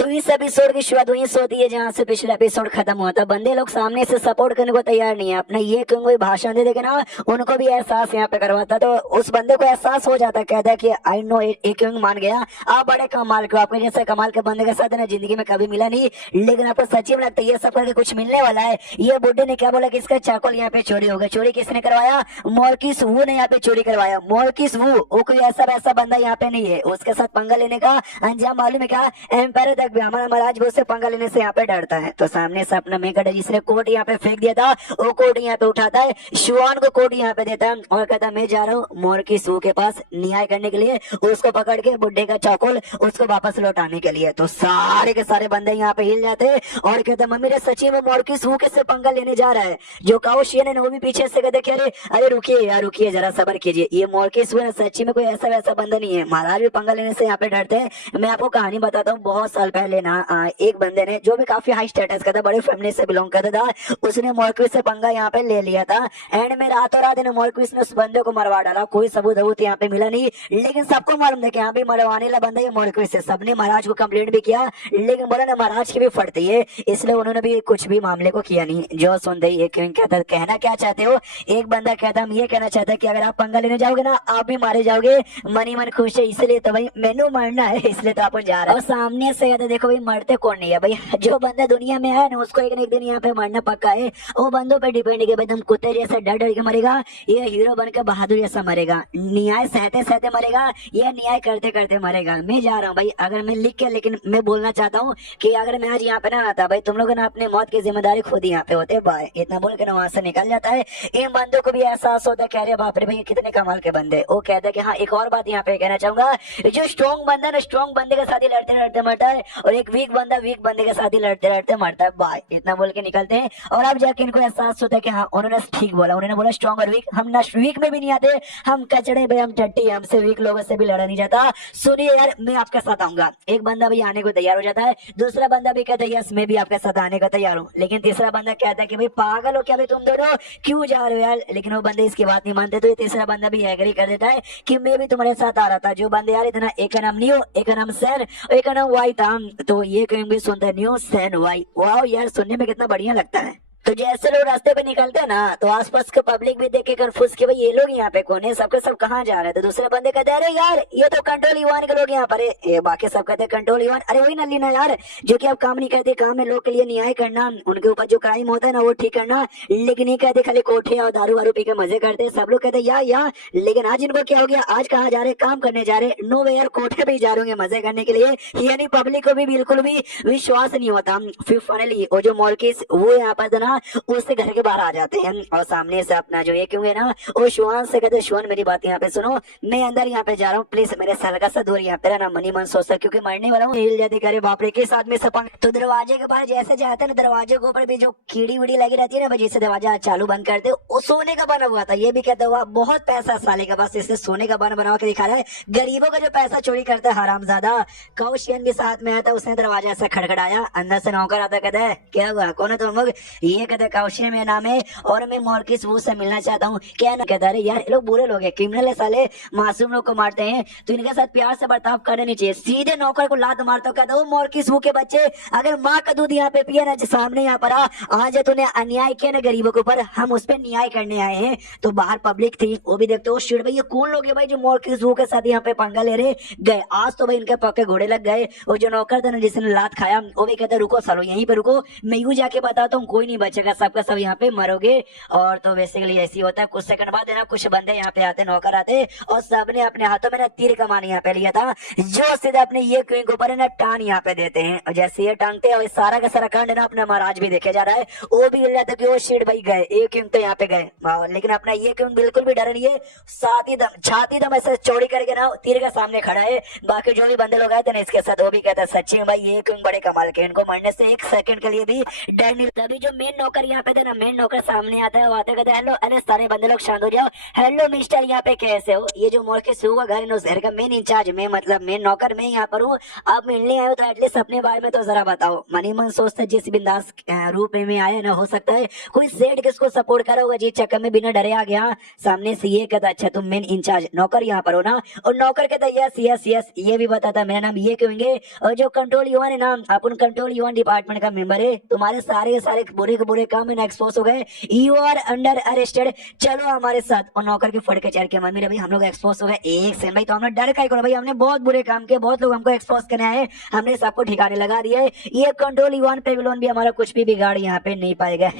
तो इस एपिसोड की शुरुआत वहीं से होती है जहाँ से पिछला एपिसोड खत्म हुआ था। बंदे लोग सामने से सपोर्ट करने को तैयार नहीं है। अपना ये क्यों कोई भाषण दे देगा ना, उनको भी एहसास यहाँ पे करवाता, तो उस बंदे को एहसास हो जाता, कहता है कि आई नो एक क्यों मान गया, आप बड़े कमाल के, आपके जैसे कमाल के बंदे के साथ ना जिंदगी में कभी मिला नहीं, लेकिन आपको सच्ची में लगता है ये सब करके कुछ मिलने वाला है। ये बुड्ढे ने क्या बोला कि इसका चाकल यहाँ पे चोरी हो गया। चोरी किसने करवाया? मोरकिस वू ने यहाँ पे चोरी करवाया। मोरकिस वो कोई ऐसा वैसा बंदा यहाँ पे नहीं है। उसके साथ पंगा लेने का अंजाम मालूम है क्या? एम्पायर तक भी हमारा महाराज भी उससे पंगा लेने से यहाँ पे डरता है। तो सामने से अपना मेकड़ जिसने कोट यहाँ पे फेंक दिया था, वो कोट यहाँ पे उठाता है, शुआन को कोट यहाँ पे देता है और कहता है मैं जा रहा हूँ मोरकिस वू के पास न्याय करने के लिए, उसको पकड़ के बुड्ढे का चाकल उसको वापस लौटाने के लिए। तो सारे के सारे बंदे यहाँ पे हिल जाते हैं और कहते मम्मी रे सची में मोरकिस वू से पंगा लेने जा रहा है। जो काउशियन है वो भी पीछे से कहते कि अरे अरे रुकिए यार, रुकिए जरा सबर कीजिए, ये मोरकिस वू सच्ची में कोई ऐसा वैसा बंदा नहीं है। महाराज भी पंगा लेने से यहाँ पे डरते हैं। मैं आपको कहानी बताता हूँ। बहुत साल पहले ना एक बंदे ने जो भी काफी हाई स्टेटस का था, बड़े फैमिली से बिलोंग करता था, उसने मोरक्विस से पंगा यहाँ पे ले लिया था। एंड में रातों रात मोरक्विस ने उस बंदे को मरवा डाला। कोई सबूत यहाँ पे मिला नहीं, लेकिन सबको मालूम था कि यहाँ पे मरवाने वाला बंदा ये मोरक्विस है। सबने महाराज को कंप्लेंट भी किया, लेकिन बोला ना महाराज की भी फटती है, इसलिए उन्होंने भी कुछ भी मामले को किया नहीं। जो सुनते ही कहता कहना क्या चाहते हो? एक बंदा कहता हम ये कहना चाहता है कि अगर आप पंगा लेने जाओगे ना आप भी मारे जाओगे, मनी मन खुश है इसलिए तो भाई मेनू मरना है इसलिए तो अपन जा रहे हैं। और सामने से कहते देखो भाई मरते कौन नहीं है भाई, जो बंदा दुनिया में है ना उसको एक न एक दिन यहाँ पे मरना पक्का है। वो बंदों पे डिपेंड है कि भाई तुम कुत्ते जैसे डर डर के मरेगा, ये हीरो बनकर बहादुर जैसा मरेगा, न्याय सहते सहते मरेगा, ये न्याय करते करते मरेगा। मैं जा रहा हूँ भाई, अगर मैं लिख के, लेकिन मैं बोलना चाहता हूँ कि अगर मैं आज यहाँ पे ना आता भाई तुम लोग ना अपने मौत की जिम्मेदारी खुद यहाँ पे होते। बाय इतना बोल के ना वहां से निकल जाता है। इन बंदों को भी एहसास होता है, कह रहे बाप रे भाई कितने कमाल के बंदे। वो कहता है कि हाँ एक और बात यहाँ पे कहना चाहूंगा, जो स्ट्रॉन्ग बंदा ना स्ट्रॉन्ग बंदे के साथ ही लड़ते लड़ते मरता है, और एक वीक बंदा वीक बंदे के साथ ही लड़ते लड़ते मरता है। बाय इतना बोल के निकलते हैं। और अब जाके इनको एहसास होता है कि हाँ उन्होंने ठीक बोला, उन्होंने बोला स्ट्रॉन्ग और वीक, हम ना वीक में भी नहीं आते, हम कचड़े भाई, हम टट्टी, हमसे वीक लोगों से भी लड़ा नहीं जाता। सुनिए यार मैं आपके साथ आऊंगा। एक बंदा भी आने को तैयार हो जाता है, दूसरा बंदा भी कहता है यस मैं भी आपके साथ आने को तैयार हूँ, लेकिन तीसरा बंदा कहता है कि भाई पागल हो क्या भाई तुम दोनों, क्यों जा रहे हो यार? लेकिन वो बंदे इसकी बात नहीं मानते, तो ये तीसरा बंदा भी एग्री कर देता है कि मैं भी तुम्हारे साथ आ रहा था। जो बंदे यार इतना, एक का नाम न्यू, एक का नाम सैन, एक का नाम वाई था, तो ये कहीं भी सुनता है न्यू सैन वाई। वाह यार सुनने में कितना बढ़िया लगता है। तो जैसे लोग रास्ते पे निकलते हैं ना, तो आसपास के पब्लिक भी देख के कंफ्यूज कि भाई ये लोग यहाँ पे कौन है, सबके सब कहाँ जा रहे हैं। तो दूसरे बंदे कहते हैं अरे यार ये तो कंट्रोल ईवान के लोग यहाँ पर है। बाकी सब कहते हैं कंट्रोल ईवान, अरे वही नल्ली ना यार जो कि अब काम नहीं करते, काम है लोग के लिए न्याय करना, उनके ऊपर जो क्राइम होता है ना वो ठीक करना, लेकिन नहीं कहते खाली कोठे और दारू वारू पी के मजे करते। सब लोग कहते हैं यार लेकिन आज इनको क्या हो गया, आज कहाँ जा रहे, काम करने जा रहे? नो वे यार कोठे पे ही जा रहे मजे करने के लिए। यानी पब्लिक को भी बिल्कुल भी विश्वास नहीं होता। फिर फाइनली वो जो मोरकिस वो यहाँ पर ना उससे घर के बाहर आ जाते हैं, और सामने से अपना जो ये क्यों है ना वो शुआन से कहते शुआन मेरी बात यहाँ पे सुनो, मैं अंदर यहाँ पे जा रहा हूँ, प्लीज मेरे सलगा सा दूर यहाँ पे ना मनी मन सोच, क्योंकि मरने वाला हूँ। हिल जाती करे बाप रे किस आदमी से पंग। तो दरवाजे के बाहर जैसे जाते ना, दरवाजे के ऊपर भी जो कीड़ी वीड़ी लगी रहती है ना, जिससे दरवाजा चालू बंद करते, वो सोने का बना हुआ था। ये भी कहता हुआ बहुत पैसा साले के पास, इससे सोने का बना के दिखा रहा है, गरीबों का जो पैसा चोरी करता है हरामजादा। कौशियन भी साथ में आता, उसने दरवाजा से खड़खड़ाया, अंदर से नौकर आता, कहता है क्या हुआ, कौन है तुम लोग? ये कहते कौशियन मेरा नाम है और मैं मोरकिस वू से मिलना चाहता हूँ। क्या ना कहता है यार ये लोग बुरे लोग हैं, क्रिमिनल है साले, मासूम लोग को मारते हैं, तो इनके साथ प्यार से बर्ताव करना नहीं चाहिए। सीधे नौकर को लात मारता हूँ, कहता हूँ मोरकिस वू के बच्चे अगर माँ का दूध यहाँ पे पिया ना, सामने यहाँ पर आज तूने अन्याय किया ना गरीबों के ऊपर, हम उस पर न्याय करने आए हैं। तो बाहर पब्लिक थी, वो भी देखते हो शिट भाई ये कौन लोग है भाई जो मोरकिस वू के साथ यहाँ पे पंगा ले रहे गए। आज तो भाई इनके पक्के घोड़े लग गए। वो जो नौकर था ना जिसने लात खाया, वो भी कहता रुको सालो यहीं पे रुको, मैं यूं जाके बताता हूँ, कोई नहीं बचेगा, सबका सब यहाँ पे मरोगे। और तो बेसिकली ऐसी होता है। कुछ सेकंड बाद ना कुछ बंदे यहाँ पे आते, नौकर आते, और सबने अपने हाथों में ना तीर कमान यहाँ पे लिया था, जो सीधा अपने ये क्वीन के ऊपर ना टांग यहाँ पे देते हैं। और जैसे ये टांगते हैं सारा का सारा कांड ना अपना महाराज भी देखे जा रहा है, वो भी हिल जाता कि वो शीट भाई गए, एक क्वीन तो यहाँ पे गए, लेकिन अपना ये क्वीन बिल्कुल भी डर नहीं है, साथ ही दम छाती दम ऐसे चौड़ी करके ना तीर के सामने खड़ा है। बाकी जो भी बंदे लोग आए थे ना इसके साथ, वो भी कहता है सच्ची भाई ये क्वीन बड़े कमाल के, इनको मरने से एक सेकंड के लिए भी डर नहीं। तभी जो मेन नौकर यहाँ पे थे ना, मेन नौकर सामने आता है, वो आते कहते हेलो, अरे सारे बंदे लोग शांत हो जाओ, हेलो मिस्टर यहाँ पे कैसे हो, ये जो मॉर्किस का घर है उस घर का मेन इंचार्ज मैं, मतलब मेन नौकर मैं यहाँ पर हूँ, आप मिलने आए हो तो एटलीस्ट अपने बारे में तो जरा बताओ। मनी मन सोचता है जिस बिंदास रूप में आया ना, हो सकता है कोई सेठ किसको सपोर्ट करा होगा, जिस चक्कर में बिना डरे आ गया। सामने से ये कहता अच्छा तुम मेन इंचार्ज नौकर यहाँ पर हो ना, और नौकर कहता यस यस यस, ये भी बताता मेरा नाम ये कहेंगे, और जो कंट्रोल यूआन है ना, अपन कंट्रोल यूआन डिपार्टमेंट का मेंबर है, तुम्हारे सारे सारे बुरे के बुरे काम में ना एक्सपोज हो गए, यू आर अंडर अरेस्टेड, चलो हमारे साथ। और नौकर के फड़ के चढ़ के मम्मी भाई हम लोग एक्सपोज हो गए, एक सेकंड भाई तो हमने डर का ही करो भाई, हमने बहुत बुरे काम किए, बहुत लोग हमको एक्सपोज करने आए, हमने सबको ठिकाने लगा दिया है, ये कंट्रोल यूआन पेविलियन भी हमारा कुछ भी बिगाड़ यहाँ पे नहीं पाएगा।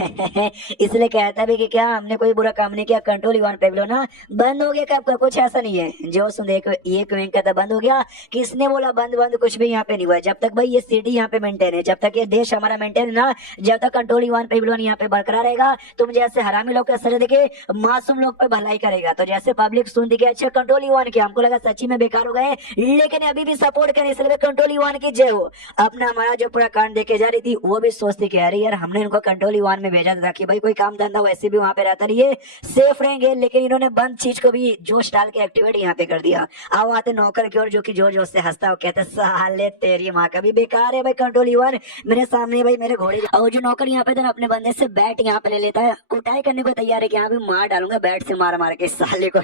इसलिए कहता भी कि क्या हमने कोई बुरा काम नहीं किया, कंट्रोल यूआन पेविलियन ना बंद हो गया, कब का कुछ ऐसा नहीं है। जो सुन एक विंग कहता बंद हो गया, किसने बोला बंद, बंद कुछ भी यहाँ पे नहीं हुआ, जब तक भाई ये सिटी यहाँ पे मेंटेन है, जब तक ये देश हमारा मेंटेन है ना, जब तक कंट्रोल यूआन पेविलियन यहाँ पे बरकरार रहेगा, तुम जैसे हरामी लोग का सर देखे मासूम लोग पे भलाई करेगा। तो जैसे पब्लिक सुनती कि अच्छा कंट्रोल यूआन की, हमको लगा सच्ची में बेकार हो गए, लेकिन अभी भी सपोर्ट करें, इसलिए कंट्रोल यूआन की जय हो। अपना हमारा जो पूरा कांड देखे जा रही थी वो भी सोचती कि अरे यार हमने इनको कंट्रोल यूआन में भेजा था कि भाई कोई काम धंधा वैसे भी वहां पे रहता नहीं है, सेफ रहेंगे, लेकिन इन्होंने बंद चीज को भी जोश डाल के एक्टिवेट यहाँ पे कर दिया। अब आते नौकर की ओर जो कि जोर जोर से हंसता है, कहते साले तेरी माँ का भी बेकार है भाई कंट्रोल यूआन, मेरे सामने भाई मेरे घोड़े। और जो नौकर यहाँ पे अपने बंदे से बैट यहाँ पे ले लेता है, कुटाई करने को तैयार है कि यहाँ भी मार डालूंगा बैट से मार मार के साले को।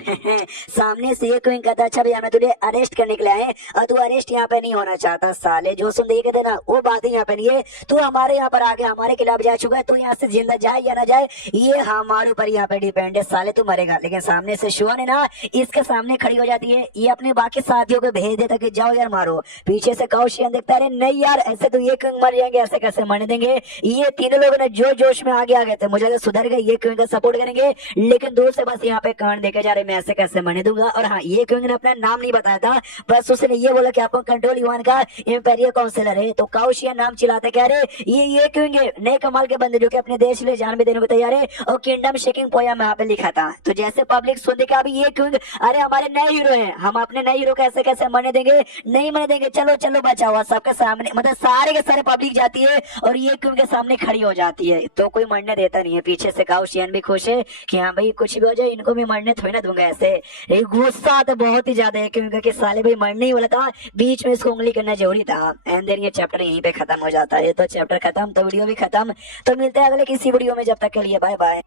सामने से एक विंग कहता अच्छा भैया मैं तुझे अरेस्ट करने के लिए आए, और तू अरेस्ट यहाँ पे नहीं होना चाहता साले, जो सुन देखे थे ना वो बात यहाँ पे नहीं है, तू हमारे यहाँ पर आके हमारे खिलाफ जा चुका है, तू यहाँ से जिंदा जाए या ना जाए ये हमारे ऊपर यहाँ पे डिपेंड है साले, तू मरेगा। लेकिन सामने से शुआ ने ना इसके सामने खड़ी हो जाती है, ये अपने बाकी साथियों को भेज देता कि जाओ यार मारो। पीछे से कौशियन देखता है नहीं यार ऐसे तो ये किंग मर जाएंगे, ऐसे कैसे मरने देंगे। ये तीनों लोगों ने जो जोश में आगे आ गए थे, मुझे सुधर गए, ये किंग का सपोर्ट करेंगे, लेकिन दूर से बस यहाँ पे कांड देखे जा रहे मैं ऐसे कैसे मरने दूंगा। और हाँ ये किंग ने अपना नाम नहीं बताया था, बस उसने ये बोला कि आप कंट्रोल यूआन का इंपेरियल काउंसिलर है। तो कौशियन नाम चिल्लाते कह रहे ये किंग है, नए कमाल के बंदे जो कि अपने देश के लिए जान भी देने को तैयार है, और किंगडम शेकिंग पोयम यहाँ पे लिखा था। तो जैसे पब्लिक सुन देखा अभी ये किंग अरे हमारे नए हीरो हैं, हम अपने नए हीरो कैसे कैसे मरने देंगे, नहीं मरने देंगे, चलो चलो बचाओ। सबके सामने मतलब सारे के सारे पब्लिक जाती है और ये किंग के सामने खड़ी हो जाती है, तो कोई मरने देता नहीं है। पीछे से कौशियन भी खुश है कि हाँ भाई कुछ भी हो जाए इनको भी मरने थोड़ी ना दूंगा। ऐसे गुस्सा तो बहुत ही ज्यादा है क्योंकि साले भाई मरने ही वाला था, बीच में इसको उंगली करना जरूरी था। एंड देन ये चैप्टर यहीं पे खत्म हो जाता है। तो चैप्टर खत्म तो वीडियो भी खत्म, तो मिलते हैं अगले किसी वीडियो में, जब तक के लिए बाय बाय।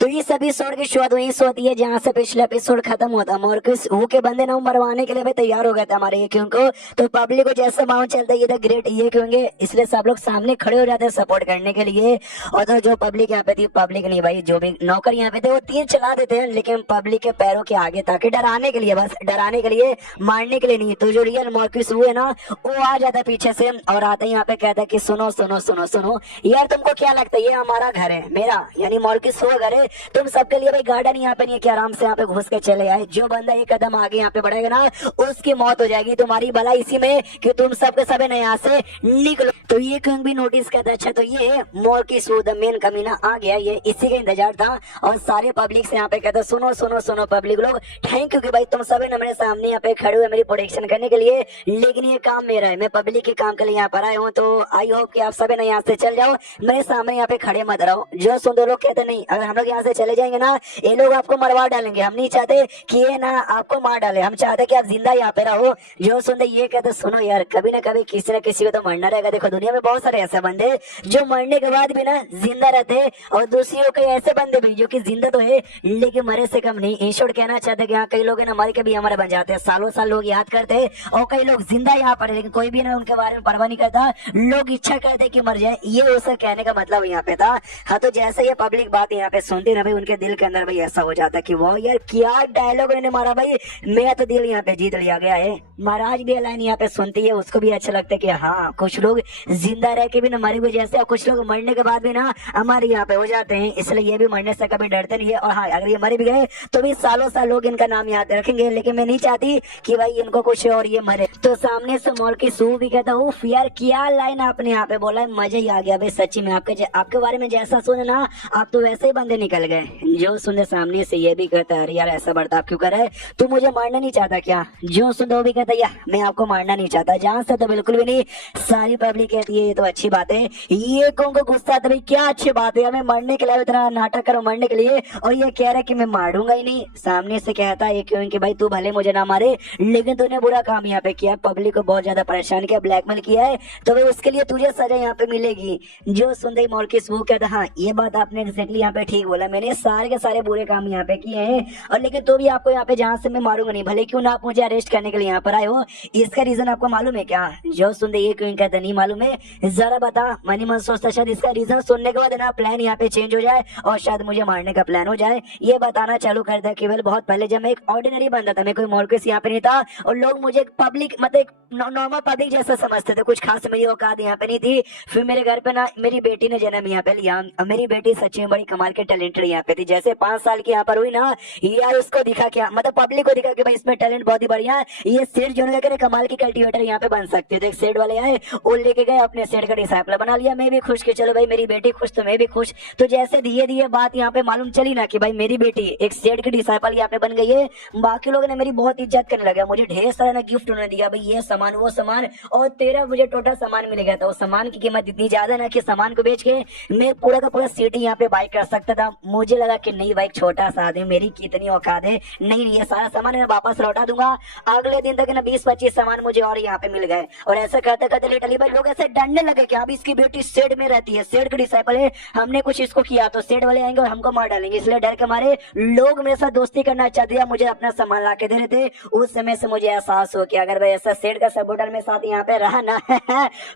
तो इस एपिसोड की शुरुआत वहीं से होती है जहाँ से पिछले एपिसोड खत्म होता है। मॉर्कस वो के बंदे ना मरवाने के लिए भी तैयार हो गए थे हमारे ये क्यों को, तो पब्लिक को जैसे माहौल चलता है ये तो ग्रेट ये क्योंगे, इसलिए सब लोग सामने खड़े हो जाते हैं सपोर्ट करने के लिए। और तो जो पब्लिक यहाँ पे थी, पब्लिक नहीं भाई जो भी नौकर यहाँ पे थे वो तीर चला देते हैं, लेकिन पब्लिक के पैरों के आगे ताकि डराने के लिए, बस डराने के लिए, मारने के लिए नहीं। तो जो रियल मॉर्कस वो है ना वो आ जाता है पीछे से और आता है यहाँ पे कहता है कि सुनो सुनो सुनो सुनो यार तुमको क्या लगता है ये हमारा घर है, मेरा यानी मॉर्कस वो घर है, तुम सबके लिए भाई गार्डन यहाँ पे नहीं है कि आराम से यहाँ पे घुस के चले आए। जो बंदा एक कदम आगे यहाँ पे बढ़ेगा ना उसकी मौत हो जाएगी। तुम्हारी भलाई इसी में कि तुम सबके सब न यहाँ से निकलो। तो ये किंग भी नोटिस करता अच्छा तो ये मॉर्कस द मेन कमीना आ गया, ये इसी का इंतजार था। और सारे पब्लिक से यहाँ पे कहता सुनो सुनो सुनो पब्लिक लोग, थैंक यू कि भाई तुम सब मेरे सामने यहाँ पे खड़े हुए मेरी प्रोटेक्शन करने के लिए, लेकिन ये काम मेरा है, मैं पब्लिक के काम के लिए यहाँ पर आया हूँ। तो आई होप कि आप सब ना यहाँ से चल जाओ, मेरे सामने यहाँ पे खड़े मत रहो। जो सुन दो लोग कहते नहीं अगर हम लोग यहाँ से चले जाएंगे ना ये लोग आपको मरवा डालेंगे, हम नहीं चाहते कि ये ना आपको मार डाले, हम चाहते कि आप जिंदा यहाँ पे रहो। जो सुन दे ये कहते सुनो यार कभी ना कभी किसी न किसी को तो मरना रहेगा। देखो दुनिया में बहुत सारे ऐसे बंदे जो मरने के बाद भी ना जिंदा रहते हैं, और दूसरी कई ऐसे बंदे भी जो कि जिंदा तो है लेकिन मरे से कम नहीं। इन शॉर्ट कहना चाहते कि हाँ कई लोग ना मर के भी हमारे बन जाते हैं, सालों साल लोग याद करते हैं, और कई लोग जिंदा यहाँ पर लेकिन कोई भी ना उनके बारे में परवाह नहीं करता, लोग इच्छा करते कि मर जाए। ये उसका कहने का मतलब यहाँ पे था। हाँ तो जैसे ये पब्लिक बात यहाँ पे सुनती ना भाई उनके दिल के अंदर भाई ऐसा हो जाता कि वो यार क्या डायलॉग इन्होंने मारा भाई, मेरा तो दिल यहाँ पे जीत लिया गया है। महाराज भी लाइन यहाँ पे सुनती है उसको भी अच्छा लगता है कि हाँ कुछ लोग जिंदा रह के भी ना मरे हुए जैसे, और कुछ लोग मरने के बाद भी ना हमारे यहाँ पे हो जाते हैं, इसलिए ये भी मरने से कभी डरते नहीं है। और हाँ अगर ये मरे भी गए तो भी सालों साल लोग इनका नाम याद रखेंगे, लेकिन मैं नहीं चाहती कि भाई इनको कुछ और ये मरे। तो सामने से मॉर्कस भी कहता हूँ यार क्या लाइन आपने यहाँ पे बोला है, मजा ही आ गया भाई सच्ची में। आपके बारे में जैसा सुने ना आप तो वैसे ही बंदे निकल निकल गए। जो सुंदर सामने से ये भी कहता है, अरे यार ऐसा बर्ताव क्यों कर रहा है, तू मुझे मारना नहीं चाहता क्या? जो सुंदर वो भी कहता है, या मैं आपको मारना नहीं चाहता। जान से तो बिल्कुल भी नहीं। सारी पब्लिक कहती है ये तो अच्छी बात है, ये कौन को गुस्सा आता है भाई, क्या अच्छी बात है, हमें मरने के लिए इतना नाटक करो मरने के लिए, और ये कह रहा है कि मैं मारूंगा ही नहीं। सामने से कहता है क्यों कि भाई तू भले मुझे ना मारे, लेकिन तूने बुरा काम यहाँ पे किया, पब्लिक को बहुत ज्यादा परेशान किया, ब्लैकमेल किया है, तो भाई उसके लिए तुझे सजा यहाँ पे मिलेगी। जो सुंदर मॉर्किस वो कहता, हाँ ये बात आपने रिसेंटली यहाँ पे ठीक बोला, मैंने सारे के सारे बुरे काम यहाँ पे किए हैं, और लेकिन तो भी आपको यहाँ पे जहाँ से मैं मारूंगा नहीं, भले क्यों ना आप मुझे अरेस्ट करने के लिए यहाँ पर आए हो। इसका रीजन आपको मालूम है क्या? जो सुंदर ये क्यों कहता नहीं मालूम है, जरा बता। मनी मन सोचता शायद इसका रीजन सुनने के बाद ना प्लान यहाँ पे चेंज हो जाए और शायद मुझे मारने का प्लान हो जाए। ये बताना चालू कर दिया केवल बहुत पहले जब मैं एक ऑर्डिनरी बंदा था, मैं कोई मॉर्किस यहाँ पे नहीं था, और लोग मुझे पब्लिक मतलब नॉर्मल पब्लिक जैसा समझते थे, कुछ खास मेरी औकात यहाँ पे नहीं थी। फिर मेरे घर पे ना मेरी बेटी ने जन्म यहाँ पे लिया, और मेरी बेटी सच्ची में बड़ी कमाल के टैलेंटेड यहाँ पे थी। जैसे 5 साल की यहाँ पर हुई ना, यार उसको दिखा क्या, मतलब पब्लिक को दिखा कि भाई इसमें टैलेंट बहुत ही बढ़िया है, ये सेठ जो है कमाल की कल्टीवेटर यहाँ पे बन सकती है। तो एक सेठ वाले आए, वो लेके गए, अपने सेठ का डिसाइपल बना लिया। मैं भी खुश कि चलो भाई मेरी बेटी खुश तो मैं भी खुश। तो जैसे धीरे धीरे बात यहाँ पे मालूम चली ना कि भाई मेरी बेटी एक सेठ की डिसाइपल यहाँ पे बन गई है, बाकी लोगों ने मेरी बहुत इज्जत करने लगा, मुझे ढेर सारा ना गिफ्ट उन्होंने दिया, भाई ये सामान वो सामान, और 13 मुझे टोटल सामान मिल गया था। उस सामान की कीमत इतनी ज्यादा ना कि सामान को बेच के मैं पूरा का पूरा सिटी यहाँ पे बाइक कर सकता था। मुझे लगा कि नहीं भाई छोटा सा आदमी, मेरी कितनी औकात है, नहीं ये सारा सामान मैं वापस लौटा दूंगा। अगले दिन तक ना 20-25 सामान मुझे और यहाँ पे मिल गए, और ऐसा कहते कहते लिटरली भाई लोग ऐसे डरने लगे कि अब इसकी बेटी सेठ में रहती है, सेठ की डिसाइपल है, हमने कुछ इसको किया तो सेठ वाले आएंगे और हमको मार डालेंगे, इसलिए डर के मारे लोग मेरे साथ दोस्ती करना चाहते हैं, मुझे अपना सामान ला के दे रहे थे। उस समय से मुझे एहसास हो कि अगर भाई ऐसा सेठ का सपोर्टर मेरे साथ यहाँ पे रहा ना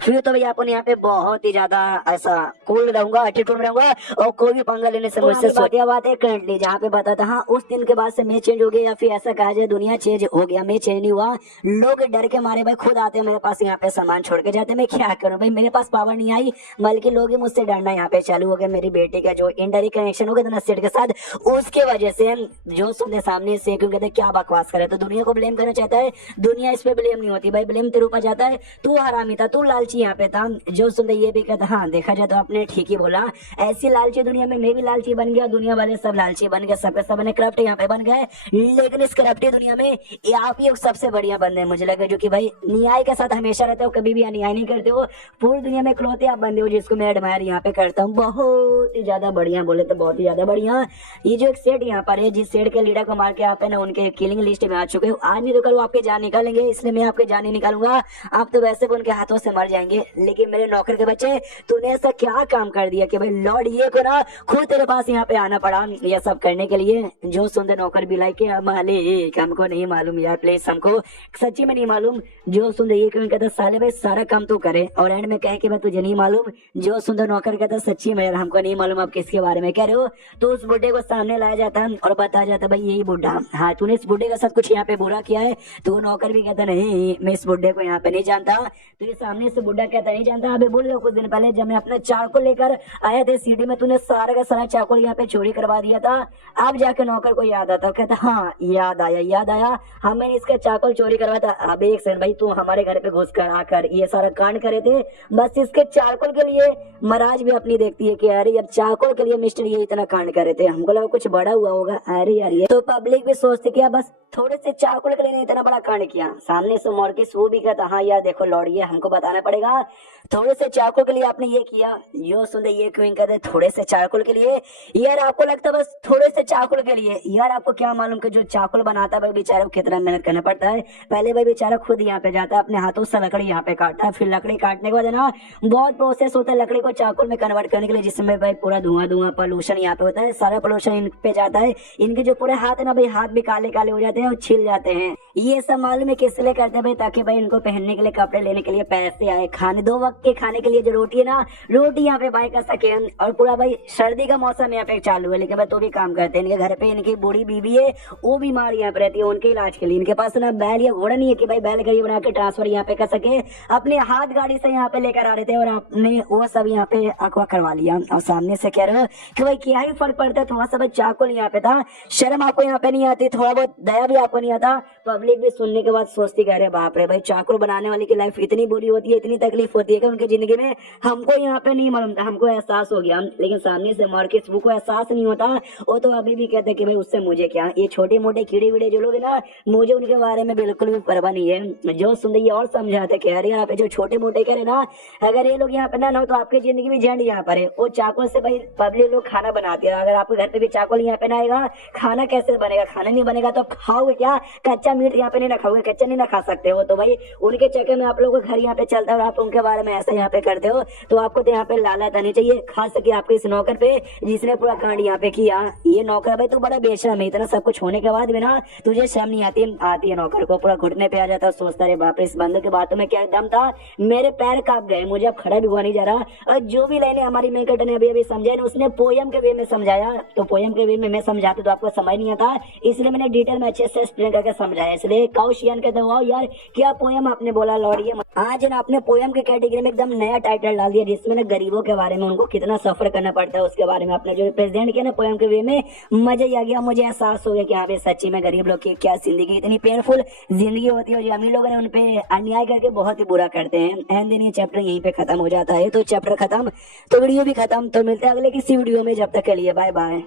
फिर तो भैया अपन यहाँ पे बहुत ही ज्यादा ऐसा कूल रहूंगा, एटीट्यूड में रहूंगा, और कोई भी पंगा लेने से मुझसे सोचिया बात है करंटली जहाँ पे बताता। हाँ उस दिन के बाद से मैं चेंज हो गया, या फिर ऐसा कहा जाए दुनिया चेंज हो गया, मैं चेंज नहीं हुआ। लोग डर के मारे भाई खुद आते हैं मेरे पास यहाँ पे सामान छोड़ के जाते, मैं क्या करूँ भाई, मेरे पास पावर नहीं आई, बल्कि लोग ही मुझसे डरना यहाँ पे चालू हो गया। मेरी बेटी का जो इनडायरेक्ट कनेक्शन हो गया था ना सेठ के साथ, उसके वजह से जो सुनने सामने से क्यों कहते क्या बकवास करे, तो दुनिया को ब्लेम करना चाहता है, दुनिया इस पे ब्लेम नहीं होती भाई, ब्लेम तेरे ऊपर जाता है, तू हरामी था, तू लालची यहाँ पे था। जो सुनते ये भी कहता, हाँ देखा जाए तो आपने ठीक ही बोला, ऐसी लालची दुनिया में मैं भी लालची बन गया, दुनिया वाले सब लालची बन गए, सबके सब करप्ट यहाँ पे बन गए, लेकिन इस करप्टी दुनिया में ये आप ही सबसे बढ़िया बंदे हैं मुझे लगा, जो कि भाई न्याय के साथ हमेशा रहते हो, कभी भी अन्याय नहीं करते हो। पूरी दुनिया में इकलौते आप बंदे हो जिसको मैं एडमायर यहाँ पे करता हूँ, बहुत ही ज्यादा बढ़िया, बोले तो बहुत ही ज्यादा बढ़िया। ये जो एक सेठ यहाँ पर है, जिस सेठ के लीडर को मार के आप है ना उनके किलिंग लिस्ट में आ चुके हो, आज नहीं तो कल वो आपके जान निकालेंगे, इसलिए मैं आपके जान नहीं निकालूंगा, आप तो वैसे भी उनके हाथों से मर जाएंगे। लेकिन मेरे नौकर के बच्चे, तूने ऐसा क्या काम कर दिया कि भाई लॉर्ड ये को ना खुद तेरे पास यहाँ पे आना पड़ा ये सब करने के लिए। जो सुंदर नौकर भी लाइक मालिक हमको नहीं मालूम यार, प्लीज हमको सच्ची में नहीं मालूम। जो सुंदर ये क्यों कहता साले भाई सारा काम तू करे, और एंड में कहे कि भाई तुझे नहीं मालूम। जो सुंदर नौकर कहता सच्ची में यार हमको नहीं मालूम आप किसके बारे में कह रहे हो। तो उस बुढ़े को सामने लाया जाता और बताया जाता भाई यही बुढ़ा, हाँ तूने इस बुढ़े के साथ कुछ यहाँ पे बुरा किया है। तो नौकर भी कहता नहीं मैं इस बुढ़े को यहाँ पे नहीं जानता। तो ये सामने से बुढ़ा कहता नहीं जानता, अभी बोल रहे कुछ दिन पहले जब मैं अपने चाकू लेकर आया थे सीढ़ी में, तूने सारा का सारा चाकू यहाँ पे चोरी करवा दिया था। अब जाके नौकर को याद आता, कहता हाँ याद आया हाँ मैंने इसका चाकू चोरी करवाया था। अब एक सेकंड भाई तू हमारे घर पे घुस कर आकर ये सारा कांड करे थे, बस इसके चाकू के लिए महाराज भी अपनी देखती है कि अरे यार चाकू के लिए मिस्टर ये इतना कांड करे थे, हमको लगा कुछ बड़ा हुआ होगा। अरे यार ये तो पब्लिक भी सोचती क्या बस थोड़े से चाकू के लिए इतना बड़ा कांड किया। सामने से मॉर्किस वो भी कहता हाँ यार देखो लॉर्ड ये हमको बताना पड़ेगा, थोड़े से चाकू के लिए आपने ये किया। यो सुनते ये क्यों कहते थोड़े से चाकू के लिए, यार आपको लगता बस थोड़े से चाकू के लिए, यार आपको क्या मालूम कि जो चाकू बनाता है भाई बेचारा को कितना मेहनत करना पड़ता है। पहले भाई बेचारा खुद यहाँ पे जाता है, अपने हाथों से लकड़ी यहाँ पे काटता है, फिर लकड़ी काटने के बाद ना बहुत प्रोसेस होता है लकड़ी को चाकू में कन्वर्ट करने के लिए, जिसमें भाई पूरा धुआं पोल्यूशन यहाँ पे होता है, सारा पोल्यूशन इन पे जाता है। इनके जो पूरे हाथ है ना भाई हाथ भी काले काले हो जाते हैं और छिल जाते हैं। ये सब मालूम है किस लिए करते हैं भाई, ताकि भाई इनको पहनने के लिए कपड़े लेने के लिए पैसे आए, खाने 2 वक्त के खाने के लिए जो रोटी है ना रोटी यहाँ पे बाय कर सके। और पूरा भाई सर्दी का मौसम यहाँ पे चालू है, लेकिन भाई तो भी काम करते हैं। इनके घर पे इनकी बूढ़ी बीवी है, वो बीमार यहाँ पे रहती है, उनके इलाज के लिए इनके पास ना बैल या घोड़ा नहीं है कि भाई बैलगाड़ी बना के ट्रांसफर यहाँ पे कर सके। अपने हाथ गाड़ी से यहाँ पे लेकर आ रहे थे और आपने वो सब यहाँ पे अगवा करवा लिया। और सामने से कह रहे हो कि भाई क्या ही फर्क पड़ता है, थोड़ा सा भाई चाकू यहाँ पे था, शर्म आपको यहाँ पे नहीं आती, थोड़ा बहुत दया भी आपको नहीं आता। पब्लिक भी सुनने के बाद सोचती कह रहे बाप रे भाई चाकू बनाने वाले की लाइफ इतनी बुरी होती है, इतनी तकलीफ होती है कि उनकी जिंदगी में। हमको यहाँ पे नहीं मालूम था, हमको एहसास हो गया। लेकिन सामने से मार्किस वो उनको एहसास नहीं होता, वो तो अभी भी कहते हैं कि भाई उससे मुझे क्या, ये छोटे मोटे कीड़े वीड़े जो लोग हैं ना, मुझे उनके बारे में बिल्कुल भी परवाह नहीं है। जो सुन ये और समझाते कि अरे यहाँ पे जो छोटे मोटे करे ना, अगर ये लोग यहाँ पे ना हो तो आपकी जिंदगी में झंड यहाँ पर है। वो चाकू से भाई पब्लिक लोग खाना बनाती है, अगर आपके घर पे भी चाकू यहाँ पे ना आएगा, खाना कैसे बनेगा? खाना नहीं बनेगा तो आप खाओगे क्या? कच्चा मीट यहाँ पे नहीं ना खाओगे, कच्चा नहीं ना खा सकते हो। तो भाई उनके चक्कर में आप लोगों को घर यहाँ पे चलता है और आप उनके बारे में ऐसा यहाँ पे करते हो, तो आपको तो यहाँ पे लालच आनी चाहिए, खास करके आपके इस नौकर पे जिसने पूरा कांड यहाँ पे किया। ये नौकर भाई तू बड़ा बेशरम है, इतना सब कुछ होने के बाद भी ना तुझे शर्म नहीं आती है नौकर को पूरा घुटने पे आ जाता है, सोचता है बाप रे इस बंदे के बातों में क्या दम था, मेरे पैर कांप गए, मुझे अब खड़ा भी हुआ नहीं जा रहा। और जो भी लाइनें हमारी मेकट ने अभी समझाई ना, उसने पोयम के वे में समझाया, तो पोयम के वे में मैं समझाता तो आपको समझ नहीं आता, इसलिए मैंने डिटेल में अच्छे से एक्सप्लेन करके समझाया। इसलिए काउशियन कहते हो यार क्या पोयम आपने बोला लॉर्ड, ये आज ना आपने पोयम के कैटेगरी में एकदम नया टाइटल डाल दिया, जिसमें ना गरीबों के बारे में, उनको कितना सफर करना पड़ता है उसके बारे में आपने जो प्रेजेंट किया ना पोयम के वे में, मजा ही आ गया। मुझे एहसास हो गया कि हाँ भाई सच्ची में गरीब लोग की क्या जिंदगी, इतनी पेनफुल जिंदगी होती है, जो अमीर लोग ने उनपे अन्याय करके बहुत ही बुरा करते हैं। एंड दिन ये चैप्टर यहीं पे खत्म हो जाता है। तो चैप्टर खत्म तो वीडियो भी खत्म, तो मिलते हैं अगले किसी वीडियो में, जब तक के लिए बाय बाय।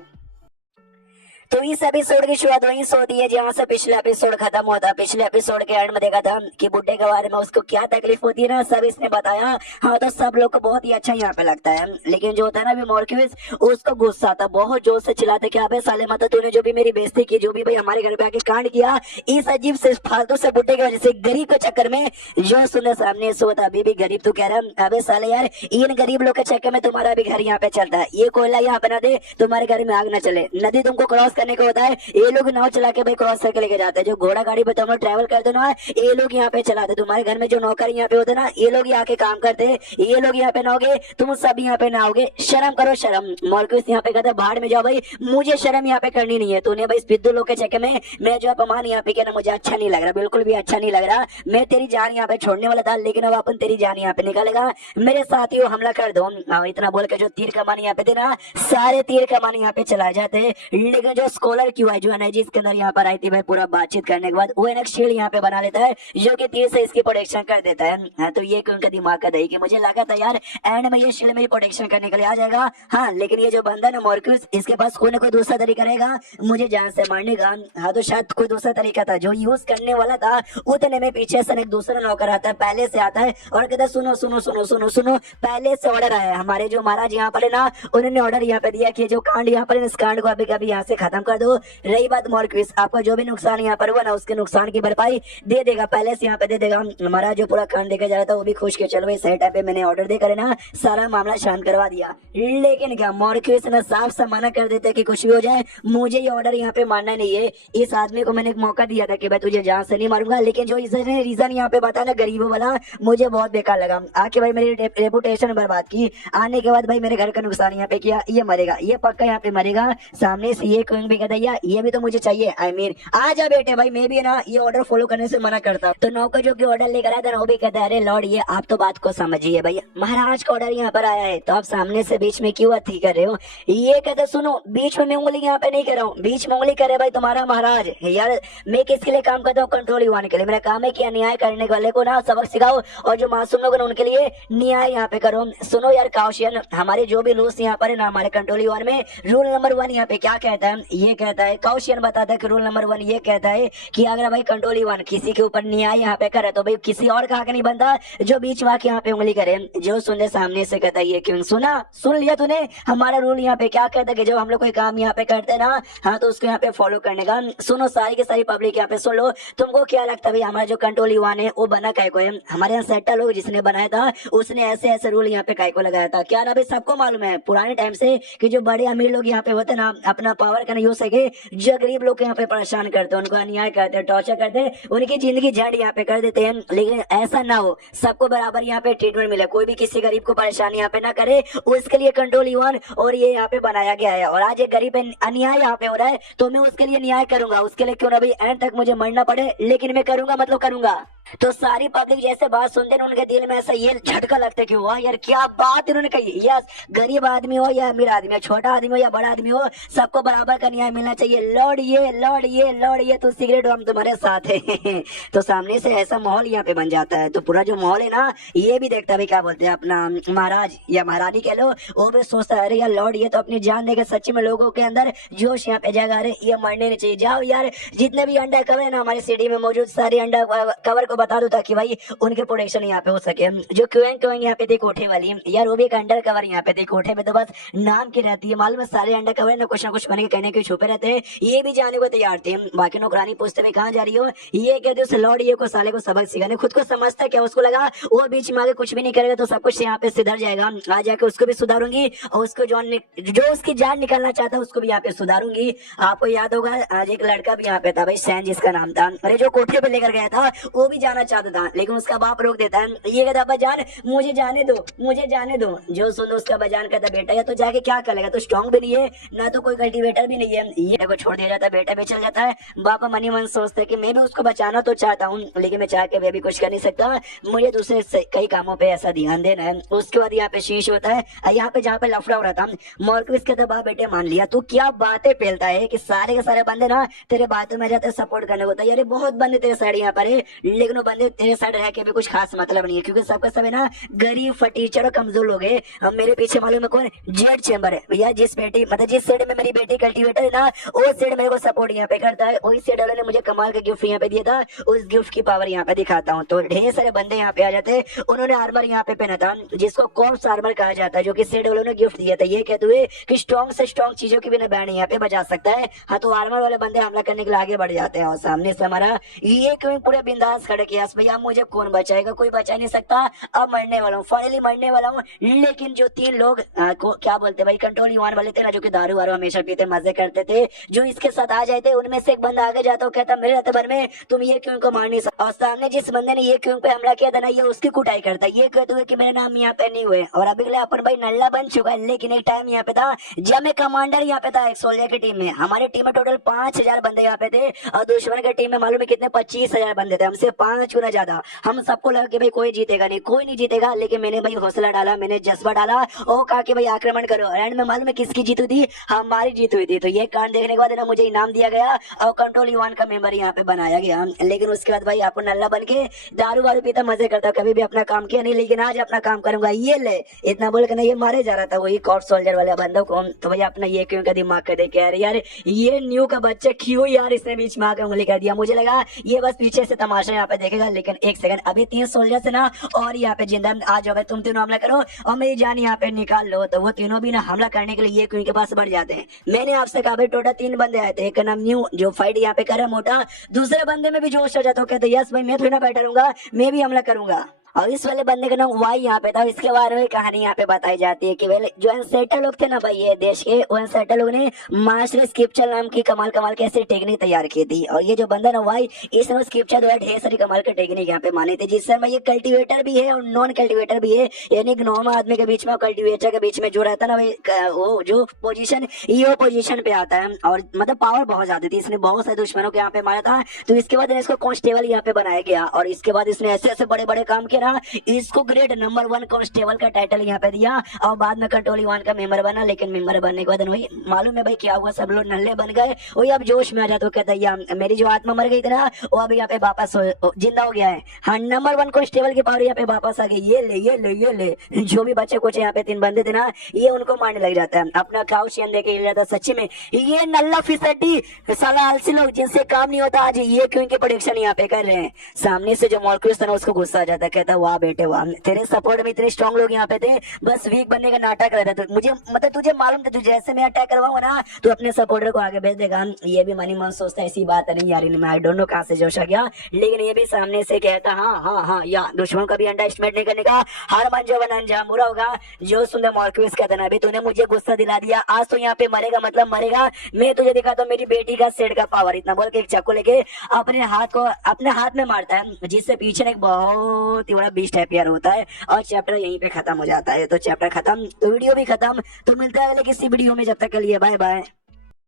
तो इस एपिसोड की शुरुआत वहीं से होती है जहाँ से पिछले एपिसोड खत्म हुआ था। पिछले एपिसोड के एंड में देखा था कि बुड्ढे के बारे में उसको क्या तकलीफ होती है ना, सब इसने बताया। हाँ तो सब लोग को बहुत ही अच्छा यहाँ पे लगता है, लेकिन जो होता है ना अभी मॉर्क्यूस, उसको गुस्सा आता, बहुत जोर से चिल्लाते कि अबे साले मत, तूने जो भी मेरी बेइज्जती की, जो भी भाई हमारे घर पे आके कांड किया, इस अजीब से फालतू से बुड्ढे की वजह से, गरीब के चक्कर में, जो सुनने सामने से होता अभी भी गरीब तू कह रहा, अबे साले यार इन गरीब लोग के चक्कर में तुम्हारा भी घर यहाँ पे चलता है, ये कोयला यहाँ पे ना दे तुम्हारे घर में आग न चले, नदी तुमको क्रॉस करने को होता है, ये लोग नाव चला के भाई क्रॉस करके लेके जाते हैं, जो घोड़ा गाड़ी पे तुम लोग ट्रैवल करते ना, ये लोग यहाँ पे चलाते, तुम्हारे घर में जो नौकर यहाँ पे होते ना, ये लोग यहाँ के काम करते, ये लोग यहाँ पे ना होगे, तुम सब यहाँ पे ना होगे, शर्म करो शर्म। मॉर्क्यूस यहाँ पे कहता है बाहर में जाओ भाई, मुझे शर्म यहाँ पे करनी नहीं है, तूने भाई सिद्धू लोग के चक्कर में मैं जो अपमान यहाँ पे कहना, मुझे अच्छा नहीं लग रहा, बिल्कुल भी अच्छा नहीं लग रहा। मैं तेरी जान यहाँ पे छोड़ने वाला था, लेकिन अब अपन तेरी जान यहाँ पे निकालेगा, मेरे साथियों हमला कर दो। इतना बोल के जो तीर कमान यहाँ पे थे ना, सारे तीर कमान यहाँ पे चला जाते, लेकिन जो स्कॉलर क्यों है, जो एनर्जी इसके अंदर यहाँ पर आई थी भाई, पूरा बातचीत करने के बाद वो एक शील्ड यहाँ पे बना लेता है, जो कि तीर से इसकी प्रोटेक्शन कर देता है। हाँ, तो ये उनका दिमाग का दही कि मुझे लगा था यार एंड में ये शील्ड मेरी प्रोटेक्शन करने के लिए आ जाएगा। हाँ, लेकिन ये जो बंदा ना मॉर्क्यूस, इसके पास कोई ना कोई दूसरा तरीका रहेगा मुझे जान से मारने का। हाँ, तो शायद कोई दूसरा तरीका था जो यूज करने वाला था। उतने में पीछे से एक दूसरा नौकर आता है, पहले से आता है और कहता है सुनो सुनो सुनो सुनो सुनो, पहले से ऑर्डर आया है, हमारे जो महाराज यहाँ पर है ना, उन्होंने ऑर्डर यहाँ पे दिया कि जो कांड यहाँ पर, इस कांड को अभी कभी यहाँ से खत्म कर दो। रही बात मॉर्क्यूस, आपका जो भी नुकसान यहाँ पर हुआ ना, उसके नुकसान की भरपाई दे देगा, पहले से यहाँ पे दे देगा। हमारा जो पूरा कांड देखा जा रहा था वो भी खुश के चलो भाई सही टाइम पे मैंने ऑर्डर देकर ना सारा मामला शांत करवा दिया। लेकिन क्या मॉर्क्यूस ने साफ सा मना कर देते कि कुछ भी हो जाए मुझे ये ऑर्डर यहाँ पे मानना नहीं है। इस आदमी को मैंने एक मौका दिया था कि भाई तुझे जान से नहीं मारूंगा, लेकिन जो इसने रीजन यहाँ पे बताया ना गरीबों वाला, मुझे बहुत बेकार लगा। आके भाई मेरी रेपुटेशन बर्बाद की, आने के बाद भाई मेरे घर का नुकसान यहाँ पे किया, ये मरेगा, ये पक्का यहाँ पे मरेगा। सामने से ये क्वीन भी कहता है ये भी तो मुझे चाहिए, आई मीन आजा बेटे भाई, मैं भी ना ये ऑर्डर फॉलो करने से मना करता। तो नौकर जो कि ऑर्डर लेकर आया था ना, वो भी कहता है अरे लॉर्ड ये आप तो बात को समझिए भैया, महाराज का ऑर्डर यहाँ पर आया है तो आप सामने से बीच में क्यों अथी कर रहे हो। ये कहते सुनो बीच में मैं उंगली यहाँ पे नहीं कर रहा हूँ, बीच में उंगली करे भाई तुम्हारा महाराज यार, मैं किसके लिए काम करता हूँ, कंट्रोल युवान के लिए। मेरा काम है कि न्याय करने वाले को ना सबक सिखाओ और जो मासूम लोग उनके लिए न्याय यहाँ पे करो। सुनो यार काउशियन, हमारे जो भी रूल्स यहाँ पर है ना, हमारे कंट्रोल युवान में रूल नंबर 1 यहाँ पे क्या कहता है, ये कहता है काउशियन बताता है कि रूल नंबर 1 ये कहता है कि अगर भाई कंट्रोल युवान किसी के ऊपर न्याय यहाँ पे करे तो भाई किसी और का नहीं बनता जो बीच वाक यहाँ पे उंगली करे। जो सुनने सामने से कहता है ये क्यों, सुना सुन लिया तूने, हमारा रूल यहाँ पे क्या कहता है कि जब हम लोग कोई काम यहाँ पे करते हैं ना, हाँ तो उसको यहाँ पे फॉलो करने का। सुनो सारी की सारी पब्लिक यहाँ पे सुन लो, तुमको क्या लगता है भाई हमारा जो कंट्रोल युवान है वो बना काय को है, हमारे यहाँ सेट्टा लोग जिसने बनाया था उसने ऐसे ऐसे रूल यहाँ पे काय को लगाया था। क्या ना भाई सबको मालूम है पुराने टाइम से कि जो बड़े अमीर लोग यहाँ पे होते ना, अपना पावर का यूज सके, जो गरीब लोग यहाँ पे परेशान करते हैं, उनको अन्याय करते हैं, टॉर्चर करते हैं, उनकी जिंदगी झंड यहाँ पे कर देते हैं। लेकिन ऐसा ना हो, सबको बराबर यहाँ पे ट्रीटमेंट मिले, कोई भी किसी गरीब को परेशानी यहाँ पे ना करे, उसके लिए कंट्रोल युवान और ये यहाँ पे बनाया गया है। और आज एक गरीब पे अन्याय यहाँ पे हो रहा है तो मैं उसके लिए न्याय करूंगा, उसके लिए क्यों ना भाई एंड तक मुझे मरना पड़े, लेकिन मैं करूंगा मतलब करूंगा। तो सारी पब्लिक जैसे बात सुनते हैं उनके दिल में ऐसा ये झटका लगता है कि वाह यार क्या बात इन्होंने कही। यस, गरीब आदमी हो या अमीर आदमी हो, छोटा आदमी हो या बड़ा आदमी हो, सबको बराबर का न्याय मिलना चाहिए। लौड़िए लौड़िए लौड़िए, तो सिगरेट हम तुम्हारे साथ है। तो सामने से ऐसा माहौल यहाँ पे बन जाता है। तो पूरा जो माहौल है ना, ये भी देखता है भाई क्या बोलते हैं अपना महाराज या महारानी कह लो, वो भी सोचता है अरे यार लौड़ ये तो अपनी जान देकर सच्ची में लोगों के अंदर जोश यहाँ पे जगा रहे, ये मरने नहीं चाहिए। जाओ यार जितने भी अंडा कवर है ना हमारी सिटी में मौजूद, सारे अंडा कवर को बता दो ताकि भाई उनके प्रोटेक्शन यहाँ पे हो सके। जो क्वेंग क्वेंग यहाँ पे थी कोठे वाली यार, वो भी एक अंडर कवर यहाँ पे थी। कोठे में तो बस नाम की रहती है, मालूम है सारे अंडर कवर ना कुछ बने के कहने के छुपे रहते हैं। ये भी जाने को तैयार थे। बाकी नौकरानी पूछते में कहाँ जा रही हो, ये कहते उस लॉर्ड ये को साले को सबक सिखाने। खुद को समझता क्या, उसको लगा वो बीच में आगे कुछ भी नहीं करेगा तो सब कुछ यहाँ पे सुधर जाएगा। आ जाके उसको भी सुधारूंगी और उसको जो उसकी जान निकालना चाहता है उसको भी यहाँ पे सुधारूंगी। आपको याद होगा आज एक लड़का भी यहाँ पे था भाई, सैन जिसका नाम था, अरे जो कोठे पे लेकर गया था वो भी जाना चाहता था, लेकिन उसका बाप रोक देता है। ये कहता अब्बा जान मुझे जाने दो, मुझे जाने दो। जो सुन उसका बजान कहता बेटा या तो जाके क्या करेगा, तो स्ट्रॉन्ग भी नहीं है ना तो कोई कल्टीवेटर भी नहीं है। ये को छोड़ दिया जाता है, बेटा भी चल जाता है। बापा मनी मन सोचता है कि मैं भी उसको बचाना तो चाहता हूँ, लेकिन मैं चाह के मैं भी कुछ कर नहीं सकता, मुझे दूसरे कई कामों पे ऐसा ध्यान देना है। उसके बाद यहाँ पे शीश होता है, यहाँ पे जहाँ पे लफड़ा हो रहा था मॉर्क्विस कहता बाप बेटे मान लिया, तू क्या बातें फैलता है कि सारे के सारे बंदे ना तेरे बातों में जाते सपोर्ट करने को तैयार है। बहुत बंदे तेरे साइड यहाँ पर है, लेकिन वो बंदे तेरे साइड रह के भी कुछ खास मतलब नहीं है, क्योंकि सबका सब है ना गरीब फटीचर और कमजोर लोग है। हम मेरे पीछे मालूम है कौन, जेड चैम्बर है भैया। जिस बेटी मतलब जिस साइड में मेरी बेटी कल्टीवेटर है ना, वो साइड मेरे को सपोर्ट यहाँ पे करता है। वही साइड वाले ने मुझे कमाल का गिफ्ट यहाँ पे दिया था, उस गिफ्ट की पावर यहाँ पे दिखाता हूँ। तो ढेर सारे बंदे यहाँ पे आ जाते हैं। उन्होंने आर्मर यहाँ पे पहना था जिसको कॉर्प्स आर्मर कहा जाता है, जो कि साइड वालों ने गिफ्ट दिया था। ये कहते हुए कि स्ट्रॉन्ग से स्ट्रॉन्ग चीजों की बिना बैंड यहाँ पे बजा सकता है। हाँ, तो आर्मर वाले बंदे हमला करने के लिए आगे बढ़ जाते हैं और सामने से हमारा ये क्यों पूरे बिंदास खड़े किया भैया, मुझे कौन बचाएगा, कोई बचा नहीं सकता, अब मरने वाला हूँ, फाइनली मरने वाला हूँ। लेकिन जो तीन लोग क्या बोलते भाई कंट्रोल युवान वाले थे ना, जो कि दारू वारू हमेशा पीते मजे करते थे, जो इसके साथ आ जाते उनमें से एक बंदा आगे जाता हो कहता मेरे रतबर में तुम ये क्यों को मार नहीं सकते। और सामने जिस बंदे ने ये क्यों पे हमला किया था ना, ये उसकी कुटाई करता है। ये कहते हुए कि मेरे नाम यहाँ पे नहीं हुए और अभी अपन भाई नल्ला बन चुका है। लेकिन एक टाइम यहाँ पे था जब मैं कमांडर यहाँ पे था एक सोल्जर की टीम में। हमारी टीम में टोटल 5000 बंदे यहाँ पे थे और दुश्मन की टीम में मालूम है कितने 25,000 बंदे थे, हमसे 5 गुना ज्यादा। हम सबको लगा कि भाई कोई जीतेगा नहीं, कोई नहीं जीतेगा, लेकिन मैंने भाई हौसला डाला, मैंने जज्बा डाला और कहा कि भाई आक्रमण करो। एंड में मालूम है किसकी जीत हुई थी, हमारी जीत हुई थी। तो ये कांड देखने के बाद ना मुझे इनाम दिया गया और कंट्रोल युवान का मेंबर यहाँ पे बनाया गया। लेकिन उसके बाद भाई आपको नल्ला बन के दारू वारू पीता मजे करता, कभी भी अपना काम किया नहीं, लेकिन आज अपना काम करूंगा। ये ले इतना बोल के ना ये मारे जा रहा था वही कॉर्प सोल्जर वाले बंदों को। तो भाई अपना ये क्यों का दिमाग कर दे के यार ये न्यू का बच्चा क्यों यार इसने बीच में आकर उंगली कर दिया। मुझे लगा ये बस पीछे से तमाशा यहाँ पे देखेगा, लेकिन एक सेकंड अभी 3 सोल्जर से ना और यहाँ पे जिंदा आ जाओ, तुम तीनों हमला करो और मेरी जान यहाँ पे निकाल लो। तो वो तीनों भी ना हमला करने के लिए ये क्यों के पास बढ़ जाते हैं। मैंने आपसे कहा भाई टोटल 3 बंदे आए थे, एक नाम न्यू जो फाइट यहाँ पे कर रहा मोटा, दूसरे बंदे में भी जोश आ जाता है, कहते यस भाई मैं थोड़ी ना बैठा रहूंगा, मैं भी हमला करूंगा। और इस वाले बंदे का नाम वाई यहाँ पे था। इसके बारे में कहानी यहाँ पे बताई जाती है कि वे जो एनसेटर लोग थे ना भाई ये देश के, वो एनसेटर लोग ने मास्टर स्क्रिप्चर नाम की कमाल कमाल की ऐसी टेक्निक तैयार की थी। और ये जो बंदा ना वाई, इसने स्क्रिप्चर द्वारा ढेर सारी कमाल की टेक्निक यहाँ पे मानी थी, जिससे भाई ये कल्टीवेटर भी है और नॉन कल्टीवेटर भी है। यानी नॉर्मल आदमी के बीच में और कल्टीवेटर के बीच में जो रहता ना भाई वो जो पोजिशन ये पोजिशन पे आता है। और मतलब पावर बहुत ज्यादा थी, इसने बहुत सारे दुश्मनों को यहाँ पे मारा था। तो इसके बाद इसको कांस्टेबल यहाँ पे बनाया गया और इसके बाद इसने ऐसे ऐसे बड़े बड़े काम किया ना, इसको ग्रेड नंबर 1 कांस्टेबल का टाइटल यहाँ पे दिया और बाद में कंट्रोल युवान का मेंबर बना। लेकिन मेंबर बनने के बाद वही मालूम है भाई क्या हुआ, सब लोग नल्ले बन गए। वही अब जोश में आ जाता, तो कहता है मेरी जो आत्मा मर गई थी ना वो अब यहाँ पे वापस जिंदा हो गया है। हाँ, नंबर 1 कांस्टेबल की पावर यहाँ पे वापस आ गई। ये ले ये ले ये ले। जो भी बच्चे कुछ यहाँ पे 3 बंदे थे ना, ये उनको मारने लग जाता है, अपना काउच देके हिल जाता। सच्ची में ये नल्ला फिसड्डी साला आलसी लोग जिनसे काम नहीं होता, आज ये क्यों इनकी प्रोडिक्शन यहाँ पे कर रहे हैं। सामने से जो मॉर्क्विस था ना उसको गुस्सा आ जाता है, कहता वाह बेटे वाह, तेरे सपोर्ट में इतने स्ट्रॉन्ग लोग यहाँ पे थे, बस वीक बनने का नाटक रहता था। मुझे मतलब तुझे मालूम था, तुझे जैसे मैं अटैक करवाऊंगा ना तो अपने सपोर्टर को आगे भेज देगा। ये भी मनी मन सोचता है ऐसी बात नहीं यार, मैं आई डोंट नो कहां से जोश आ गया। लेकिन ये भी सामने से कहता हाँ या दुश्मन का भी अंडर एस्टिमेट नहीं करने का, हर मन जो बना अंजाम बुरा होगा। जो सुंदर मॉर्क्विस कहता ना अभी तूने मुझे गुस्सा दिला दिया, आज तो यहाँ पे मरेगा मतलब मरेगा। मैं तुझे दिखाता हूँ मेरी बेटी का सेड का पावर। इतना बोल के एक चाकू लेके अपने हाथ को अपने हाथ में मारता है, जिससे पीछे एक बहुत ही बड़ा बीस्ट अपियर होता है और चैप्टर यहीं पे खत्म हो जाता है। तो चैप्टर खत्म तो वीडियो भी खत्म। तो मिलता है अगले किसी वीडियो में, जब तक के लिए बाय बाय।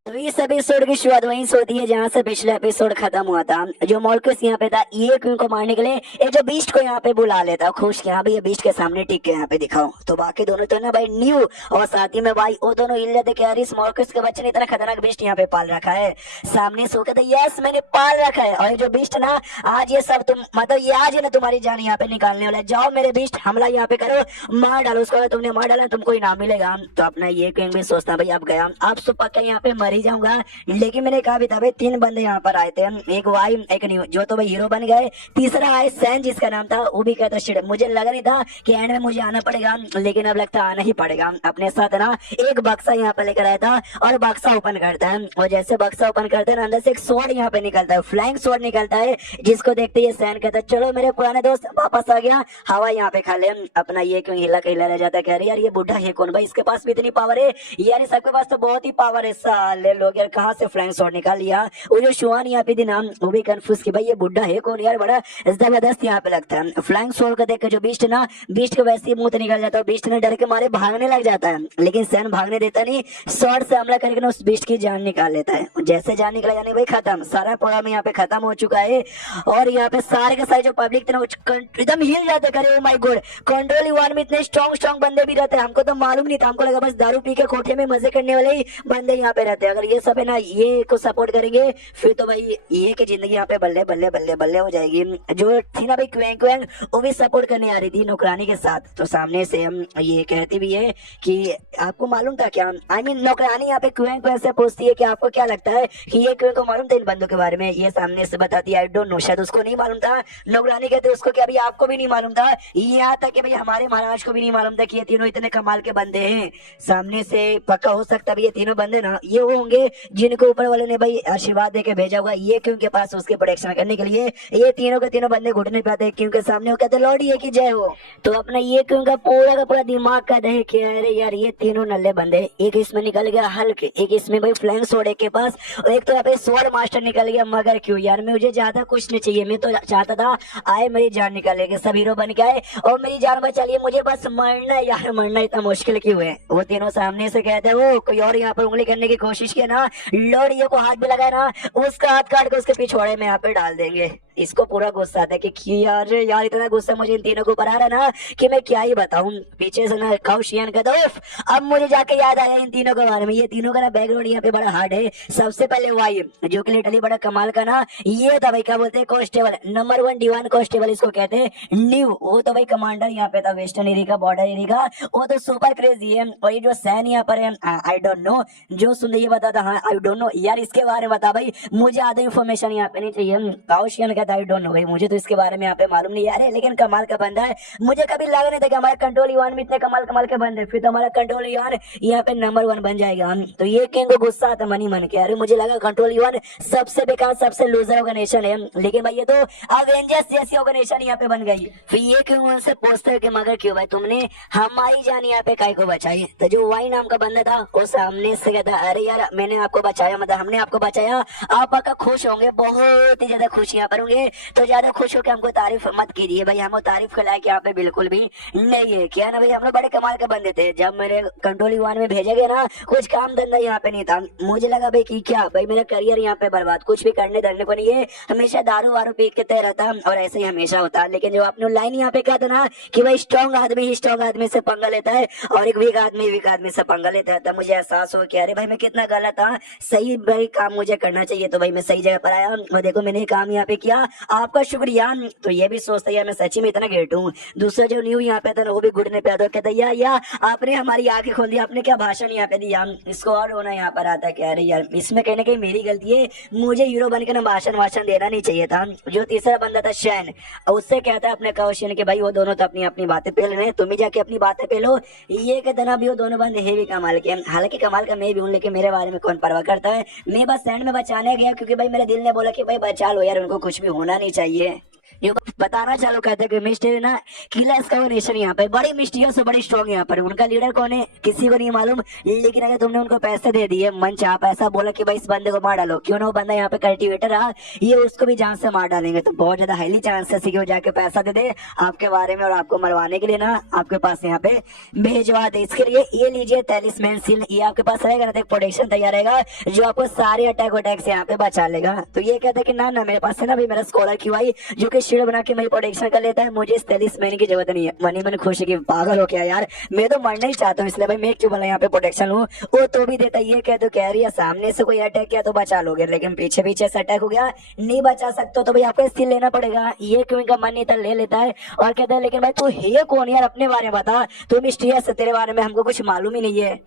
तो इस एपिसोड की शुरुआत वहीं से होती है जहां से पिछला एपिसोड खत्म हुआ था। जो मॉर्कस यहाँ पे था ये क्वीन को मारने के लिए एक जो बीस्ट को यहाँ पे बुला लेता है, खुश कि हाँ भाई ये बीस्ट के सामने टिक के यहाँ पे दिखाओ। तो बाकी दोनों तो ना भाई न्यू और साथ ही में भाई वो दोनों हिल जाते कि यार इस मॉर्कस के बच्चे ने इतना खतरनाक बीस्ट यहाँ पे पाल रखा है। सामने सो के यस मैंने पाल रखा है, और ये जो बीस्ट ना आज ये सब तुम मतलब ये आज है ना तुम्हारी जान यहाँ पे निकालने वाला है। जाओ मेरे बीस्ट हमला यहाँ पे करो, मार डालो उसको, अगर तुमने मार डाला तुमको इनाम मिलेगा। तो अपना ये क्वीन भी सोचता भाई अब गया अब तो पक्का यहाँ पे मर ही जाऊंगा। लेकिन मैंने कहा भी था भाई 3 बंदे यहाँ पर आए थे, एक वाई एक न्यू, जो तो भाई हीरो बन गए। तीसरा आए सैन जिसका नाम था, वो भी कहता शिट मुझे लगा नहीं था कि एंड में मुझे आना पड़ेगा, लेकिन अब लगता आना ही पड़ेगा। अपने साथ ना एक बक्सा यहाँ पे लेकर आया था और बक्सा ओपन करता है, और जैसे बक्सा ओपन करते हैं अंदर से एक स्वॉर्ड यहाँ पे निकलता है, फ्लाइंग स्वॉर्ड निकलता है, जिसको देखते ही सैन कहता है चलो मेरे पुराने दोस्त वापस आ गया, हवा यहाँ पे खा ले। अपना ये क्यों हिला के हिला रह जाता है, कह रही यार ये बुढ़ा है कौन भाई, इसके पास भी इतनी पावर है यार, सबके पास तो बहुत ही पावर है, साले लोग यार कहाँ से फ्लाइंग स्वॉर्ड निकाल लिया। वो जो शुआन यहाँ पे थी नाम वो भी कंफ्यूज कि भाई ये बुढ़ा है कौन यार, बड़ा जबरदस्त यहाँ पे लगता है। फ्लाइंग स्वॉर्ड को देख के जो बीस्ट ना बीस्ट को वैसे ही मुंह निकल जाता है, बीस्ट ने डर के मारे भागने लग जाता है, लेकिन सैन भागने देता नहीं, स्वॉर्ड से हमला करके ना उस बीस्ट की जान निकाल लेता है। जैसे जान निकला जाने भाई खत्म, सारा प्रोग्राम यहाँ पे खत्म हो चुका है। और यहाँ पे सारे के सारे जो पब्लिक थे ना एकदम हिल जाते, करे oh my God control one में इतने स्ट्रॉन्ग स्ट्रॉन्ग बंदे भी रहते हैं, हमको तो मालूम नहीं था, हमको लगा बस दारू पी के कोठे में मजे करने वाले ही बंदे यहाँ पे रहते हैं। अगर ये सब है ना ये को सपोर्ट करेंगे फिर तो भाई ये की जिंदगी यहाँ पे बल्ले बल्ले बल्ले बल्ले हो जाएगी। जो थी ना भाई क्वेंग क्वेंग वो भी सपोर्ट करने आ रही थी नौकरानी के साथ, तो सामने से हम ये कहती भी है कि आपको मालूम था क्या, आई मीन नौकरानी यहाँ पे क्वेंग क्वेंग से पूछती है कि आपको क्या लगता है कि ये क्वेंग को मालूम था इन बंदों के बारे में, ये सामने से बताती है आई डोंट नो, शायद उसको नहीं मालूम था। नौकरानी कहते उसको कि अभी आपको भी नहीं मालूम था, यहाँ तक कि भाई हमारे महाराज को भी नहीं मालूम था कि ये तीनों इतने कमाल के बंदे हैं। सामने से पक्का हो सकता है ये तीनों बंदे ना ये वो होंगे जिनको ऊपर वाले ने भाई आशीर्वाद देके भेजा होगा ये क्यों के पास उसके प्रोटेक्शन करने के लिए। ये तीनों के तीनों बंदे घुटने पे आते क्योंकि सामने वो कहते लॉर्ड ये की जय हो। तो अपना ये क्यों का पूरा दिमाग का दे कि अरे यार ये तीनों नल्ले बंदे, एक इसमें निकल गया हल्क, एक इसमें भाई फ्लैंग स्वॉर्ड के पास, और एक तो यहाँ पे स्वॉर्ड मास्टर निकल गया। मगर क्यों यार मुझे ज्यादा कुछ नहीं चाहिए, मैं तो चाहता था आए मेरी जान निकालेंगे सब हीरो बन के आए और मेरी जान बचा लिए, मुझे बस मरना है यार, मरना इतना मुश्किल क्यों है। वो तीनों सामने से कहते हो कोई और यहाँ पर उंगली करने की कोशिश किया ना, लॉर्ड ये को हाथ भी लगाया ना उसका हाथ काट के उसके पिछवाड़े में यहाँ पे डाल देंगे। इसको पूरा गुस्सा आता है कि यार इतना गुस्सा मुझे इन तीनों को ऊपर आ रहा है ना कि मैं क्या ही बताऊं। पीछे से ना काउशियन कहता उफ, अब मुझे जाके याद आया इन तीनों के बारे में। ये तीनों का ना बैकग्राउंड यहाँ पे बड़ा हार्ड है। सबसे पहले वाई जो कि लिटरली बड़ा कमाल का ना ये था भाई, क्या बोलते हैं कांस्टेबल नंबर 1 डिवान कांस्टेबल इसको कहते हैं। न्यू वो तो भाई कमांडर यहाँ पे था वेस्टर्न एरिया का, बॉर्डर एरिया का, वो तो सुपर क्रेजी है। और ये जो सैन यहाँ पर है आई डोंट नो, जो सुन ये बता था हाँ आई डोंट नो यार इसके बारे में बता भाई, मुझे आधा इन्फॉर्मेशन यहाँ पे नहीं चाहिए। काउशियन कहता आई डोंट नो भाई मुझे तो इसके बारे में यहाँ पे मालूम नहीं यार, लेकिन कमाल का बंदा है। मुझे कभी लगा नहीं था कि हमारे कंट्रोल यूआन में इतने कमाल कमाल के बंदे, फिर तो हमारा कंट्रोल यूआन यहाँ पे नंबर 1 बन जाएगा। तो ये किंग को गुस्सा आता मनी मन के, अरे मुझे लगा कंट्रोल यूआन सबसे बेकार सबसे लूजर ऑर्गेनाइजेशन है, लेकिन भाई ये तो अवेंजर्स जैसी ऑर्गेनाइजेशन यहाँ पे बन गई। फिर ये क्यों उनसे पूछते हैं कि मगर क्यों भाई तुमने हमारी जान यहाँ पे काय को बचाई। तो जो वाई नाम का बंदा था वो सामने से कहता अरे यार मैंने आपको बचाया, मतलब हमने आपको बचाया, आप पक्का खुश होंगे, बहुत ही ज्यादा खुश यहाँ पर होंगे। तो ज्यादा खुश होकर हमको तारीफ मत कीजिए भाई, हम तारीफ के लायक यहाँ पे बिल्कुल भी नहीं है। क्या ना भाई हम लोग बड़े कमाल के बंदे थे, जब मेरे कंट्रोल यूआन में भेजे गए ना कुछ काम धंधा यहाँ पे नहीं था, मुझे लगा भाई कि क्या भाई मेरा करियर यहाँ पे बर्बाद, कुछ भी करने धरने को नहीं है, हमेशा दारू वारू पी के रहता और ऐसे ही हमेशा होता। लेकिन जो आपने लाइन यहाँ पे कहा था ना कि भाई स्ट्रॉन्ग आदमी से पंगा लेता है और एक वीक आदमी से पंगा लेता है, तब मुझे एहसास हो कि अरे भाई मैं कितना गलत था, सही भाई काम मुझे करना चाहिए। तो भाई मैं सही जगह पर आया और देखो मैंने काम यहाँ पे किया, आपका शुक्रिया। तो ये भी सोचता यार मैं सच्ची में इतना ग्रेट हूँ। दूसरा जो न्यू यहाँ पे था ना वो भी घुटने पे आता कहता या आपने हमारी आंखें खोल दी, आपने क्या भाषण यहाँ पे दिया। इसको और होना यहाँ पर आता है कि अरे यार इसमें कहीं ना कहीं मेरी गलती है, मुझे हीरो बन के ना भाषण देना नहीं चाहिए था। जो तीसरा बंदा था शैन, उससे कहता है अपने क्वेश्चन के भाई वो दोनों तो अपनी अपनी बातें पेल रहे हैं, तुम ही जाके अपनी बातें पेलो। ये कहते ना भी वो दोनों बंदे है भी कमाल के, हालांकि कमाल का मैं भी हूँ, लेकिन मेरे बारे में कौन परवाह करता है। मैं बस सैंड में बचाने गया क्योंकि भाई मेरे दिल ने बोला कि भाई बचा लो यार, उनको कुछ भी होना नहीं चाहिए। ये बताना चालू करते कि मिस्टर ना किला इसका वो नेशन यहाँ पे बड़ी मिस्टीरियस और बड़ी स्ट्रॉन्ग यहाँ पर। उनका लीडर कौन है किसी को नहीं मालूम, लेकिन अगर तुमने उनको पैसे दे दिए मन चाह पैसा बोला कि भाई इस बंदे को मार डालो, क्यों ना वो बंदा यहाँ पे कल्टिवेटर रहा, ये उसको भी जान से मार डालेंगे। तो बहुत ज्यादा हाईली चांसेस है कि वो जाके पैसा दे दे आपके बारे में और आपको मरवाने के लिए ना आपके पास यहाँ पे भेजवा दे। इसके लिए ये लीजिए टेलिस्मैन सील, ये आपके पास रहेगा ना, तो एक प्रोटेक्शन तैयार रहेगा जो आपको सारे अटैक से यहाँ पे बचा लेगा। तो ये कहता है कि ना मेरे पास है ना भाई मेरा स्कॉलर क्यूआई जो कि शील्ड बना के मेरी प्रोटेक्शन कर लेता है, मुझे इस टेलिस्मैन की जरूरत नहीं है। मनी मन खुश है कि पागल हो क्या यार, मैं तो मरना ही चाहता हूँ, इसलिए भाई मैं क्यों बोला यहाँ पे प्रोटेक्शन लूँ। वो तो भी देता, ये कह तो कह रही है सामने से कोई अटैक किया तो बचा लोगे, लेकिन पीछे पीछे से अटैक हो गया नहीं बचा सकते तो भाई आपको स्टील लेना पड़ेगा। ये क्यों इनका मन नहीं था ले लेता है और कहता है लेकिन भाई तू है कौन यार, अपने बारे में बता, तू मिस्टीरियस है, तेरे बारे में हमको कुछ मालूम ही नहीं है।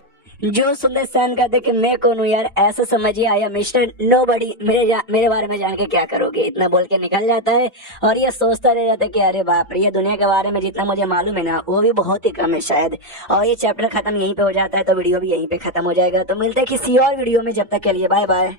जो सुंदर सहन कहते कि मैं कौन हूँ यार, ऐसा समझिए आया मिस्टर नोबडी, मेरे बारे में जान के क्या करोगे, इतना बोल के निकल जाता है। और ये सोचता रह जाता है कि अरे बाप रे, ये दुनिया के बारे में जितना मुझे मालूम है ना वो भी बहुत ही कम है शायद। और ये चैप्टर खत्म यहीं पे हो जाता है, तो वीडियो भी यहीं पे खत्म हो जाएगा। तो मिलते हैं किसी और वीडियो में, जब तक के लिए बाय बाय।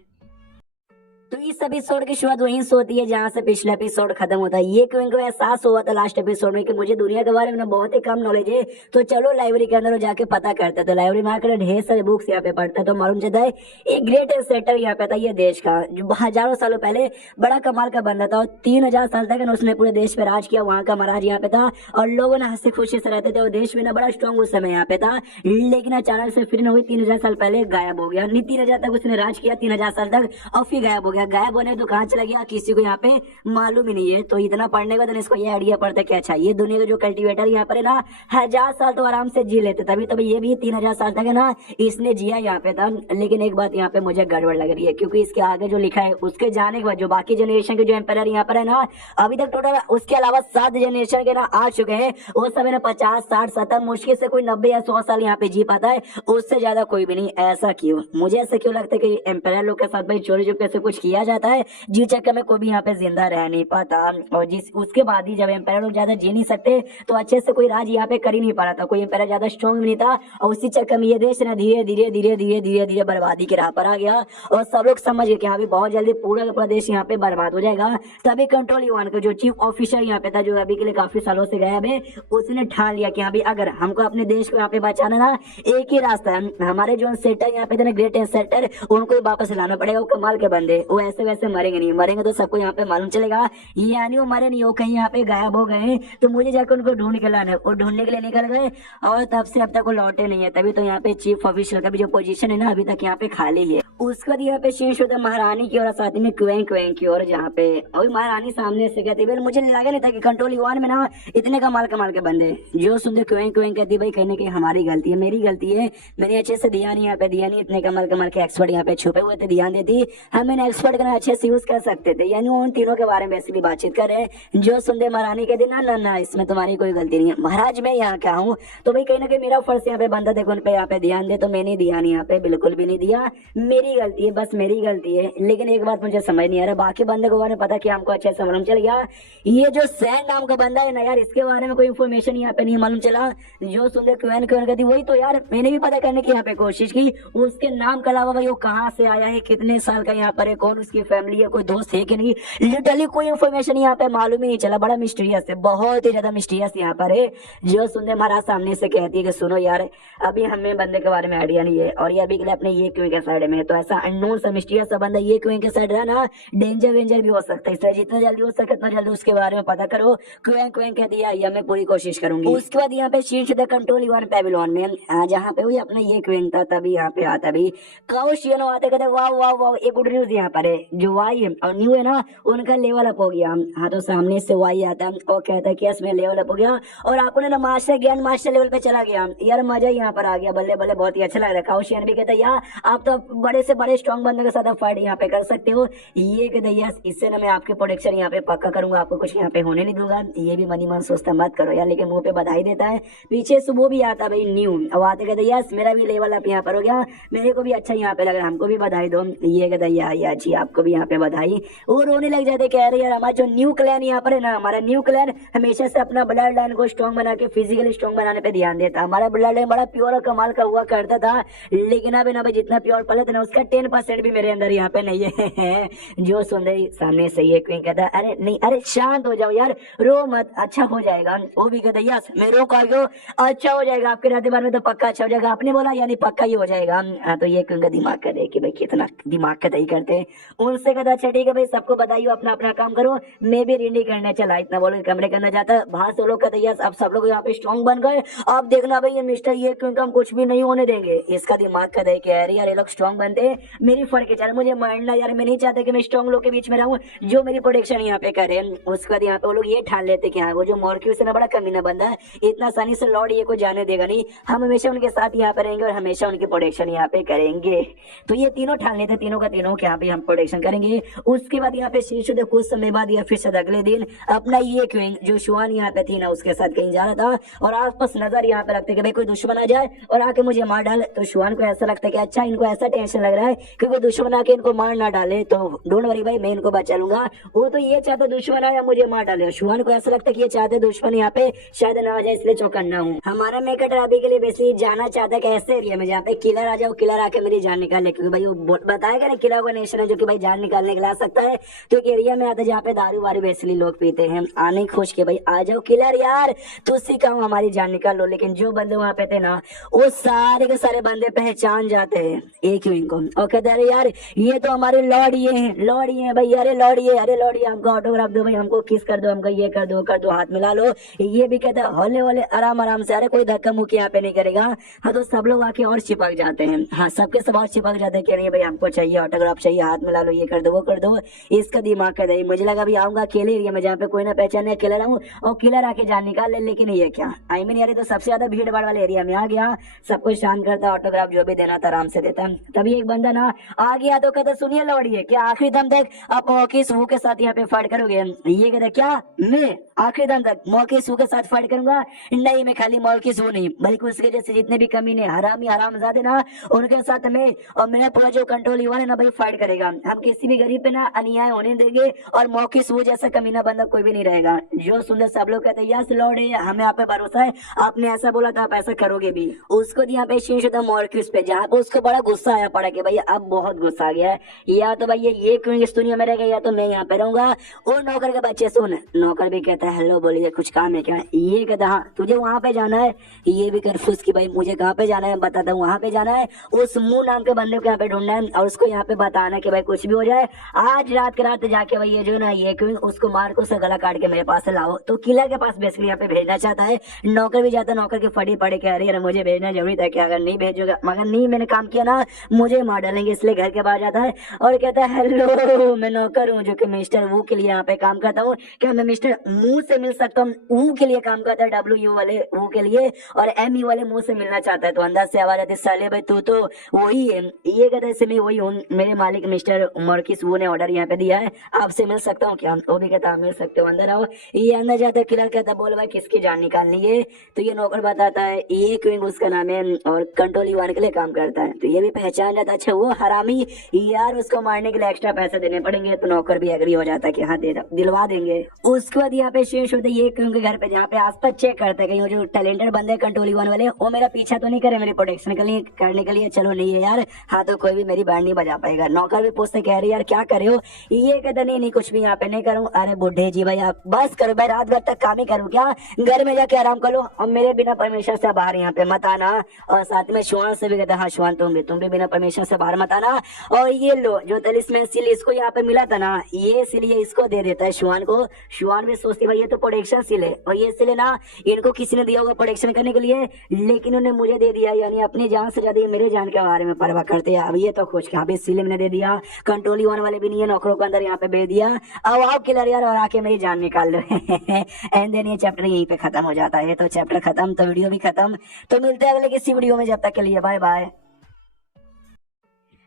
तो इस एपिसोड की शुरुआत वहीं से होती है जहां से पिछला एपिसोड खत्म होता है। ये क्यों इनको एहसास हुआ था लास्ट एपिसोड में कि मुझे दुनिया के बारे में बहुत ही कम नॉलेज है, तो चलो लाइब्रेरी के अंदर जाके पता करते हैं। तो लाइब्रेरी में आकर ढेर सारे बुक्स यहाँ पे पढ़ता है, तो मालूम चलता है एक ग्रेट सेटर यहाँ पे था ये देश का, जो हजारों सालों पहले बड़ा कमाल का बंदा था और 3000 साल तक उसने पूरे देश पे राज किया। वहाँ का महाराज यहाँ पे था और लोगों ने हंसी खुशी से रहते थे और देश में ना बड़ा स्ट्रॉन्ग उस समय यहाँ पे था। लेकिन अचानक से फिर न हुई 3000 साल पहले गायब हो गया। नहीं 3000 तक उसने राज किया, 3000 साल तक, और फिर गायब हो गया। गायब होने तो कहाँ चला गया किसी को यहाँ पे मालूम ही नहीं है। तो इतना पढ़ने के बाद इसको ये आइडिया पड़ता है कि अच्छा ये दुनिया के जो कल्टीवेटर यहाँ पर है ना 1000 साल तो आराम से जी लेते, तभी तभी ये भी 3000 साल तक है ना इसने जिया यहाँ पे था। लेकिन एक बात यहाँ पे मुझे गड़बड़ लग रही है, क्योंकि इसके आगे जो लिखा है उसके जाने के बाद जो बाकी जनरेशन के जो एम्पायर यहाँ पर है ना अभी तक टोटल उसके अलावा 7 जनरेशन के ना आ चुके हैं, वो सब है ना 50 60 70 मुश्किल से कोई 90 या 100 साल यहाँ पे जी पाता है, उससे ज्यादा कोई भी नहीं। ऐसा क्यों, मुझे ऐसा क्यों लगता है कि एम्पायर लोग के साथ भाई चोरी चुपके से कुछ किया जाता है, जी चक्कर में कोई भी यहाँ पे जिंदा रह नहीं पाता। और जिस उसके बाद ही जब एम्पायर लोग ज्यादा जी नहीं सकते तो अच्छे से कोई राज यहाँ पे कर ही नहीं पा रहा था, कोई एम्पायर ज्यादा स्ट्रॉन्ग नहीं था, और उसी चक्कर में ये देश ना धीरे धीरे धीरे धीरे धीरे धीरे बर्बादी की राह पर आ गया। और सब लोग समझ गए कि हाँ भी बहुत जल्दी पूरा का पूरा देश यहाँ पे बर्बाद हो जाएगा। तभी कंट्रोल युवान का जो चीफ ऑफिसर यहाँ पे था, जो अभी के लिए काफी सालों से गया है, उसने ठान लिया कि हाँ भी अगर हमको अपने देश को यहाँ पे बचाना ना एक ही रास्ता है, हमारे जो सेटर यहाँ पे थे ना ग्रेट सेटर, उनको वापस लाना पड़ेगा। वो कमाल के बंदे, वो ऐसे वैसे मरेंगे नहीं, मरेंगे तो सबको यहाँ पे मालूम चलेगा, यानी वो मरे नहीं, वो कहीं यहाँ पे गायब हो गए, तो मुझे जाकर उनको ढूंढ के लाना है। वो ढूंढने के लिए निकल गए और तब से अब तक वो लौटे नहीं है। तभी तो यहाँ पे चीफ ऑफिसर का भी जो पोजीशन है ना अभी तक यहाँ पे खाली है। उसके बाद यहाँ पे शीर्ष होता महारानी की और साथ में क्वेंक क्वेंक की और, जहाँ पे और महारानी सामने से कहती है मुझे लगा नहीं था कि कंट्रोल युवान में ना इतने कमाल के बंदे। जो सुनते क्वेंक क्वेंक कहती भाई कहीं ना कहीं हमारी गलती है, मेरी गलती है, मैंने अच्छे से दिया नहीं यहाँ पे, दिया नहीं, इतने कमाल के एक्सपर्ट यहाँ पे छुपे हुए थे, ध्यान देती हम मैंने एक्सपर्ट करना अच्छे से यूज कर सकते थे। यानी उन तीनों के बारे में बेसिकली बातचीत कर रहे हैं। जो सुनते महारानी कहती ना इसमें तुम्हारी कोई गलती नहीं है, महाराज मैं यहाँ क्या हूँ, तो भाई कहीं ना कहीं मेरा फर्ज यहाँ पे बनता, देखो उन पे यहाँ पे ध्यान दे, तो मैंने दिया नहीं यहाँ पे, बिल्कुल भी नहीं दिया, मेरी गलती है, बस मेरी गलती है। लेकिन एक बात मुझे समझ नहीं आ रहा, बाकी बंदे को बारे में पता कि हमको अच्छे से मालूम चल गया, ये जो सैन नाम का बंदा है ना यार, इसके बारे में कोई इन्फॉर्मेशन यहाँ पे नहीं मालूम चला। जो सुनते क्वेन क्वेन कहती वही तो यार मैंने भी पता करने की यहाँ पे कोशिश की, उसके नाम के अलावा भाई वो कहाँ से आया है, कितने साल का यहाँ पर है, कौन उसकी फैमिली है, कोई दोस्त है कि नहीं, लिटरली कोई इन्फॉर्मेशन यहाँ पे मालूम ही नहीं चला। बड़ा मिस्टीरियस है, बहुत ही ज्यादा मिस्टीरियस यहाँ पर है। जो सुनते महाराज सामने से कहती है कि सुनो यार अभी हमें बंदे के बारे में आइडिया नहीं है, और ये अभी के लिए अपने ये क्यों के साइड में है, तो ऐसा अननोन सा मिस्टीरियस सा बंदा ये क्यों के साइड रहा ना, डेंजर वेंजर भी हो सकता है, इसलिए जितना जल्दी हो सके उतना जल्दी उसके बारे में पता करो। क्वें क्वें कहती है ये मैं पूरी कोशिश करूंगी। उसके बाद यहाँ पे शीर्ष द कंट्रोल युवान पेविलियन में जहाँ पे वही अपना ये क्वें था, तभी यहाँ पे आता भी काउशियनो आते कहते वाह वाह वाह, एक गुड न्यूज यहाँ पर है, जो वाई और न्यू है ना उनका लेवल अप हो गया। हाँ तो सामने से वाई आता है और कहता है कि इसमें लेवल अप हो गया और आपने ना मास्टर ज्ञान मास्टर लेवल पे चला गया यार, मजा यहाँ पर आ गया, बल्ले बल्ले, बहुत ही अच्छा लग रहा है। काउशियन भी कहता है यार आप तो बड़े से बड़े स्ट्रॉन्ग बंदे के साथ फाइट यहाँ पे कर सकते हो। ये कहता है यस, इससे ना मैं आपके प्रोटेक्शन यहाँ पे पक्का करूंगा, आपको कुछ यहाँ पे होने नहीं दूंगा। ये भी मनी मन सोचता मत करो यार, लेकिन मुंह पे बधाई देता है। पीछे से वो भी आता भाई न्यू, अब आते कहते यस मेरा भी लेवल अप यहाँ पर हो गया, मेरे को भी अच्छा यहाँ पे लग रहा है, हमको भी बधाई दो। ये कहता है यार जी आपको भी यहाँ पे बधाई, और रोने लग जाते, कह रहे यार हमारा जो न्यू क्लैन यहाँ पर है ना, हमारा न्यू क्लैन हमेशा से अपना ब्लड लाइन को स्ट्रॉन्ग बना के फिजिकली स्ट्रॉन्ग बनाने पे ध्यान देता। हमारा ब्लड लाइन बड़ा प्योर और कमाल का हुआ करता था, लेकिन अब ना भाई जितना प्योर पहले थे ना उसके उसका 10% भी मेरे अंदर यहाँ पे नहीं है। जो सुन रही सामने सही है, क्वीन कहता अरे नहीं, अरे शांत हो जाओ यार, रो मत, अच्छा हो जाएगा। वो भी कहता यस मैं रो क्यों, अच्छा हो जाएगा, आपके रहते बार में तो पक्का अच्छा हो जाएगा, आपने बोला यानी पक्का ही हो जाएगा। हाँ तो ये क्वीन का दिमाग का देख कि भाई कितना दिमाग का दही करते हैं। उनसे कहता अच्छा ठीक है भाई, सबको बताइए अपना अपना काम करो, मैं भी रेडी करने चला। इतना बोल के कमरे करना चाहता है। बाहर से लोग कहते यस अब सब लोग यहाँ पे स्ट्रॉन्ग बन गए, अब देखना भाई ये मिस्टर ये क्योंकि हम कुछ भी नहीं होने देंगे। इसका दिमाग का दे के यार ये लोग स्ट्रॉन्ग बनते मेरी फड़ के चल, मुझे मारना यार, मैं नहीं चाहता कि मैं स्ट्रॉन्ग लोग के बीच में रहूं जो मेरी प्रोटेक्शन यहाँ पे करे। उसके बाद यहाँ पे वो लोग ये ठान लेते कि हाँ वो जो मॉर्क्यूस है ना बड़ा कमीना बंदा है, इतना आसानी से लॉर्ड ये को जाने देगा नहीं, हम हमेशा उनके साथ यहाँ पे रहेंगे और हमेशा उनकी प्रोटेक्शन यहाँ पे करेंगे। तो ये तीनों ठान लेते तीनों का तीनों के यहाँ पे हम प्रोटेक्शन करेंगे। उसके बाद यहाँ पे शीशु दे कुछ समय बाद या फिर से अगले दिन अपना ये क्वीन जो शुआन यहाँ पे थी ना उसके साथ कहीं जा रहा था और आसपास नजर यहाँ पे रखते कि भाई कोई दुश्मन आ जाए और आके मुझे मार डाले। तो शुआन को ऐसा लगता है कि अच्छा इनको ऐसा टेंशन लग रहा है कि कोई दुश्मन आके इनको मार ना डाले, तो डोंट वरी भाई मैं इनको बचा लूंगा। वो तो ये चाहते दुश्मन आया मुझे मार डाले, शुआन को ऐसा लगता है कि ये चाहते दुश्मन यहाँ पे शायद ना आ जाए इसलिए चौकन्ना हूँ। हमारा मेकअप अभी के लिए बेसिकली जाना चाहता है कि ऐसे एरिया में जहाँ पे किलर आ जाओ, किलर आके मेरी जान निकाल ले, क्योंकि भाई वो बताएगा ना किलर का नेशन है जो कि भाई जान निकालने के लिए आ सकता है। तो एक एरिया में आता है जहाँ पे दारू वारू बेसिकली लोग पीते हैं, आने खोज के भाई आ जाओ किलर यार तुझसे कहो हमारी जान निकाल लो। लेकिन जो बंदे वहाँ पे थे ना वो सारे के सारे बंदे पहचान जाते हैं एक ही इनको और कहते अरे यार ये तो हमारे लॉर्ड ये हैं, लॉर्ड ये हैं भाई, अरे लॉर्ड ये, अरे लॉर्ड ये हमको ऑटोग्राफ दो भाई, हमको किस कर दो, हमको ये कर दो कर दो, हाथ मिला लो। ये भी कहते हैं हौले हौले आराम आराम से, अरे कोई धक्का मुक्की यहाँ पे नहीं करेगा। हाँ तो सब लोग आके और चिपक जाते हैं, हाँ सबके सब और चिपक जाते हैं कि नहीं भाई हमको चाहिए ऑटोग्राफ चाहिए, हाथ मिला लो, ये कर दो वो कर दो। इसका दिमाग का दही, मुझे लगा भी आऊंगा अकेले एरिया में जहाँ पे कोई ना पहचान है, अकेला रहूं और किलर आके जान निकाल ले, लेकिन ये क्या आई मीन यार तो सबसे ज्यादा भीड़ भाड़ वाले एरिया में आ गया, सबको शांत करता, ऑटोग्राफ जो भी देना था आराम से देता। तभी एक बंदा ना आ गया तो कहता सुनिए लौड़िए क्या आखिरी दम तक आप मौके सू के साथ यहाँ पे फाइट करोगे? ये कहता क्या मैं आखिरी दम तक मौके सू के साथ फाइट करूंगा? नहीं मैं खाली मौके सू नहीं बल्कि उसके जैसे जितने भी कमीने हरामी हरामजादे ना उनके साथ मैं और मेरा पूरा जो कंट्रोल युवा है ना भाई फाइट करेगा। हम किसी भी गरीब पे ना अन्याय होने देंगे और मौके सू जैसा कमीना बंदा कोई भी नहीं रहेगा। जो सुंदर सब लोग कहते हैं यस लॉर्ड हमें आप पे भरोसा है, आपने ऐसा बोला था आप ऐसा करोगे भी। उसको यहाँ पे शेष होता मॉर्क्यूस पे जहाँ पे उसको बड़ा गुस्सा आया पड़ा कि भाई अब बहुत गुस्सा आ गया है, या तो भाई ये क्यों इस दुनिया में रहेगा या तो मैं यहाँ पे रहूंगा। और नौकर के बच्चे सुन, नौकर भी कहता है हेलो बोलिए कुछ काम है क्या? ये कहता हाँ तुझे वहां पे जाना है, ये भी कंफ्यूज की भाई मुझे कहाँ पे जाना है, बताता हूँ वहां पे जाना है, उस मुंह नाम के बंदे को यहाँ पे ढूंढना है और उसको यहाँ पे बताना कि भाई कुछ भी हो जाए आज रात के रात जाके भाई ये जो ना ये क्यों उसको मार को उसका गला काट के मेरे पास लाओ। तो किलर के पास बेसिकली यहाँ पे भेजना चाहता है। नौकर भी जाता, नौकर की फटी पड़े कह रही है मुझे भेजना जरूरी था क्या, अगर नहीं भेजोगे मगर नहीं मैंने काम किया ना मुझे मार डालेंगे, इसलिए घर के बाहर जाता है और कहता है हेलो मैं नौकर हूँ जो कि मिस्टर वू के लिए यहाँ पे काम करता हूँ, क्या मैं मिस्टर मुंह से मिल सकता हूँ? वू के लिए काम करता है, डब्ल्यू वाले वू के लिए, और एम ई वाले मुंह से मिलना चाहता है। तो अंदर से आवाज आती साले भाई तू तो वही है। ये कहता है मैं वही हूँ, मेरे मालिक मिस्टर मॉर्किस वू ने ऑर्डर यहाँ पे दिया है, आपसे मिल सकता हूँ क्या? वो भी कहता मिल सकते हो, अंदर आओ। ये अंदर जाता है, किलर कहता बोल भाई किसकी जान निकालनी है? तो ये नौकर बताता है ये क्विंग उसका नाम है और कंट्रोल युवा के लिए काम करता है। तो ये भी पहचान जाता है अच्छा वो हरामी यार उसको मारने के लिए एक्स्ट्रा पैसे देने पड़ेंगे। तो नौकर भी एग्री हो जाता है कि हाँ दे दिलवा देंगे। उसके बाद यहाँ पे शेष होते ये क्योंकि घर पे जहाँ पे आसपास चेक करते कहीं जो टैलेंटेड बंदे कंट्रोल युवा वाले वो मेरा पीछा तो नहीं करे मेरी प्रोटेक्शन के लिए करने के लिए, चलो नहीं है यार हाँ तो कोई भी मेरी बैंड नहीं बजा पाएगा। नौकर भी पूछते कह रहे यार क्या करे हो? ये कहता नहीं कुछ भी यहाँ पे नहीं करूँ। अरे बुढ़े जी भाई आप बस करो भाई, रात भर तक काम ही करूँ क्या? घर में जाके आराम करो और मेरे बिना परमिशन से बाहर यहाँ पे मत आना। और साथ में शुआन से भी कहता हाँ शुआन तुम भी बिना परमिशन से बाहर मत आना। और ये लो जो तलिस्मैन सिल इसको यहाँ पे मिला था ना ये सिल ये इसको दे देता है शुआन को। शुआन भी सोचती भाई ये तो प्रोटेक्शन सिल है और ये सिल ना इनको किसी ने दिया होगा प्रोटेक्शन करने के लिए, लेकिन उन्हें मुझे दे दिया, यानी अपनी जान से ज्यादा मेरे जान के बारे में परवाह करते हैं। अब ये तो खुश के अभी सिल मैंने दे दिया, कंट्रोल युवा वाले भी नहीं है, नौकरों को अंदर यहाँ पे भेज दिया। अब आप किलर यार और आके मेरी जान निकाल लो। एंड देन ये चैप्टर यहीं पे खत्म हो जाता है। तो चैप्टर खत्म तो वीडियो भी खत्म। तो मिलते हैं अगले किसी वीडियो में, जब तक के लिए बाय बाय।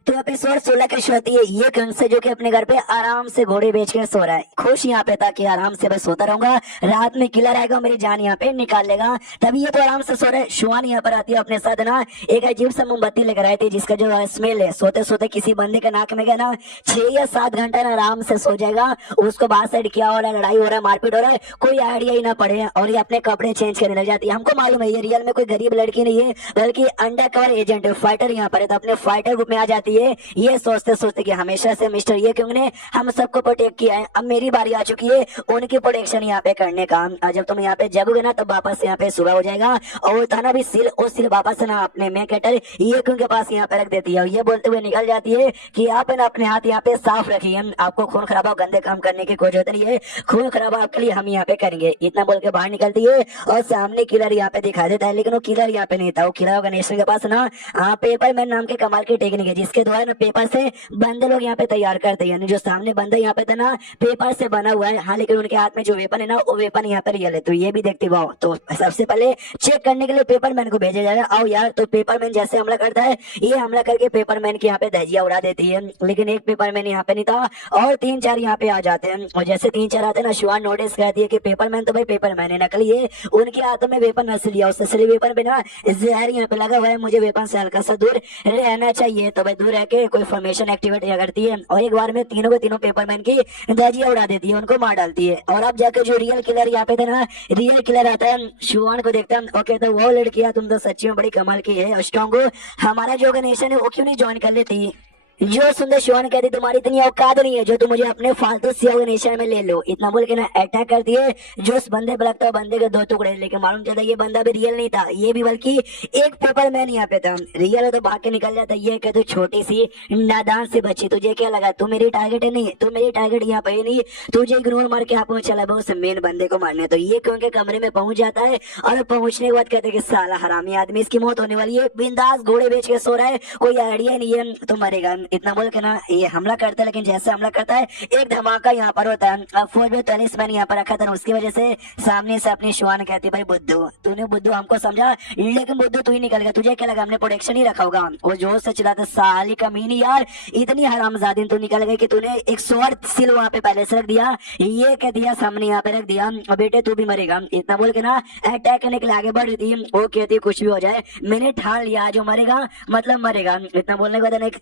तो एपिसोड 16 की शुरुआत है ये कंग से जो कि अपने घर पे आराम से घोड़े बेच के सो रहा है, खुश यहाँ पे था कि आराम से मैं सोता रहूंगा, रात में किलर आएगा मेरी जान यहाँ पे निकाल लेगा। तभी ये तो आराम से सो रहे। शुआन यहाँ पर आती है अपने साथ ना एक अजीब सा मोमबत्ती लेकर आई थी जिसका जो स्मेल है सोते सोते किसी बंदे के नाक में गया ना 6 या 7 घंटा ना आराम से सो जाएगा। उसको बाहर साइड किया हो रहा है, लड़ाई हो रहा है, मारपीट हो रहा है, कोई आइडिया ही ना पड़े और ये अपने कपड़े चेंज करने लग जाती है। हमको मालूम है ये रियल में कोई गरीब लड़की नहीं है बल्कि अंडर कवर एजेंट है, फाइटर यहाँ पर है। तो अपने फाइटर ग्रुप में आ जाती है ये सोचते सोचते कि हमेशा से मिस्टर ये क्यों ने हम सबको प्रोटेक्ट किया है, अब मेरी बारी आ चुकी है उनकी प्रोटेक्शन यहाँ पे करने का। और जब तुम यहाँ पे जगोगे ना तब वापस यहाँ पे सुबह हो जाएगा। और वो था ना भी सिल, वो सिल वापस ना अपने में कटर ये क्यों के पास यहाँ पे रख देती है और ये बोलते हुए निकल जाती है कि आप ना अपने हाथ यहाँ पे साफ रखिए, आपको खून खराबा गंदे काम करने की कोई जरूरत नहीं है, खून खराबा आपके लिए हम यहाँ पे करेंगे। इतना बोल के बाहर निकलती है और सामने किलर यहाँ पे दिखा देता है, लेकिन वो किलर यहाँ पे नहीं था। वो किलर गणेश के पास ना पेपर मैन नाम के कमाल की टेक्निक है जिसके द्वारा ना पेपर से बंदे लोग यहाँ पे तैयार करते हैं। यानी जो सामने बंदा यहाँ पे था ना पेपर से बना हुआ है, हाँ, लेकिन उनके हाथ में जो वेपन है ना वो वेपन यहाँ पे रियल है। तो ये भी देखते हुआ तो सबसे पहले चेक करने के लिए पेपर मैन को भेजा जाएगा। आओ यार, तो पेपर मैन जैसे हमला करता है ये हमला करके पेपर मैन की यहाँ पे धजिया उड़ा देती है, लेकिन एक पेपर मैन यहाँ पे नहीं था और 3-4 यहाँ पे आ जाते हैं। और जैसे 3-4 आते हैं ना शिवान नोटिस करती है कि पेपर मैन तो भाई पेपर मैन है, नकली है, उनके हाथों में वेपन असली है, उस असली वेपन पे ना जहर यहाँ पे लगा हुआ है, मुझे वेपन से हल्का सा दूर रहना चाहिए। तो भाई दूर रह के कोई फॉर्मेशन एक्टिवेट करती है और एक बार में तीनों के तीनों पेपर मैन की धजिया उड़ा देती है, उनको मार डालती है। और अब जाके जो रियल किलर यहाँ पे था ना, रियल किलर आता है, शिवान को देखता है, ओके तो वो लड़कियां तुम तो सच्ची में बड़ी कमाल की है, स्ट्रॉन्ग हो, हमारा जो ऑर्गेनाइजेशन है वो क्यों नहीं ज्वाइन कर लेती। जो सुंदर शिवान कहती तुम्हारी इतनी औकात नहीं है जो तुम मुझे अपने फालतू सी ऑर्गेनाइजेशन में ले लो। इतना बोल के ना अटैक कर दिए जो उस बंदे पे लगता है बंदे के 2 टुकड़े, लेकिन मालूम चलता ये बंदा भी रियल नहीं था, ये भी बल्कि एक पेपर मैन यहाँ पे था। रियल है तो भाग के निकल जाता। ये कहते छोटी सी नादान सी बच्ची, तुझे क्या लगा तू मेरी टारगेट है? नहीं, तू मेरी टारगेट यहाँ पे नहीं, तुझे इग्नोर मार के आप चला उस मेन बंदे को मारने। तो ये क्योंकि कमरे में पहुंच जाता है और पहुंचने के बाद कहते कि साला हरामी आदमी, इसकी मौत होने वाली है, बिंदास घोड़े बेच के सो रहा है, कोई आइडिया नहीं है तो मरेगा। इतना बोल के ना ये हमला करता है, लेकिन जैसे हमला करता है एक धमाका यहाँ पर होता है। अब फौज में 40 मैन यहाँ पर रखा था, उसकी वजह से सामने से अपनी शिवान कहती भाई बुद्धू तूने बुद्धू हमको समझा, लेकिन बुद्धू तू ही निकल गया, तुझे क्या लगा हमने प्रोटेक्शन ही रखा होगा? वो जोर से चिल्लाता साली कमीनी यार, इतनी हरामजादी तू निकल गई कि तूने एक स्वord सिल वहाँ पे पहले से रख दिया, ये कह दिया सामने यहाँ पे रख दिया और बेटे तू भी मरेगा। इतना बोल के ना अटैक करने के लिए आगे बढ़ रही थी। वो कहती कुछ भी हो जाए मैंने ठान लिया, जो मरेगा मतलब मरेगा। इतना बोलने के बाद एक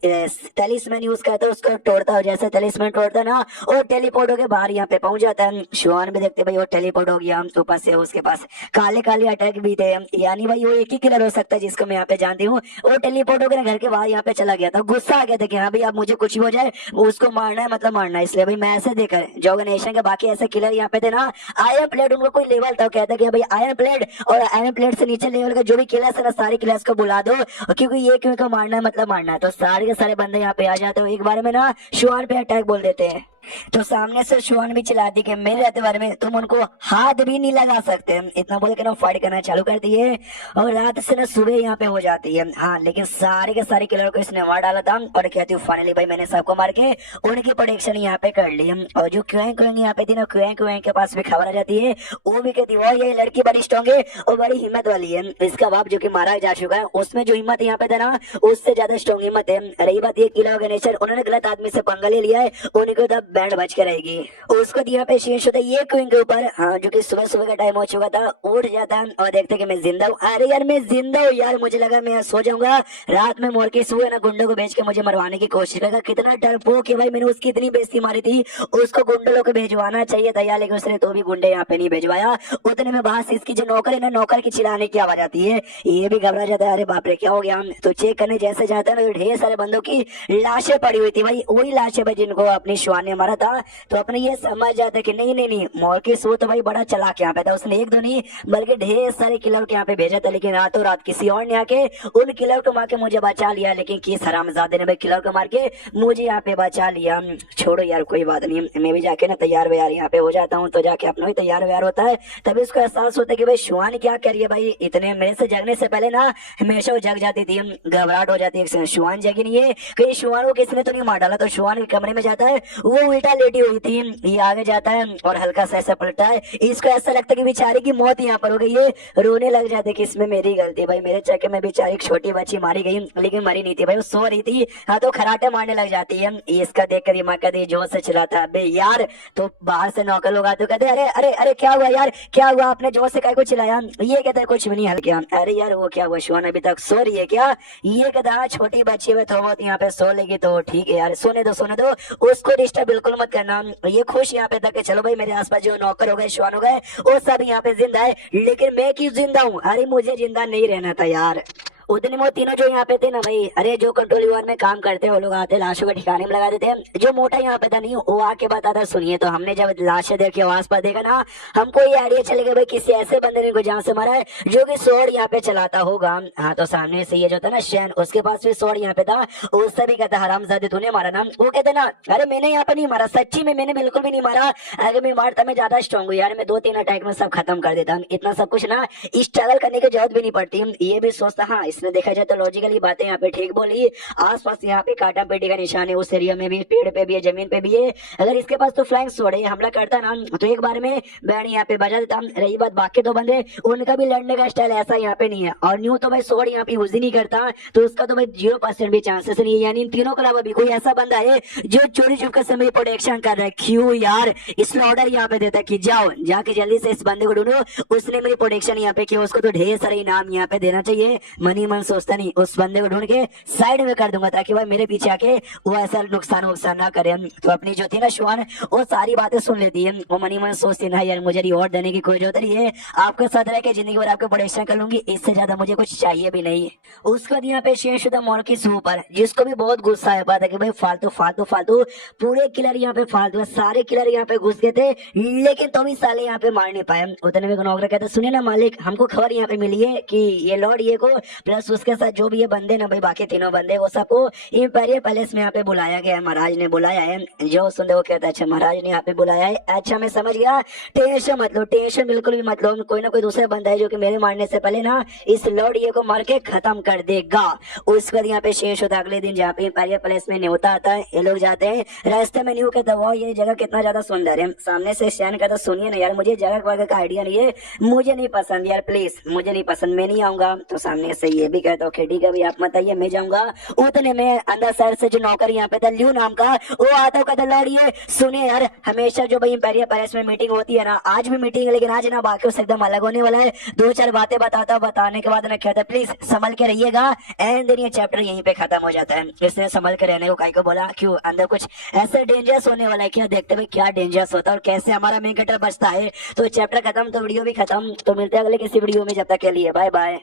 टेलिस्मैन यूज करता है, उसको तोड़ता है, जैसे टेलिस्मैन तोड़ता है ना और टेलीपोर्ट होकर बाहर यहाँ पे पहुंच जाता है। शिवान भी देखते भाई वो टेलीपोर्ट हो गया, तो ऊपर से उसके पास काले काले अटैक भी थे, यानी भाई वो एक ही किलर हो सकता है जिसको मैं यहाँ पे जानती हूँ। वो टेलीपोर्ट होकर घर के बाहर यहाँ पे चला गया था, गुस्सा आ गया था कि हाँ भाई अब मुझे कुछ भी हो जाए उसको मारना है, मतलब मारना है। इसलिए भाई मैं ऐसे देखकर जो ऑर्गेनाइजेशन के बाकी ऐसे किलर यहाँ पे थे ना, आयरन प्लेट उनको कोई लेवल था, कहता कि भाई आयरन प्लेट और आयरन प्लेट से नीचे लेवल का जो भी किलर्स है ना सारे किलर्स को बुला दो, क्योंकि ये क्यों को मारना है मतलब मारना है। तो सारे के सारे बंदे यहाँ पे आ जाते हो, एक बार में ना शिवान पे अटैक बोल देते हैं। तो सामने से शिवान भी चिल्लाती कि मेरे रहते बारे में तुम उनको हाथ भी नहीं लगा सकते। इतना बोल के ना फाइट करना चालू करती है और रात से ना सुबह यहाँ पे हो जाती है। हाँ, लेकिन सारे के सारे किलर को इसने मार डाला था और कहती हूँ फाइनली भाई मैंने सबको मार के उनकी प्रोटेक्शन यहाँ पे कर ली। और जो क्वेंग क्वेंग यहाँ पे थी ना, क्वेंग क्वेंग के पास भी खबर आ जाती है, वो भी कहती है ये लड़की बड़ी स्ट्रॉन्ग है और बड़ी हिम्मत वाली है। इसका बाप जो कि मारा जा चुका है उसमें जो हिम्मत यहाँ पे था ना उससे ज्यादा स्ट्रॉन्ग हिम्मत है। रही बात ये किला ऑर्गेनाइजेशन उन्होंने गलत आदमी से पंगा ले लिया है, उनको तब बैंड बच के रहेगी। उसको यहाँ पे शीर्ष होता है ये क्वीन के ऊपर, हाँ, जो कि सुबह सुबह का टाइम हो चुका था, उठ जाता है और देखते कि मैं जिंदा हूँ। अरे यार मैं जिंदा हूँ यार, मुझे लगा मैं सो जाऊंगा, रात में मोर के सुबह ना गुंडों को भेज के मुझे मरवाने की कोशिश करेगा। कितना डरपोक कि भाई मैंने उसकी इतनी बेइज्जती मारी थी, उसको गुंडों को भेजवाना चाहिए था यार, लेकिन उसने तो भी गुंडे यहाँ पे नहीं भेजवाया। उतने में बाहर से इसकी जो नौकर है ना, नौकर की चिल्लाने की आवाज आती है, ये भी घबरा जाता है, अरे बाप रे क्या हो गया। तो चेक करने जैसे जाता है ना, ढेर सारे बंदों की लाशें पड़ी हुई थी, भाई वही लाशें भाई जिनको अपनी शिवान ने मारा था। तो अपने ये समझ जाते कि नहीं नहीं नहीं मॉर्किस वो तो भाई बड़ा चालाक यहाँ पे था, उसने एक दो नहीं बल्कि ढेर सारे किलर को यहाँ पे भेजा था, लेकिन रातों रात किसी और ने आके उन किलर को मार के मुझे बचा लिया। लेकिन किस हरामजादे ने भाई किलर को मार के मुझे यहाँ पे बचा लिया। छोड़ो यार कोई बात नहीं, मैं भी जाके ना तैयार व्यार यहाँ पे हो जाता हूँ। तो जाके अपना भी तैयार व्यार होता है, तभी उसको एहसास होता है कि भाई शिवानी क्या करिए भाई, इतने मेरे से जगने से पहले ना हमेशा वो जग जाती थी, घबराहट हो जाती है शिवान जगी नहीं है, कहीं शिवान को किसी ने तो नहीं मार डाला। तो शिवान के कमरे में जाता है, वो उल्टा लेटी हुई थी, ये आगे जाता है और हल्का सा ऐसा पलटा है, इसको ऐसा लगता है कि बेचारी की मौत यहाँ पर हो गई है, रोने लग जाते कि इसमें मेरी गलती, भाई मेरे चक्कर में बेचारी छोटी बच्ची मारी गई, लेकिन मरी नहीं थी भाई, वो सो रही थी। हाँ, तो खराटे मारने लग जाती है। इसका देख कर दिमाग का जोर से चिल्लाता है, अबे यार। तो बाहर से नौकर लोग आते कहते अरे अरे अरे क्या हुआ यार, क्या हुआ, आपने जोर से काय को चिल्लाया? ये कहता है कुछ भी नहीं, हल क्या। अरे यार वो क्या हुआ, शिवान अभी तक सो रही है क्या? ये कहता छोटी बच्ची है तो यहाँ पे सो लेगी तो ठीक है यार, सोने दो, उसको डिस्टर्ब बिल्कुल मत करना। ये खुश यहाँ पे तक चलो भाई मेरे आसपास जो नौकर हो गए शिवान हो गए वो सब यहाँ पे जिंदा है, लेकिन मैं क्यों जिंदा हूँ? अरे मुझे जिंदा नहीं रहना था यार, उतने में वो तीनों जो यहाँ पे थे ना भाई, अरे जो कंट्रोल यूआर में काम करते हैं वो लोग आते लाशों को ठिकाने में लगा देते हैं। जो मोटा यहाँ पे था नहीं वो आके बताता सुनिए, तो हमने जब लाशें देखी आवाज पर देखा ना, हमको ये आइडिया चले गया भाई किसी ऐसे बंदे ने को जान से मारा है जो कि स्वॉर्ड यहाँ पे चलाता होगा। हाँ तो सामने से ये जो था ना शैन, उसके पास भी स्वॉर्ड यहाँ पे था, उससे भी कहता हरामजादे तूने मारा ना। वो कहते ना अरे मैंने यहाँ पे नहीं मारा, सच्ची में मैंने बिल्कुल भी नहीं मारा, अगर मैं मारता मैं ज्यादा स्ट्रॉन्ग हूँ यार, मैं 2-3 अटैक में सब खत्म कर देता। इतना सब कुछ ना स्ट्रगल करने की जरूरत भी नहीं पड़ती। ये भी सोचता हाँ इसने देखा जाए तो लॉजिकली बातें यहाँ पे ठीक बोली। आसपास यहाँ पे काटा पेटी का निशान है, उस एरिया में भी, पेड़ पे भी है, जमीन पे भी है। अगर इसके पास तो फ्लैंक स्वॉर्ड है, हमला करता ना तो एक बार में बैंड यहाँ पे बजा देता। रही बात बाकी 2 बंदे, उनका भी लड़ने का स्टाइल ऐसा यहाँ पे नहीं है, और न्यू तो भाई स्वॉर्ड यहाँ पे यूज ही नहीं करता, तो उसका तो भाई 0% भी चांसेस नहीं है। यानी इन तीनों के अलावा भी कोई ऐसा बंदा है जो चोरी छुप से मेरी प्रोटेक्शन कर रहा है। क्यों यार, इसने ऑर्डर यहाँ पे देता कि जाओ जाके जल्दी से इस बंदे को ढूंढो, उसने मेरी प्रोटेक्शन यहाँ पे किया, उसको तो ढेर सारे इनाम यहाँ पे देना चाहिए। मनी मन सोचता नहीं, उस बंदे को ढूंढ के साइड में कर दूंगा ताकि भाई मेरे पीछे आके वो ऐसा नुकसान ना करे। तो अपनी जो थी ना श्वान, वो सारी बातें सुन लेती है। वो मनी मन सोचती ना यार मुझे रिवॉर्ड देने की कोई जरूरत नहीं है, आपके साथ रह के जिंदगी भर आपको प्रोटेक्शन कर लूंगी, इससे ज्यादा मुझे कुछ चाहिए भी नहीं। उसके बाद यहाँ पे शेषुदा मॉर्की सुपर, जिसको भी बहुत गुस्सा है बात है कि भाई फालतू फालतू फालतू पूरे किलर यहाँ पे फालतू है, सारे किलर यहाँ पे घुस गए थे लेकिन तो भी साले यहाँ पे मार नहीं पाए। उतने में नौकर कहते सुनिए ना मालिक, हमको खबर यहाँ पे मिली है कि ये लॉर्ड ये को प्लस उसके साथ जो भी ये बंदे ना भाई बाकी तीनों बंदे, वो सबको इंपीरियल पैलेस में यहाँ पे बुलाया गया है, महाराज ने बुलाया है। जो सुनते वो कहता है अच्छा महाराज ने यहाँ पे बुलाया है, अच्छा मैं समझ गया, टेंशन मत लो, टेंशन बिल्कुल भी मत लो, कोई ना कोई दूसरा बंदा है जो कि मेरे मारने से पहले ना इस लॉर्ड ये को मार के खत्म कर देगा। उसके बाद यहाँ पे शेष होता अगले दिन जहाँ पे इंपीरियल पैलेस में न्योता आता है, ये लोग जाते हैं। रास्ते में न्यू कहता वो ये जगह कितना ज्यादा सुंदर है। सामने से शैन कहता सुनिए ना यार मुझे जगह वगैरह का आइडिया नहीं है, मुझे नहीं पसंद यार, प्लीज मुझे नहीं पसंद, मैं नहीं आऊंगा। तो सामने से ये भी कहता ओके ठीक है भाई आप मत आइए मैं जाऊंगा। उतने में अंदर साइड से जो नौकर यहाँ पे था ल्यू नाम का, वो आता है कहता लॉर्ड ये सुनिए यार, हमेशा जो भाई इंपीरियल पैलेस में मीटिंग होती है ना, आज भी मीटिंग है लेकिन आज ना बाकी से एकदम अलग होने वाला है। 2-4 बातें बताता, बताने के बाद ना कहता प्लीज संभल के रहिएगा। एंड देन ये चैप्टर यहीं पे खत्म हो जाता है। इसने संभल के रहने को काई को बोला, क्यों अंदर कुछ ऐसे डेंजरस होने वाला है क्या, देखते हुए क्या डेंजरस होता है और कैसे हमारा मेन कैरेक्टर बचता है। तो चैप्टर खत्म तो वीडियो भी खत्म। तो मिलते हैं अगले किसी वीडियो में, जब तक के लिए बाय बाय।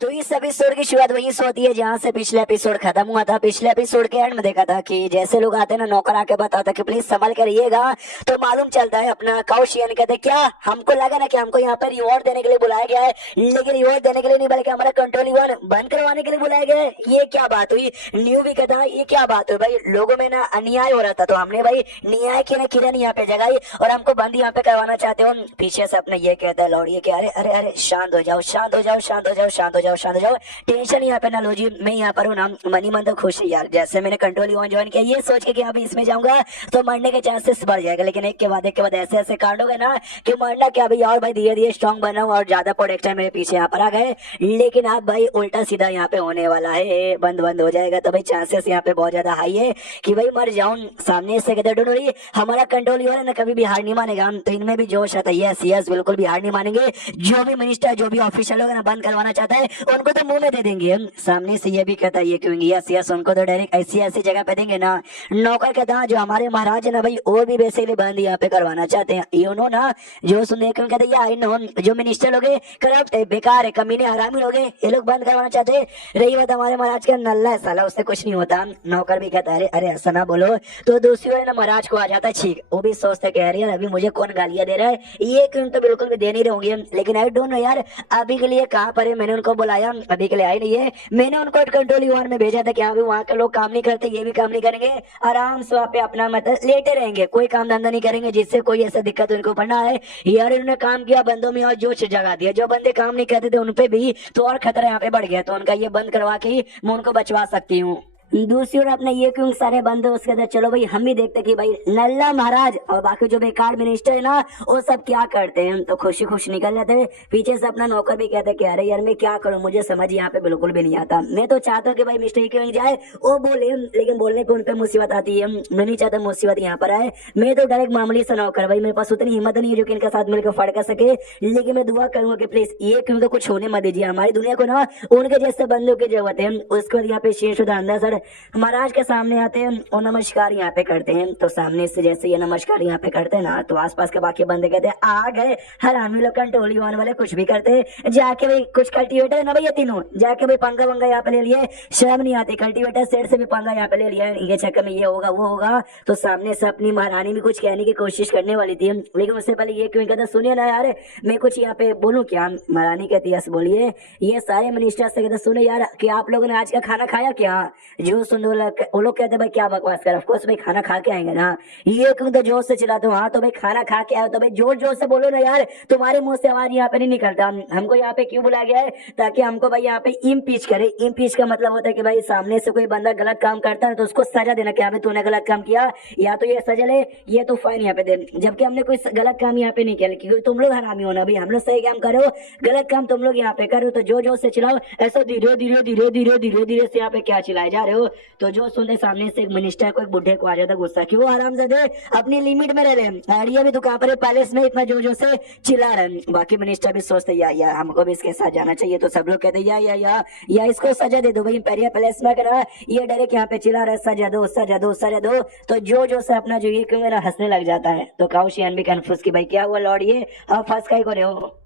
तो इस एपिसोड की शुरुआत वहीं से होती है जहां से पिछले एपिसोड खत्म हुआ था। पिछले एपिसोड के एंड में देखा था कि जैसे लोग आते हैं ना, नौकर आके बताता कि प्लीज संभल कर रहिएगा, तो मालूम चलता है अपना काउशियन कहते क्या हमको लगा ना कि हमको यहाँ पर रिवॉर्ड देने के लिए बुलाया गया है, लेकिन रिवॉर्ड देने के लिए नहीं बल्कि हमारा कंट्रोल यूआर बंद करवाने के लिए बुलाया गया है। ये क्या बात हुई। न्यू भी कहता ये क्या बात हुई भाई, लोगों में ना अन्याय हो रहा था तो हमने भाई न्याय की ना किरण यहाँ पे जगाई और हमको बंद यहाँ पे करवाना चाहते हो। पीछे से अपने ये कहता है लॉर्ड ये कि अरे अरे अरे शांत हो जाओ, शांत हो जाओ, शांत हो जाओ, शांत हो जाओ, शांत हो जाओ, टेंशन यहाँ पे ना लो जी, मैं यहाँ पर हूँ ना। मनी मन तो खुश है यार, जैसे मैंने कंट्रोल यूआर ज्वाइन किया ये सोच के कि अभी इसमें जाऊंगा तो मरने के चांसेस बढ़ जाएगा, लेकिन एक के बाद ऐसे ऐसे कांड हो गए ना कि मरना क्या भाई, और भाई धीरे धीरे स्ट्रॉन्ग बना और ज्यादा प्रोटेक्टर मेरे पीछे यहाँ पर आ गए। लेकिन अब भाई उल्टा सीधा यहाँ पे होने वाला है, बंद हो जाएगा, तो भाई चांसेस यहाँ पे बहुत ज्यादा हाई है कि भाई मर जाऊं। सामने से कहते डोंट वरी, हमारा कंट्रोल यूआर है ना कभी भी हार नहीं मानेगा। तो इनमें भी जोश आता है, यस यस बिल्कुल भी हार नहीं मानेंगे। जो भी मिनिस्टर जो भी ऑफिशियल होगा ना बंद करवाना चाहता है उनको तो मुंह में दे देंगे। सामने से ये भी कहता है ये क्यों, यस यस उनको तो डायरेक्ट ऐसी ऐसी जगह पे देंगे ना। नौकर कहता जो हमारे महाराज है ना भाई वो भी बेसिकली बंद यहाँ पे करवाना चाहते हैं, यू नो ना। जो सुनने क्यों कहते हैं आई नो, जो मिनिस्टर लोग करप्ट है, बेकार है, कमीने हरामी लोग ये लोग बंद करवाना चाहते हैं। रही बात हमारे महाराज का नल्ला है साला, उससे कुछ नहीं होता। नौकर भी कहता है अरे ऐसा ना बोलो। तो दूसरी ओर ना महाराज को आ जाता है छींक, वो भी सोचता है यार अभी मुझे कौन गालियां दे रहा है, ये क्यों तो बिल्कुल भी दे नहीं रहूंगी, लेकिन आई डोंट नो यार अभी के लिए कहाँ पर है। मैंने उनको बुलाया अभी के लिए आई नहीं है, मैंने उनको कंट्रोल यूआर में भेजा था कि हाँ वहाँ के लोग काम नहीं करते, ये भी काम नहीं करेंगे, आराम से वहाँ पे अपना मतलब लेटे रहेंगे, कोई काम धंधा नहीं करेंगे जिससे कोई ऐसा दिक्कत उनको पड़ना है। यार इन्होंने काम किया बंदों में और जोश जगा दिया, जो बंदे काम नहीं करते थे उन पे भी तो और खतरा यहाँ पे बढ़ गया। तो उनका ये बंद करवा के ही मैं उनको बचवा सकती हूँ। दूसरी ओर अपने ये क्यों सारे बंदे उसके अंदर, चलो भाई हम भी देखते कि भाई नल्ला महाराज और बाकी जो बेकार मिनिस्टर है ना वो सब क्या करते हैं। तो खुशी खुश निकल जाते हैं। पीछे से अपना नौकर भी कहते कि अरे यार मैं क्या करूं, मुझे समझ यहाँ पे बिल्कुल भी नहीं आता। मैं तो चाहता हूँ कि भाई मिस्टर क्यों जाए वो बोले, लेकिन बोलने पे उन पे मुसीबत आती है। मैं नहीं चाहता मुसीबत यहाँ पर आए, मैं तो डायरेक्ट मामूली से नौकर, भाई मेरे पास उतनी हिम्मत नहीं है जो कि इनके साथ मिलकर फड़ कर सके। लेकिन मैं दुआ करूंगा कि प्लीज ये क्यों तो कुछ होने मत दीजिए, हमारी दुनिया को ना उनके जैसे बंदों की जरूरत है। उसके बाद यहाँ पे शेष अंदर सर महाराज के सामने आते हैं और नमस्कार यहाँ पे करते हैं। तो सामने से जैसे ये नमस्कार यहाँ पे करते हैं ना, तो आसपास के बाकी बंदे कहते हैं आ गए हरामी लोग, कंट्रोली वन वाले कुछ भी करते हैं। जाके भाई कुछ कल्टीवेटर है ना भाई, ये तीनों जाके भाई पंगा वंगा यहाँ पे ले लिए, शर्म नहीं आती, कल्टीवेटर सेट से भी पंगा यहाँ पे ले लिया, ये चक्कर में ये होगा वो होगा। तो सामने से अपनी महारानी भी कुछ कहने की कोशिश करने वाली थी, लेकिन उससे पहले ये क्यों कहता, सुनिए ना यार मैं कुछ यहाँ पे बोलूँ क्या। महारानी कहती है बोलिए। ये सारे मिनिस्टर से कहते सुनो यार कि आप लोगों ने आज का खाना खाया क्या। जो सुन वो लोग कहते भाई क्या बकवास कर, ऑफकोर्स भाई खाना खा के आएंगे ना। ये क्यों तो जोर से चिल्लाते हो, हाँ तो भाई खाना खा के आए तो भाई जोर जोर से बोलो ना यार, तुम्हारे मुंह से आवाज यहाँ पे नहीं निकलता। हमको यहाँ पे क्यों बुलाया गया है, ताकि हमको भाई यहाँ पे इम्पीच करे। इम्पीच का मतलब होता है कि भाई सामने से कोई बंदा गलत काम करता है तो उसको सजा देना, क्या भाई तूने गलत काम किया, या तो ये सजा ले ये तो फाइन यहाँ पे दे। जबकि हमने कोई गलत काम यहाँ पे नहीं किया, क्योंकि तुम लोग हरामी हो ना भाई, हम लोग सही काम करो, गलत काम तुम लोग यहाँ पे करो। तो जो जोर से चिल्लाओ, ऐसा धीरे धीरे धीरे धीरे धीरे धीरे से यहाँ पे क्या चिल्लाए जा रहे हो। तो जो सुनते सामने से एक मिनिस्टर को एक बुढ़े को आ जाता गुस्सा, क्यों आराम से दे, अपनी लिमिट में रह रहे, ये भी दुकान पर पैलेस में इतना जोर जोर से चिल्ला रहे। बाकी मिनिस्टर भी सोचते या हमको भी इसके साथ जाना चाहिए। तो सब लोग कहते या इसको सजा दे दो भाई, इंपेरियल पैलेस में करा ये डायरेक्ट यहाँ पे चिल्ला रहा है सजा दो सजा दो सजा दो। तो जो से अपना जो ये क्यों हंसने लग जाता है। तो काउशियन भी कंफ्यूज की भाई क्या हुआ लॉर्ड, ये आप फंस काय को रहे हो।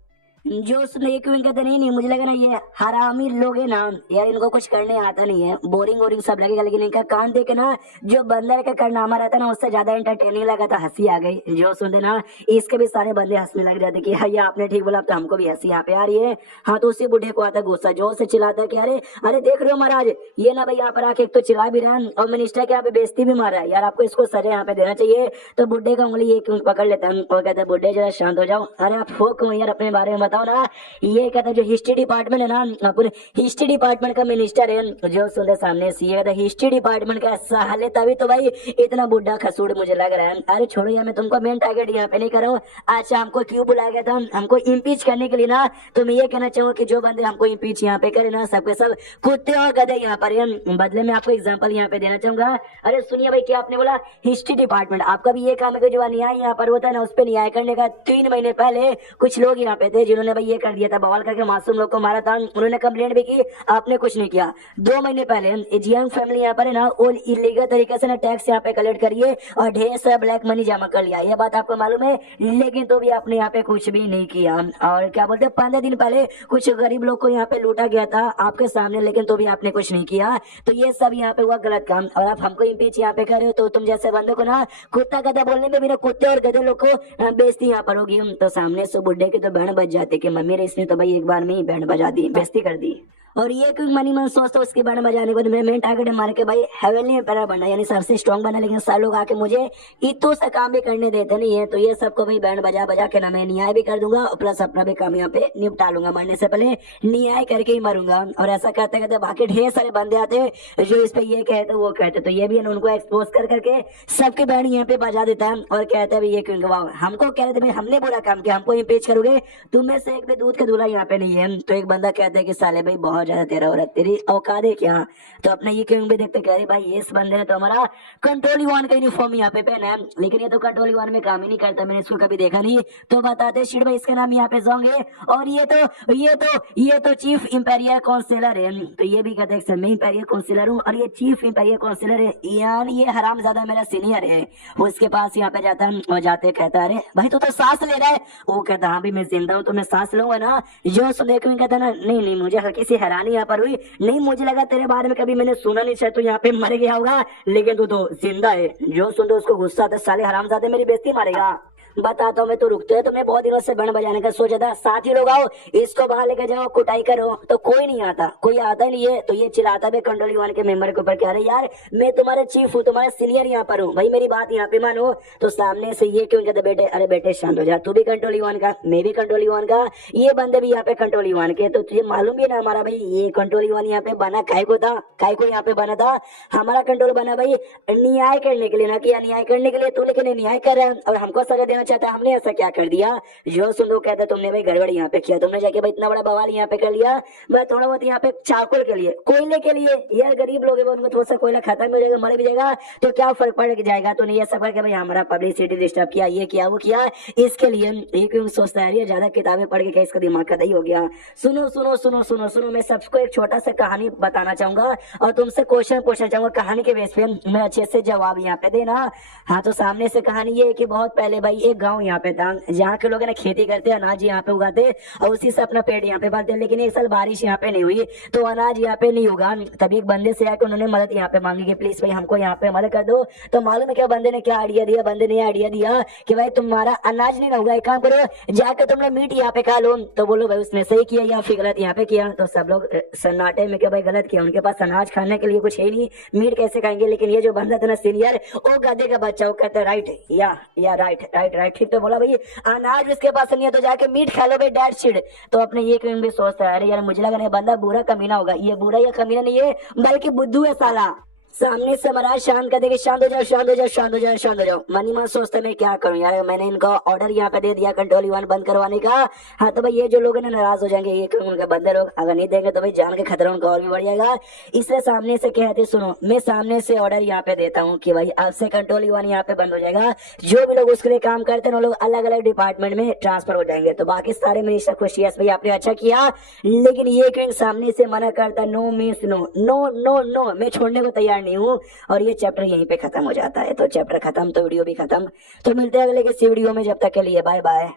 जो ये क्यों कहते नहीं मुझे लगा ना ये हरामी लोग है ना यार, इनको कुछ करने आता नहीं है, बोरिंग वोरिंग सब लगेगा, लेकिन इनका कान देखे ना जो बंदर का कारनामा रहता ना उससे ज्यादा एंटरटेनिंग लगा था, हंसी आ गई। जो सुनते ना इसके भी सारे बंदे हंसने लग जाते कि हाँ ये आपने ठीक बोला, तो हमको भी हंसी यहाँ पे आ रही है। हाँ तो उसी बुढ़े को आता गुस्सा, जोर से चिल्लाता कि अरे अरे देख रहे हो महाराज, ये ना भाई यहाँ पर आके एक तो चिल्ला भी रहा है और मिनिस्टर के यहाँ पे बेइज्जती भी मारा है यार, आपको इसको सजा यहाँ पे देना चाहिए। तो बुढ़े का उंगली ये क्यों पकड़ लेता है और कहता है बुढ़े जरा शांत हो जाओ, अरे आप हो क्यों यार, अपने बारे में बताओ ना। ये कहता जो हिस्ट्री डिपार्टमेंट है ना, पूरे हिस्ट्री डिपार्टमेंट का मिनिस्टर है। जो सुनते सामने से ये कहता हिस्ट्री डिपार्टमेंट का साले, तभी तो भाई इतना बुढ़ा खसूड़ मुझे लग रहा है। अरे छोड़ो यार, मैं तुमको मेन टारगेट यहाँ पे नहीं कर रहा हूँ। अच्छा हमको क्यों बुलाया गया था, हमको इम्पीच करने के लिए ना। तो मैं ये कहना चाहूँ कि जो बंदे हमको इम्पीच यहाँ पे करे ना, सबके सब कुत्ते और गधे यहाँ पर है। बदले में आपको एग्जाम्पल यहाँ पे देना चाहूंगा। अरे सुनिए भाई क्या आपने बोला, हिस्ट्री डिपार्टमेंट, आपका भी ये काम है कि जो अन्याय यहाँ पर होता है ना उस पर न्याय करने का। 3 महीने पहले कुछ लोग यहाँ पे थे जिन्होंने भाई ये कर दिया था, बवाल करके मासूम लोग को मारा था, उन्होंने कंप्लेंट भी की, आपने कुछ नहीं किया। 2 महीने पहले यंग फैमिली यहाँ पर है ना वो इलीगल तरीके से ना टैक्स यहाँ पे कलेक्ट करिए और ढेर सारा ब्लैक मनी जमा कर लिया, ये बात आपको मालूम है, लेकिन तो भी आपने यहाँ पे कुछ भी नहीं किया। और क्या बोलते 15 दिन पहले कुछ गरीब लोग को यहाँ पे लूटा गया था आपके सामने, लेकिन तो भी आपने कुछ नहीं किया। तो ये सब यहाँ पे हुआ गलत काम, और आप हमको इम्पीच यहाँ पे कर रहे हो। तो तुम जैसे बंदे को ना कुत्ता गधा बोलने में भी ना कुत्ते और गधे लोग को बेइज्जती यहाँ पर होगी। तो सामने से बुढ़े की तो बैंड बज जाते कि मम्मी इसने तो भाई एक बार में ही बैंड बजा दी, बेइज्जती कर दी। और ये क्यों मनी मन सोचता उसके बारे में जाने के बाद मेन टारगेट है मारे के भाई हेवनली एम्पायर बनना, यानी सबसे स्ट्रॉन्ग बनना। लेकिन सारे लोग आके मुझे इतो सा काम भी करने देते नहीं है। तो ये सबको भाई बैंड बजा बजा के ना मैं न्याय भी कर दूंगा और प्लस अपना भी काम यहाँ पे निपटा लूंगा, मरने से पहले न्याय करके ही मरूंगा। और ऐसा करते करते बाकी ढेर सारे बंदे आते जो इस पे ये कहते वो कहते, तो ये भी उनको एक्सपोज कर करके सबके बैंड यहाँ पे बजा देता है और कहते हैं ये क्यों गवाह, हमको कह रहे थे भाई हमने बुरा काम किया, हमको इम्पीच करोगे, तुम में से एक भी दूध का दूल्हा यहाँ पे नहीं है। तो एक बंदा कहता है कि साले भाई बहुत ज्यादा तेरा और तेरी औकात है क्या। तो अपना ये क्यों भी देखते कह रहे भाई इस बंदे ने तो हमारा कंट्रोल वन का यूनिफॉर्म यहाँ पे पहना है, लेकिन ये तो कंट्रोल वन में काम ही नहीं करता, मैंने इसको कभी देखा नहीं। तो बताते शिट भाई इसका नाम यहाँ पे जोंग है, और ये तो चीफ इंपेरियल काउंसिलर है। तो ये भी कहते हैं मैं इंपेरियल काउंसिलर हूँ और ये चीफ इंपेरियल काउंसिलर है, यानी ये हराम ज्यादा मेरा सीनियर है। उसके पास यहाँ पे जाता है और जाते कहता है अरे भाई तू तो सांस ले रहा है। वो कहता हाँ भाई मैं जिंदा हूँ तो मैं सांस लूंगा ना। जो सुन कहता ना नहीं मुझे हल्की सी हैरानी यहाँ पर हुई, नहीं मुझे लगा तेरे बारे में कभी मैंने सुना नहीं, शायद तू यहाँ पे मर गया होगा, लेकिन तू तो जिंदा है। जो सुन उसको गुस्सा आता साले हरामजादे मेरी बेइज्जती मारेगा। बताता हूँ मैं, तो रुकते है, तो मैं बहुत दिनों से बैंड बजाने का सोचा था, साथी लोग आओ इसको बाहर लेकर जाओ कुटाई करो, तो कोई नहीं आता, कोई आता ही नहीं है। तो ये चिल्लाता भी कंट्रोल वन के मेंबर के ऊपर क्या रहे यार मैं तुम्हारे चीफ हूँ, तुम्हारे सीनियर यहाँ पर हूँ, भाई मेरी बात यहाँ पे मानो। तो सामने से ये क्यों कहते बेटे अरे बेटे शांत हो जा, तू भी कंट्रोल वन का, मैं भी कंट्रोल वन का, ये बंदे भी यहाँ पे कंट्रोल वन के। तो तुझे मालूम भी ना हमारा भाई ये कंट्रोल वन यहाँ पे बना काय को था, काय को यहाँ पे बना था, हमारा कंट्रोल बना भाई न्याय करने के लिए, ना कि अन्याय करने के लिए। तू लेकिन न्याय कर रहा है और हमको सजा देना चाहता, हमने ऐसा क्या कर दिया। जो सुन लो कहता तुमने भाई गड़बड़ यहाँ पे किया, तुमने जाके भाई इतना बड़ा बवाल यहाँ पे कर लिया। मैं थोड़ा बहुत यहाँ पे चाकुल के लिए, कोयले के लिए, यार गरीब लोग है उनको थोड़ा सा कोयला खत्म हो जाएगा, मर भी जाएगा तो क्या फर्क पड़ जाएगा। तो नहीं ऐसा करके भाई हमारा पब्लिसिटी डिस्टर्ब किया, ये किया वो किया, इसके लिए ये क्यों सोचता है, ये ज्यादा किताबें पढ़ के क्या इसका दिमाग का दही हो गया। सुनो सुनो सुनो सुनो सुनो, मैं सबको एक छोटा सा कहानी बताना चाहूंगा और तुमसे क्वेश्चन पूछना चाहूंगा, कहानी के बेस पे मैं अच्छे से जवाब यहाँ पे देना। हाँ तो सामने से कहानी ये है कि बहुत पहले भाई एक गांव यहाँ पे था, जहाँ के लोग है ना खेती करते, अनाज यहाँ पे उगाते और उसी से अपना पेट यहाँ पे पालते। लेकिन एक साल बारिश यहाँ पे नहीं हुई तो अनाज यहाँ पे नहीं होगा। तभी एक बंदे से आके उन्होंने मदद यहाँ पे मांगी कि प्लीज भाई हमको यहाँ पे मदद कर दो। तो मालूम है क्या बंदे ने क्या आइडिया दिया, बंदे ने आइडिया दिया कि भाई तुम्हारा अनाज नहीं ना होगा, एक काम करो जाकर तुमने मीट यहाँ पे खा लो। तो बोलो भाई उसने सही किया या फिर गलत यहाँ पे किया। तो सब लोग सन्नाटे में क्या भाई गलत किया, उनके पास अनाज खाने के लिए कुछ है नहीं, मीट कैसे खाएंगे। लेकिन ये जो बंदा था ना सीनियर, वो गधे का बच्चा, वो कहता है राइट या राइट राइट राइट ठीक। तो बोला भाई अनाज उसके पास नहीं है तो जाके मीट खा लो भाई, डैट शिट। तो अपने ये क्यों भी सोचता है, अरे यार मुझे लगा नहीं बंदा बुरा कमीना होगा, ये बुरा या कमीना नहीं है बल्कि बुद्धू है साला। सामने से महाराज शांत कर देंगे, शांत हो जाओ शांत हो जाओ शांत हो जाओ शांत हो जाओ। मनी मन सोचते मैं क्या करूं यार, मैंने इनको ऑर्डर यहाँ पे दे दिया कंट्रोल वन बंद करवाने का। हाँ तो भाई ये जो लोग हैं नाराज हो जाएंगे, ये क्यों उनके बंदे लोग अगर नहीं देंगे तो भाई जान के खतरा उनका और भी बढ़ जाएगा। इसलिए सामने से कहते सुनो, मैं सामने से ऑर्डर यहाँ पे देता हूँ कि भाई अब से कंट्रोल वन यहाँ पे बंद हो जाएगा। जो भी लोग उसके लिए काम करते हैं वो लोग अलग अलग डिपार्टमेंट में ट्रांसफर हो जाएंगे। तो बाकी सारे मिनिस्टर खुश, यस भाई आपने अच्छा किया। लेकिन ये क्यों सामने से मना करता, no means no, no no no, मैं छोड़ने को तैयार नहीं हूँ। और ये चैप्टर यहीं पे खत्म हो जाता है। तो चैप्टर खत्म तो वीडियो भी खत्म। तो मिलते हैं अगले किसी वीडियो में, जब तक के लिए बाय बाय।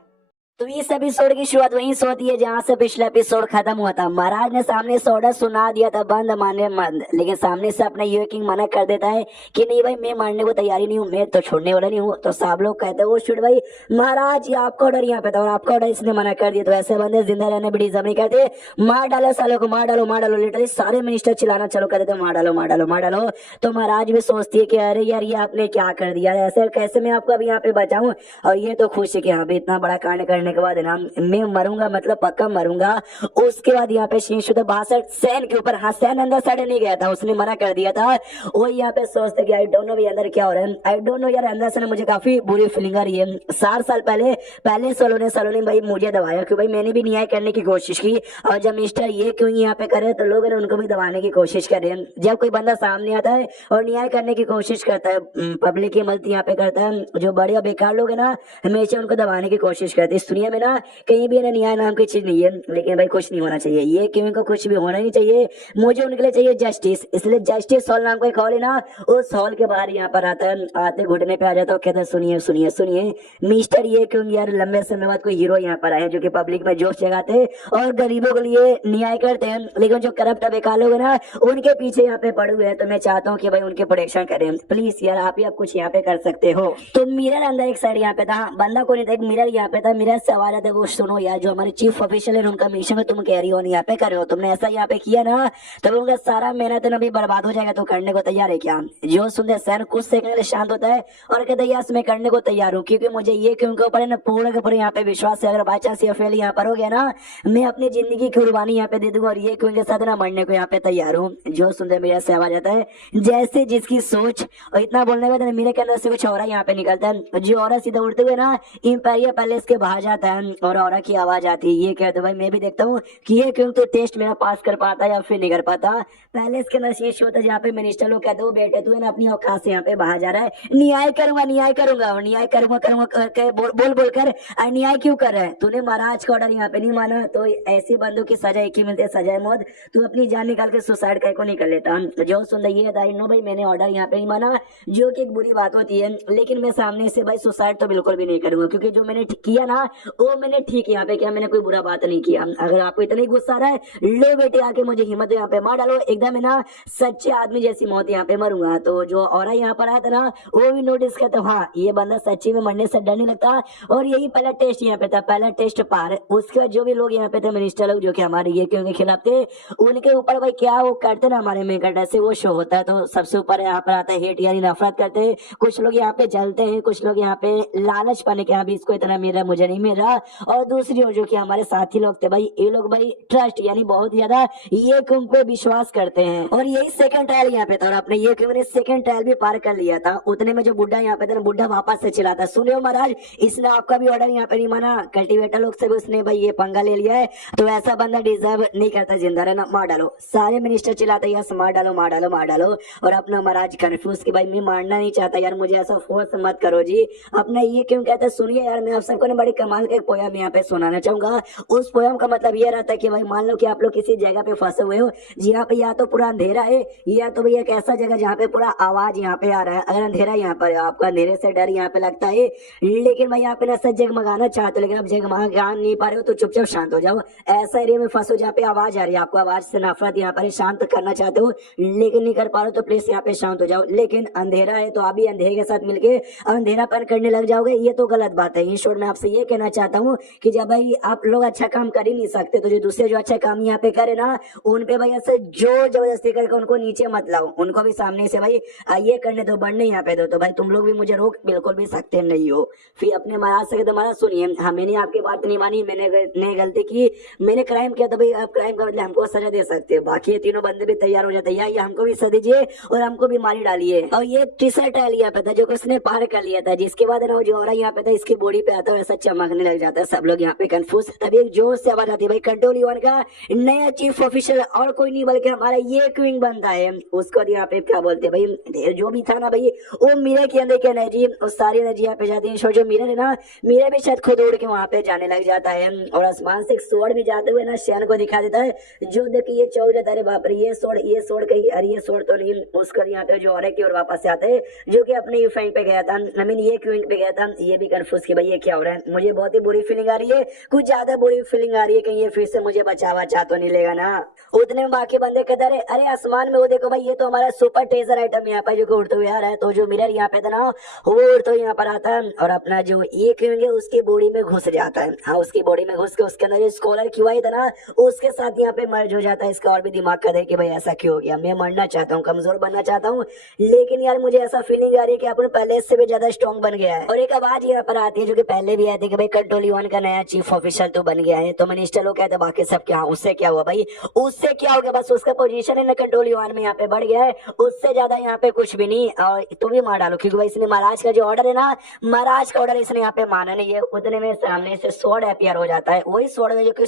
तो इस एपिसोड की शुरुआत वहीं से होती है जहाँ से पिछला एपिसोड खत्म हुआ था। महाराज ने सामने से ऑर्डर सुना दिया था बंद माने बंद, लेकिन सामने से अपना ये किंग मना कर देता है कि नहीं भाई मैं मारने को तैयारी नहीं हूँ, मैं तो छोड़ने वाला नहीं हूँ। तो सब लोग कहते हैं वो शुड भाई महाराज ये आपका ऑर्डर यहाँ पे था और आपका ऑर्डर इसने मना कर दिया। तो ऐसे बंदे जिंदा रहने भी डिजर्व नहीं करते, मार डालो सालों को, मार डालो मार डालो। लिटरली सारे मिनिस्टर चिल्लाना चलो कर देते मार डालो मार डालो मार डालो। तो महाराज भी सोचती है कि अरे यार ये आपने क्या कर दिया, ऐसे कैसे मैं आपको अभी यहाँ पे बचाऊं। और ये तो खुश है कि हाँ भाई इतना बड़ा कांड करने के बाद है ना मैं मरूंगा, मतलब पक्का मरूंगा। उसके बाद यहाँ पे शीश तो 62 सैन के ऊपर, हाँ सैन अंदर सड़े नहीं गया था, उसने मना कर दिया था। वो यहाँ पे सोचते कि आई डोंट नो अंदर क्या हो रहा है, आई डोंट नो यार अंदर से ना मुझे काफी बुरी फीलिंग आ रही है। 60 साल पहले सलोने भाई मुझे दबाया क्यों भाई, मैंने भी न्याय करने की कोशिश की। और जब मिस्टर ये क्यों यहाँ पे करे तो लोग उनको भी दबाने की कोशिश कर रहे हैं। जब कोई बंदा सामने आता है और न्याय करने की कोशिश करता है, पब्लिक की मदद यहाँ पे करता है, जो बड़े और बेकार लोग है ना हमेशा उनको दबाने की कोशिश करते हैं। इस दुनिया में ना कहीं भी ना न्याय नाम की चीज नहीं है। लेकिन भाई कुछ नहीं होना चाहिए, ये क्यों को कुछ भी होना नहीं चाहिए, मुझे उनके लिए चाहिए जस्टिस। इसलिए जस्टिस हॉल नाम का एक हॉल है ना, उस हॉल के बाहर यहाँ पर आता है, आते घुटने पे आ जाता है, कहते सुनिए सुनिए सुनिए मिस्टर ये क्यों यार लंबे समय बाद कोई हीरो यहाँ पर आए जो कि पब्लिक में जोश जगाते हैं और गरीबों के लिए न्याय करते हैं। लेकिन जो करप्ट बेकार लोग है ना उनके पीछे यहाँ पे पड़े हुए हैं। तो मैं चाहता हूँ कि भाई उनके प्रोटेक्शन करें प्लीज यार, आप ही आप कुछ यहाँ पे कर सकते हो। तो मिरर अंदर एक साइड यहाँ पे था, बंदा को नहीं था, एक मिरर यहाँ पे था। मिरर से आवाज आता है वो सुनो यार जो हमारे चीफ ऑफिशियल है उनका मिशन है, तुम कह रही हो यहाँ पे कर रहे हो, तुमने ऐसा यहाँ पे किया ना तो उनका सारा मेहनत ना भी बर्बाद हो जाएगा। तो करने को तैयार है क्या। जो सुनते सैन कुछ सेकंड के लिए शांत होता है और कहता है यस मैं करने को तैयार हूँ, क्योंकि मुझे ये क्यों के ऊपर है ना पूरे के पूरे यहाँ पे विश्वास है। अगर बाई चांस ये फेल यहाँ पर हो गया ना मैं अपनी जिंदगी की कुर्बानी यहाँ पे दे दूंगा और ये क्यों के साथ ना मरने को यहाँ पे तैयार हूँ। जो सुनते मेरे से आवाज आता है जैसे जिसकी सोच, और इतना बोलने के बाद मेरे के अंदर से कुछ और यहाँ पे निकलता है। जो और सीधा उड़ते हुए ना इंपीरियल पैलेस के बाहर जाता है और औरा की आवाज आती है, ये कहते भाई मैं भी देखता हूँ कि ये क्यों तो टेस्ट मेरा पास कर पाता या फिर नहीं कर पाता। पैलेस के अंदर शीश होता है जहाँ पे मिनिस्टर लोग कहते हो बेटे तू है ना अपनी औकात से यहाँ पे बाहर जा रहा है, न्याय करूंगा न्याय करूंगा और न्याय करूंगा करूंगा करके बोल बोल कर अन्याय क्यों कर रहा है। तूने महाराज का ऑर्डर यहाँ पे नहीं माना तो ऐसे बंदों की सजा एक ही मिलती है, सजाए मौत। तू अपनी जान निकाल के सुसाइड को नहीं कर लेता। जो सुंदर ये था नो भाई मैंने ऑर्डर यहाँ पे नहीं माना, जो कि एक बुरी बात होती है। लेकिन मैं सामने से भाई सुसाइड तो बिल्कुल भी नहीं करूंगा, क्योंकि जो मैंने किया ना वो मैंने ठीक यहाँ पे किया, मैंने कोई बुरा बात नहीं किया। अगर आपको इतना ही गुस्सा आ रहा है लो बेटे आके मुझे हिम्मत यहाँ पे मार डालो, एकदम है ना सच्चे आदमी जैसी मौत यहाँ पे मरूंगा। तो जो और यहाँ पर आया था ना वो भी नोटिस करता हाँ ये बंदा सच्ची में मरने से डर नहीं लगता। और यही पहला टेस्ट यहाँ पे था, पहला टेस्ट पार। उसके बाद जो भी लोग यहाँ पे थे मिनिस्टर लोग जो कि हमारे ये क्यों के खिलाफ थे उनके ऊपर भाई क्या वो करते ना हमारे में कटा से वो शो होता है। तो सबसे ऊपर यहाँ पर आता है हेट यानी नफरत करते हैं। कुछ लोग यहाँ पे जलते हैं, कुछ लोग यहाँ पे लालच पाने के यहाँ भी इसको इतना मेरा मुझे नहीं में रहा। और दूसरी ओर जो कि हमारे साथी लोग थे भाई, ये लोग भाई ट्रस्ट यानी बहुत ज्यादा ये क्यों पे विश्वास करते हैं। और यही सेकंड ट्रायल यहाँ पे था और अपने ये क्यों ने सेकंड ट्रायल भी पार कर लिया था। उतने में जो बुढ़ा यहाँ पे था ना, बुढ़ा वापस से चिल्लाता, सुने हो महाराज, इसने आपका भी ऑर्डर यहाँ पे नहीं माना, कल्टीवेटर लोग से भी उसने भाई ये पंगा ले लिया है, तो ऐसा बंदा डिजर्व नहीं करता जिंदा रहना, मार डालो। सारे मिनिस्टर चिल्लाते यस मार डालो मार डालो मार डालो। और अपना महाराज कंफ्यूज कि भाई मैं मारना नहीं चाहता यार, मुझे ऐसा फोर्स मत करो जी। अपना ये क्यों कहता है, सुनिए यार, मैं आप सबको ना बड़ी कमाल का एक पोयम यहाँ पे सुनाना चाहूंगा। उस पोयम का मतलब ये रहता है कि भाई मान लो कि आप लोग किसी जगह पे फंसे हुए हो, यहाँ पे या तो पूरा अंधेरा है या तो भैया एक ऐसा जगह जहाँ पे पूरा आवाज यहाँ पे आ रहा है। अगर अंधेरा यहाँ पर आपका अंधेरे से डर यहाँ पे लगता है, लेकिन भाई यहाँ पे ना ऐसा जगमगाना चाहते हो लेकिन आप जगमगा नहीं पा रहे हो, तो चुपचाप शांत हो जाओ। ऐसा एरिया में फंसो जहाँ पे आवाज आ रही है, आपको आवाज से नफरत यहाँ पर शांत करना चाहते हो लेकिन नहीं कर पा रहे हो, तो प्लीज यहाँ पे शांत हो जाओ। लेकिन अंधेरा है तो आप भी अंधेरे के साथ मिलके अंधेरापन करने लग जाओगे, ये तो गलत बात है। इन शॉर्ट मैं आपसे ये कहना चाहता हूँ कि जब भाई आप लोग अच्छा काम कर ही नहीं सकते, तो जो दूसरे जो अच्छा काम यहाँ पे करे ना, उन पे भाई ऐसे जोर जबरदस्ती करके उनको नीचे मत लाओ, उनको भी सामने से भाई ये करने दो, बढ़ने यहाँ पे दो। तो भाई तुम लोग भी मुझे रोक बिल्कुल भी सकते नहीं हो। फिर अपने महाराज से कहते महाराज सुनिए, हाँ मैंने आपकी बात नहीं मानी, मैंने गलती की, मैंने क्राइम किया, तो भाई आप क्राइम का बदले हमको सजा दे सकते हो। बाकी ये तीनों बंदे भी तैयार हो जाते हैं, या हमको भी सजा दीजिए और हमको भी मारी डालिए। और ये तीसरा ट्रायल यहाँ पे था जो कि उसने पार कर लिया था, जिसके बाद ना वो जो औरत यहाँ पे था इसकी बॉडी पे आता है ऐसा चमकने लग जाता है, सब लोग यहाँ पे कंफ्यूज। तभी एक जोर से आवाज आती है, भाई कंट्रोल यूनिट का नया चीफ ऑफिशियल और कोई नहीं बल्कि हमारा ये क्वीन बनता है। उसको यहाँ पे क्या बोलते हैं भाई, जो भी था ना भाई वो मीरे के अंदर की एनर्जी और सारी एनर्जी यहाँ पे जाती है। जो मीरे है ना, मीरे भी शायद खुद उड़ के वहां पे जाने लग जाता है और आसमान से एक स्वord भी जाते हुए ना शैन को दिखा देता है, जो देखिए ये चौर जाता है, बाप रे ये स्वord कहीं, अरे ये स्वord तो नहीं। उसको यहाँ पे जो औरत की ओर वापस से आते हैं, जो कि अपने यूफाइन पे गया था, आई मीन ये क्वीन पे गया था। ये भी कंफ्यूज कि भाई ये क्या हो रहा है, मुझे बहुत ही बुरी फीलिंग आ रही है, कुछ ज्यादा बुरी फीलिंग आ रही है, कहीं ये फिर से मुझे बचावा चाह तो नहीं लेगा ना। उतने में बाकी बंदे कहते रहे अरे आसमान में वो देखो भाई, ये तो हमारा सुपर टेजर आइटम यहाँ पर जो उड़ते हुए आ रहा है। तो जो मिरर यहाँ पे था ना वो उड़ते यहाँ पर आता है और अपना जो ये क्वीन है उसकी बॉडी में घुस जाता है। हाँ उसकी बॉडी में घुस के उसके अंदर जो स्कॉलर क्यूआई था ना उसके साथ यहाँ पे मर्ज हो जाता है। इसका और भी दिमाग का है कि भाई ऐसा क्यों हो गया, मैं मरना चाहता हूँ, कमजोर बनना चाहता हूँ, लेकिन यार मुझे ऐसा फीलिंग आ रही है कि अपन पहले से भी ज्यादा स्ट्रॉन्ग बन गया है। और एक आवाज यहाँ पर आती है जो कि पहले भी आई थी कि भाई कंट्रोल यूनियन का नया चीफ ऑफिसर तो बन गया है। तो मिनिस्टर लोग कहते बाकी सब क्या, उससे क्या हुआ भाई, उससे क्या हो गया, बस उसका पोजीशन है ना कंट्रोल यूनियन में यहाँ पे बढ़ गया है, उससे ज्यादा यहाँ पे कुछ भी नहीं। और तुम भी मार डालो क्योंकि भाई इसने महाराज का जो ऑर्डर है ना, महाराज का ऑर्डर इसने यहाँ पे माना नहीं है। उतने में सामने से स्वॉर्ड अपीयर हो जाता है, वही स्वॉर्ड में जो कि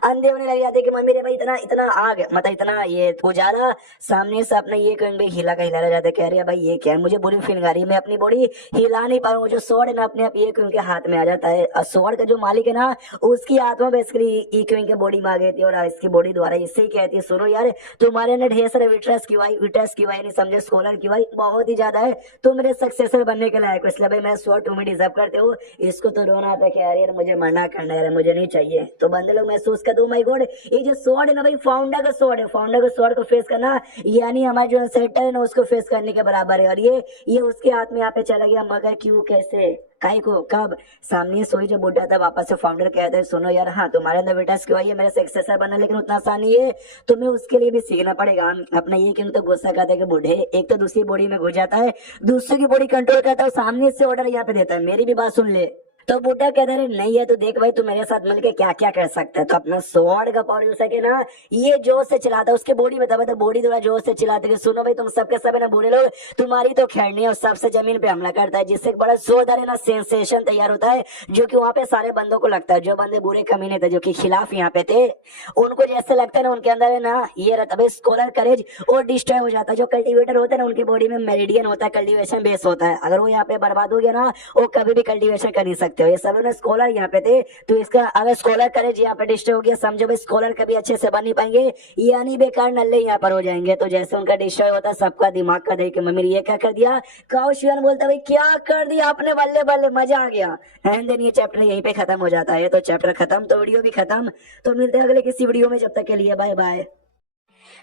अंधे होने लग जाते कि मम्मी रे भाई इतना इतना आग मतलब इतना ये उजाला, सामने से अपना ये कहीं हिला का हिला जाता है, कह रही है भाई ये क्या है, मुझे बुरी फीलिंग आ रही है, मैं अपनी बॉडी हिला नहीं पा रहा हूँ। जो स्वॉर्ड है ना अपने आप ये उनके हाथ में आ जाता है। और स्वॉर्ड का जो मालिक है ना उसकी आत्मा बेसिकली ई क्वीन के बॉडी में आ गई थी और इसकी बॉडी द्वारा इससे ही कहती है सुनो यार तुम्हारे अंदर ढेर सारे विट्रेस क्यूआई नहीं समझे, स्कॉलर क्यूआई बहुत ही ज्यादा है, तुम मेरे सक्सेसर बनने के लायक हो, इसलिए भाई मैं स्वॉर्ड तुम्हें डिजर्व करते हो। इसको तो रोना आता है कि यार मुझे मरना करना है, मुझे नहीं चाहिए। तो बंदे लोग महसूस कर दो माय गॉड ये जो स्वॉर्ड है ना भाई फाउंडर का स्वॉर्ड है, फाउंडर का स्वॉर्ड को फेस करना यानी हमारे जो सेक्टर है ना उसको फेस करने के बराबर है। और ये उसके हाथ में यहाँ पे चला गया, मगर क्यों कैसे काई को कब, सामने सोई जो बुढ़ा था वापस से फाउंडर कहता है सुनो यार हाँ तुम्हारे अंदर बेटा क्यों है मेरे सक्सेसर बनना, लेकिन उतना आसान नहीं है, तुम्हें उसके लिए भी सीखना पड़ेगा। अपना ये क्यों तो गुस्सा करते कि बूढ़े एक तो दूसरी बॉडी में घुस जाता है, दूसरे की बॉडी कंट्रोल करता है, सामने से ऑर्डर यहाँ पे देता है, मेरी भी बात सुन ले। तो बूढ़ा कहता है नहीं है तो देख भाई तू मेरे साथ मिलके क्या क्या कर सकता है। तो अपना स्वॉर्ड का पावर यूज करके ना ये जोर से चिल्लाता है उसके बॉडी में, तब तो बॉडी थोड़ा जोर से चिल्लाते कि सुनो भाई तुम सबके सब है ना बूढ़े लोग, तुम्हारी तो खैर नहीं है, और सबसे जमीन पे हमला करता है, जिससे एक बड़ा जोरदार है ना सेंसेशन तैयार होता है, जो कि वहां पे सारे बंदों को लगता है, जो बंदे बुरे कमीने थे जो कि खिलाफ यहाँ पे थे उनको जैसे लगता है ना उनके अंदर है ना ये रहता है स्कॉलर करेज और डिस्ट्रॉय हो जाता है। जो कल्टीवेटर होता है ना उनकी बॉडी में मेरिडियन होता है, कल्टीवेशन बेस होता है, अगर वो यहाँ पे बर्बाद हो गया ना वो कभी भी कल्टीवेशन कर नहीं सकते हो। ये सब लोग स्कॉलर यहाँ पे थे, तो इसका अगर स्कॉलर करेज यहाँ पे डिस्ट्रॉय हो गया समझो भाई स्कॉलर कभी अच्छे से बन नहीं पाएंगे, यानी बेकार नल्ले यहाँ पर हो जाएंगे। तो जैसे उनका डिस्ट्रॉय होता है सबका दिमाग का देख के मम्मी ये क्या कर दिया, काउशियन बोलता भाई क्या कर दिया आपने, बल्ले बल्ले मजा आ गया। एंड देन ये चैप्टर यहीं पे खत्म हो जाता है। तो चैप्टर खत्म तो वीडियो भी खत्म। तो मिलते हैं अगले किसी वीडियो में, जब तक के लिए बाय बाय।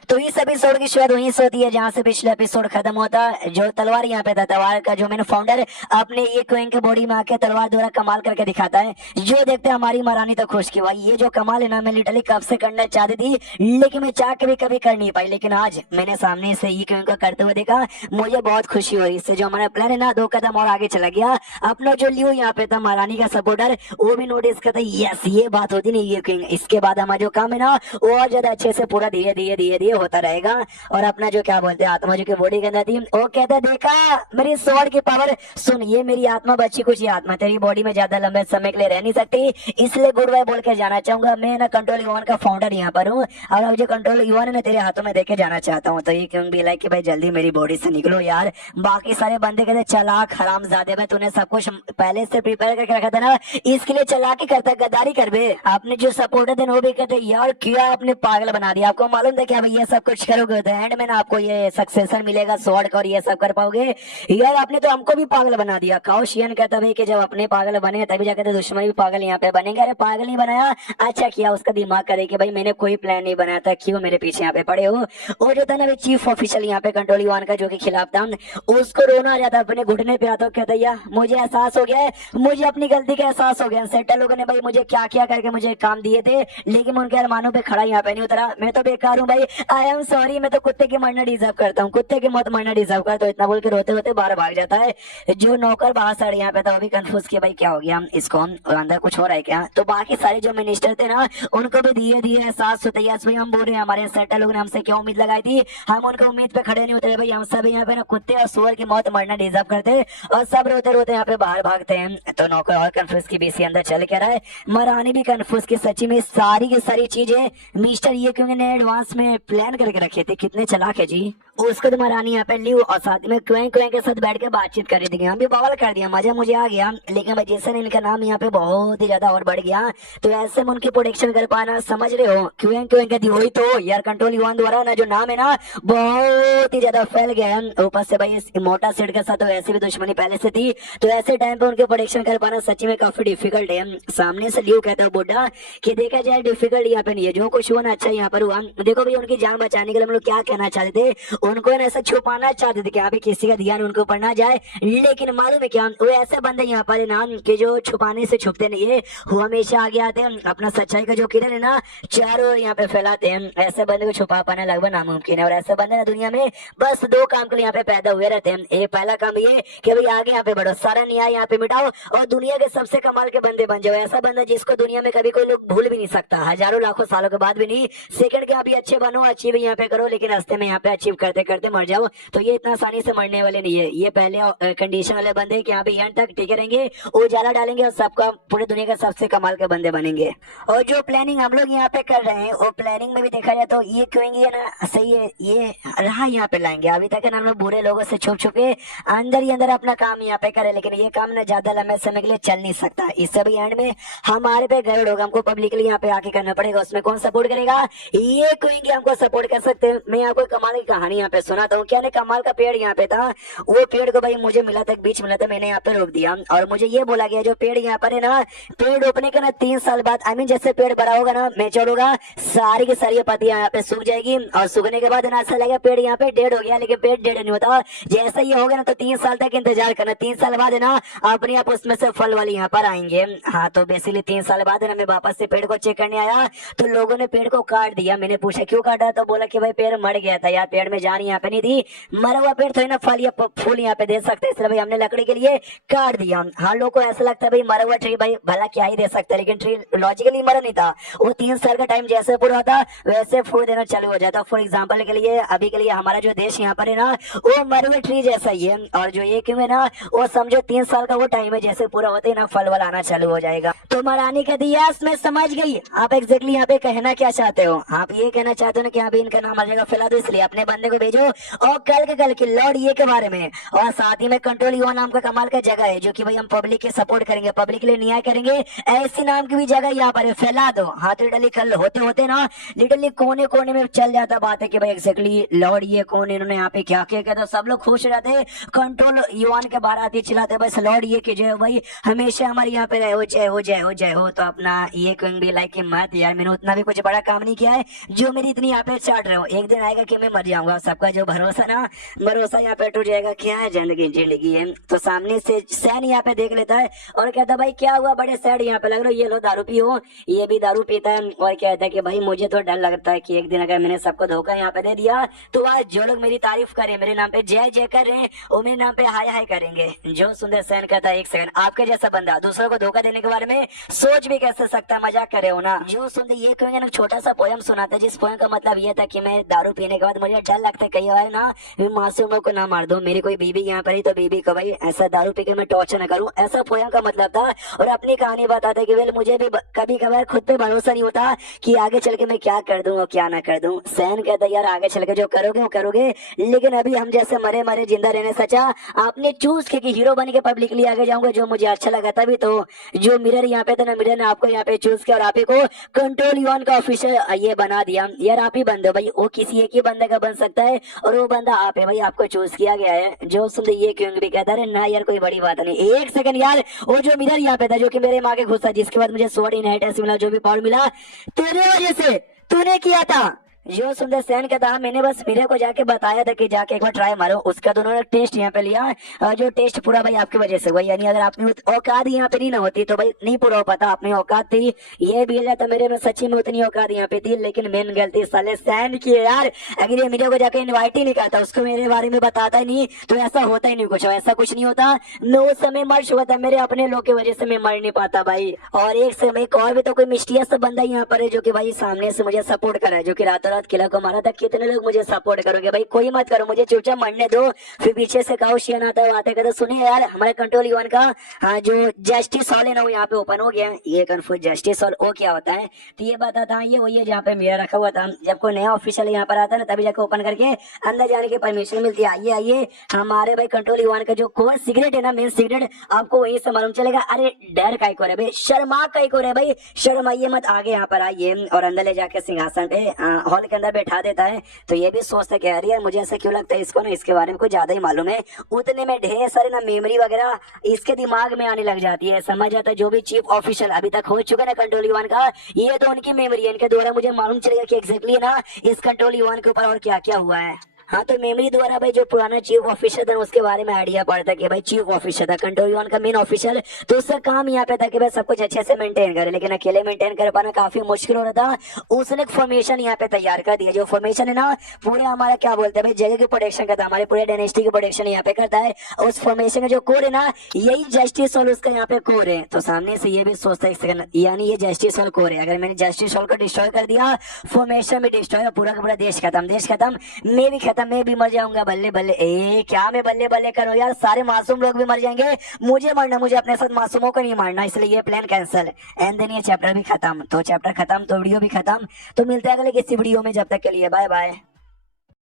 तो इस एपिसोड की शुरुआत वहीं से होती है जहाँ से पिछला एपिसोड खत्म होता। जो तलवार यहाँ पे था, तलवार का जो मैंने फाउंडर अपने ये क्वीन के बॉडी में आके तलवार द्वारा कमाल करके दिखाता है। जो देखते हमारी महारानी तो खुश की भाई, ये जो कमाल है ना मैं लिटरली कब से करना चाहती थी, लेकिन मैं चाह के भी कभी कर नहीं पाई। लेकिन आज मैंने सामने से ये क्वीन को करते हुए देखा, मुझे बहुत खुशी हुई। इससे जो हमारा प्लान है ना 2 कदम और आगे चला गया। अपना जो लियो यहाँ पे था महारानी का सपोर्टर, वो भी नोटिस करता यस ये बात होती नहीं ये क्वीन। इसके बाद हमारा जो काम है ना वो और ज्यादा अच्छे से पूरा धीरे धीरे धीरे धीरे होता रहेगा। और अपना जो क्या बोलते हैं आत्मा जो की बॉडी के अंदर थी, वो कहता देखा मेरी स्वॉर्ड की पावर सुन, ये मेरी आत्मा बच्ची कुछ ही आत्मा तेरी बॉडी में ज्यादा लंबे समय के लिए रह नहीं सकती, इसलिए गुड बाय बोल के जाना चाहूंगा। मैं ना कंट्रोल यून का फाउंडर यहाँ पर हूँ, और जो कंट्रोल यून है तेरे हाथों में देके जाना चाहता हूँ। तो ये क्यों भी लाइक कि भाई जल्दी मेरी बॉडी से निकलो यार। बाकी सारे बंदे कहते चालाक हरामजादे भाई, तूने सब कुछ पहले से प्रिपेयर करके रखा था ना, इसके लिए चालाकी करता गद्दारी कर बे। आपने जो सपोर्टर थे वो भी कहते यार क्या आपने पागल बना दिया। आपको मालूम था क्या भाई ये सब कुछ करोगे तो एंड में ना आपको ये सक्सेसर मिलेगा स्वॉर्ड का और ये सब कर पाओगे। यार आपने तो हमको भी पागल बना दिया। काउशियन कहता भाई कि जब अपने पागल बने तभी जाकर तो दुश्मन भी पागल यहाँ पे बनेंगे। अरे पागल नहीं बनाया, अच्छा किया उसका दिमाग करे कि भाई मैंने कोई प्लान नहीं बनाया था, क्यों मेरे पीछे यहाँ पे पड़े हो। और जो था ना चीफ ऑफिशियल यहाँ पे कंट्रोल यून का जो कि खिलाफ था, उसको रोना आ जाता, अपने घुटने पे आता, कहता या मुझे एहसास हो गया है, मुझे अपनी गलती का एहसास हो गया। सेटल लोगों ने भाई मुझे क्या क्या करके मुझे काम दिए थे, लेकिन मैं उनके अरमानों पे खड़ा यहाँ पे नहीं उतरा। मैं तो बेकार हूँ भाई, आई एम सॉरी, मैं तो कुत्ते की मरना डिजर्व करता हूँ, कुत्ते की मौत मरना डिजर्व करता हूँ। इतना बोल के रोते होते बाहर भाग जाता है। जो नौकर बाहर साढ़े यहाँ पे था वो भी कंफ्यूज किया भाई क्या हो गया इसको, और अंदर कुछ हो रहा है क्या। तो बाकी सारे जो मिनिस्टर थे ना उनको भी धीरे धीरे एहसास होता है भाई हम बोल रहे हैं हमारे सेटल लोगों ने हमसे क्या उम्मीद लगाई थी, हम उनका उम्मीद पे खड़े नहीं उतरे भाई। हम सब यहाँ पे ना कुत्ते और सुअर की मौत मरना डिजर्व करते, और सब रोते रोते यहाँ पे बाहर भागते हैं। तो नौकर और कंफ्यूज की बीसी अंदर चल के रहा है, महारानी भी कंफ्यूज की। सच्ची में सारी की सारी चीजें मिस्टर ये क्योंकि ने एडवांस में प्लान करके रखे थे, कितने चालाक है जी। उसको तो महारानी यहाँ पे लियो और साथ में क्वें क्वें के साथ बैठ के बातचीत कर रही थी। हम भी बवाल कर दिया, मजा मुझे आ गया, लेकिन भाई जैसे इनका नाम यहाँ पे बहुत ही ज्यादा और बढ़ गया, तो ऐसे में उनकी प्रोटेक्शन कर पाना समझ रहे हो। क्वें क्वें कहती वही तो यार कंट्रोल यून द्वारा ना जो नाम है ना बहुत ही ज्यादा फैल गया है। ऊपर से भाई इस मोटा सेट के साथ तो ऐसे भी दुश्मनी पहले से थी, तो ऐसे टाइम पे उनके प्रोटेक्शन कर पाना सच्ची में काफी डिफिकल्ट है। सामने से लियो कहता है बुड्ढा कि देखा जाए डिफिकल्ट यहाँ पे नहीं है, जो कुछ हुआ ना अच्छा यहाँ पर हुआ। देखो भाई उनकी जान बचाने के लिए हम लोग क्या कहना चाहते थे, उनको ऐसा छुपाना चाहते थे कि अभी किसी का ध्यान उनको ऊपर ना जाए। लेकिन मालूम है क्या, वो ऐसे बंदे यहाँ पर ना कि जो छुपाने से छुपते नहीं है, वो हमेशा आगे आते हैं, अपना सच्चाई का जो किरण है ना चारों ओर यहाँ पे फैलाते हैं। ऐसे बंदे को छुपा पाना लगभग नामुमकिन है, और ऐसे बंदे ना दुनिया में बस 2 काम के लिए यहाँ पे पैदा हुए रहते हैं। ये पहला काम ये कि भाई आगे यहाँ पे बढ़ो, सारा न्याय यहाँ पे मिटाओ और दुनिया के सबसे कमाल के बंदे बन जाओ। ऐसा बंदा जिसको दुनिया में कभी कोई लोग भूल भी नहीं सकता, हजारों लाखों सालों के बाद भी नहीं। सेकंड के आप अच्छे बनो, अचीव यहाँ पे करो, लेकिन रास्ते में यहाँ पे अचीव करते करते मर जाओ। तो ये इतना आसानी से मरने वाले नहीं है। ये पहले कंडीशन वाले बंदे कि यहाँ पे एंड तक टिके रहेंगे, उजाला डालेंगे और सबका पूरी दुनिया के सबसे कमाल के बंदे बनेंगे। और जो प्लानिंग हम लोग यहाँ पे कर रहे हैं, वो प्लानिंग में भी देखा जाए तो ये क्यों ये ना सही है, ये रहा यहाँ पे लाएंगे। अभी तक हम लोग बुरे लोगों से छुप छुपे अंदर ही अंदर अपना काम यहाँ पे करे, लेकिन ये काम ना ज्यादा लंबे समय के लिए चल नहीं सकता। इससे भी एंड में हमारे पे गड़बड़ होगा, हमको पब्लिकली यहाँ पे आके करना पड़ेगा। उसमें कौन सपोर्ट करेगा, ये क्योंकि हमको सपोर्ट कर सकते हैं। मैं आपको कमाल की कहानी यहाँ पे सुनाता हूँ। क्या कमाल का पेड़ यहाँ पे था, वो पेड़ को भाई मुझे मिला था, बीच मिला था, मैंने यहाँ पे रोक दिया और मुझे ये बोला गया जो पेड़ यहाँ पर है ना, पेड़ रोपने के ना 3 साल बाद आई मीन जैसे पेड़ बड़ा होगा ना मैच्योर होगा, सारी की सारी पत्तियां यहाँ पे सूख जाएगी और सूखने के बाद ना ऐसा लगेगा पेड़ यहाँ पे डेड हो गया, लेकिन पेड़ डेड नहीं होता। जैसे ये हो गया ना तो 3 साल तक इंतजार करना, 3 साल बाद है ना अपने आप उसमें से फल वाली यहाँ पर आएंगे। हाँ तो बेसिकली 3 साल बाद है ना मैं वापस से पेड़ को चेक करने आया, तो लोगों ने पेड़ को काट दिया। मैंने पूछा क्यों काटा, तो बोला कि भाई पेड़ मर गया था यार, पेड़ में जान यहाँ पे नहीं थी, मरा हुआ पेड़ थोड़ी ना फल या फूल यहाँ पे दे सकते, इसलिए भाई हमने लकड़ी के लिए काट दिया। हाँ लोगों को ऐसा लगता है भाई मरा हुआ ट्री भाई भला क्या ही दे सकता है, लेकिन ट्री लॉजिकली मरा नहीं था। वो 3 साल का टाइम जैसे पूरा होता वैसे फूल देना चालू हो जाता। फॉर एग्जाम्पल के लिए अभी के लिए हमारा जो देश यहाँ पर है ना वो मरे हुए ट्री जैसा ही है, और जो ये क्यों है ना वो समझो 3 साल का वो टाइम है, जैसे पूरा होते ही ना फल वाला आना चालू हो जाएगा। तो महारानी कहती है यस मैं समझ गई, आप एग्जैक्टली यहाँ पे कहना क्या चाहते हो। आप ये कहना चाहते हो ना कि अभी इनका नाम आ जाएगा फिलहाल, तो इसलिए अपने बंदे को भेजो और कल के लॉर्ड ये के बारे में, और साथ ही में कंट्रोल युवा नाम का कमाल का जगह है जो कि भाई हम पब्लिक के सपोर्ट करेंगे, पब्लिक के लिए न्याय करेंगे, ऐसी नाम की भी जगह यहाँ पर फैला दो। हाँ तो लिटरली कल होते होते ना लिटरली कोने कोने में चल जाता बात है कि भाई एग्जैक्टली लॉर्ड ये कौन, इन्होंने यहाँ पे क्या किया, तो सब लोग खुश रहते, कंट्रोल युवान के बाहर आते चिल्लाते बस लॉर्ड ये की जय भाई हमेशा हमारे यहाँ पे रहे हो, जय हो जय हो जय हो। तो अपना ये भी लाइक मत यार, मैंने उतना भी कुछ बड़ा काम नहीं किया है जो मेरी इतनी यहाँ पे रोज चाट रहा हूँ, एक दिन आएगा कि मैं मर जाऊंगा। सबका जो भरोसा ना, भरोसा यहाँ पे टूट जाएगा। क्या है जिंदगी है। तो सामने से सैन यहाँ पे देख लेता है और कहता है भाई क्या हुआ, बड़े सैड यहाँ पे लग रहे हो, ये लो दारू पियो। ये भी दारू पीता है और कहता है कि भाई मुझे तो डर लगता है कि एक दिन अगर मैंने सबको धोखा यहाँ पे दे दिया तो आज जो लोग मेरी तारीफ करें, मेरे नाम पे जय जय कर रहे हैं, वो मेरे नाम पे हाय हाय करेंगे। जो सुंदर सैन कहता है एक सेकंड, आपके जैसा बंदा दूसरों को धोखा देने के बारे में सोच भी कैसे सकता है, मजाक करे हो ना। जो सुंदर ये कहेंगे ना, छोटा सा पोयम सुनाता है, जिस पोयम का मतलब ये था कि मैं दारू पीने के बाद मुझे डर लगता है कई बार ना मैं मासूम लोग को ना मार दूं, मेरी कोई बीबी यहाँ पर ही तो बीबी को भाई ऐसा दारू पी के मैं टॉर्चर न करूं, ऐसा पोयम का मतलब था। और अपनी कहानी बताते कि वेल मुझे भी कभी कभार खुद पे भरोसा नहीं होता कि आगे चल के मैं क्या कर दूं और क्या ना कर दूं। सैन कहता यार आगे चल के जो करोगे वो करोगे, लेकिन अभी हम जैसे मरे मरे जिंदा रहने सचा आपने चूज के कि हीरो बन के पब्लिकली आगे जाऊंगा, जो मुझे अच्छा लगा। तभी तो जो मिरर यहाँ पे था ना, मिरर ने आपको यहाँ पे चूज किया और आप ही को कंट्रोल यून का ऑफिशियल ये बना दिया। यार आप ही बंदे हो भाई, वो किसी एक ही बंदे का बन सकता है और वो बंदा आप है भाई, आपको चूज किया गया है। जो सुन ये क्यों भी कहता है ना यार कोई बड़ी बात नहीं। एक सेकंड यार, वो जो मिरर यहाँ पे था जो कि मेरे माँ के घुसा, जिसके बाद मुझे स्वॉर्ड इनहेरिटेंस मिला, जो भी पावर मिला तेरे वजह से, तूने किया था। जो सुंदर सैन का था मैंने बस मीरे को जाके बताया था कि जाके एक बार ट्राई मारो, उसका दोनों ने टेस्ट यहाँ पे लिया और जो टेस्ट पूरा भाई आपकी वजह से हुआ। यानी अगर आपने औकात यहाँ पे नहीं ना होती तो भाई नहीं पूरा हो पाता, अपनी औकात थी ये भी लिया तो मेरे में सच्ची में उतनी औकात यहाँ पे थी, लेकिन मेन गलती साले सैन की है यार। अगर ये मीरे को जाके इन्वाइट ही नहीं करता, उसको मेरे बारे में बताता ही नहीं तो ऐसा होता ही नहीं, कुछ ऐसा कुछ नहीं होता। मैं उस समय मर चुका था, मेरे अपने लोग की वजह से मैं मर नहीं पाता भाई। और एक समय एक और भी तो कोई मिस्टीरियस बंदा यहाँ पर है जो कि भाई सामने से मुझे सपोर्ट कर रहा है, जो कि रातों रात किला को मारा था। कितने लोग मुझे सपोर्ट करोगे भाई, कोई मत करो, मुझे चुपचाप मरने दो। फिर पीछे से काउ शियन आता है, आते कहते सुनिए यार हमारे कंट्रोल यून का जो जस्टिस हॉल है ना वो यहाँ पे ओपन हो गया है। ये कंफ्यूज जस्टिस हॉल वो क्या होता है, तो ये बताता है ये वही है जहाँ पे मिरर रखा हुआ था। जब कोई नया ऑफिशियल यहाँ पर आता है ना तभी जाकर ओपन करके अंदर जाने की परमिशन मिलती है। आइए आइए, हमारे भाई कंट्रोल यून का जो कोर सीक्रेट है ना, मेन सीक्रेट आपको वहीं से मालूम चलेगा। अरे डर काहे को रे भाई, शर्मा काहे को रे भाई, शर्माइए मत, आगे यहाँ पर आइए। और अंदर ले जाके सिंहासन पे हॉल के अंदर बैठा देता है। तो ये भी सोचता कि यार मुझे ऐसा क्यों लगता है इसको ना इसके बारे में कुछ ज्यादा ही मालूम है। उतने में ढेर सारे ना मेमोरी वगैरह इसके दिमाग में आने लग जाती है। समझ आता है जो भी चीफ ऑफिशियल अभी तक हो चुका है ना कंट्रोल यून का, ये तो उनकी मेमोरी है, इनके द्वारा मुझे मालूम चलेगा कि एग्जैक्टली ना इस कंट्रोल यून के ऊपर और क्या क्या हुआ है। हाँ तो मेमोरी द्वारा भाई जो पुराना चीफ ऑफिसर था उसके बारे में आइडिया पड़ता है कि भाई चीफ ऑफिसर था कंट्रोल यून का मेन ऑफिसर, तो उसका काम यहाँ पे था कि भाई सब कुछ अच्छे से मेंटेन करे, लेकिन अकेले मेंटेन कर पाना काफी मुश्किल हो रहा था। उसने एक फॉर्मेशन यहाँ पे तैयार कर दिया, जो फॉर्मेशन है ना पूरे हमारा क्या बोलते हैं भाई जगह की प्रोटेक्शन करता है, हमारे पूरे डायनेस्टी की प्रोटेक्शन यहाँ पे करता है। उस फॉर्मेशन का जो कोर है ना यही जस्टिस हॉल उसका यहाँ पे कोर है। तो सामने से ये भी सोचता है यानी ये जस्टिस हॉल कोर है, अगर मैंने जस्टिस हॉल को डिस्ट्रॉय कर दिया फॉर्मेशन भी डिस्ट्रॉय, पूरा का पूरा देश खत्म, देश खत्म, मैं भी खत्म, मैं भी मर जाऊंगा। बल्ले बल्ले, ए क्या मैं बल्ले बल्ले करूं यार, सारे मासूम लोग भी मर जाएंगे, मुझे मरना, मुझे अपने साथ मासूमों को नहीं मारना, इसलिए ये प्लान कैंसिल। एंड देन ये चैप्टर भी खत्म। तो चैप्टर खत्म तो वीडियो भी खत्म। तो मिलते हैं अगले किसी वीडियो में, जब तक के लिए बाय बाय।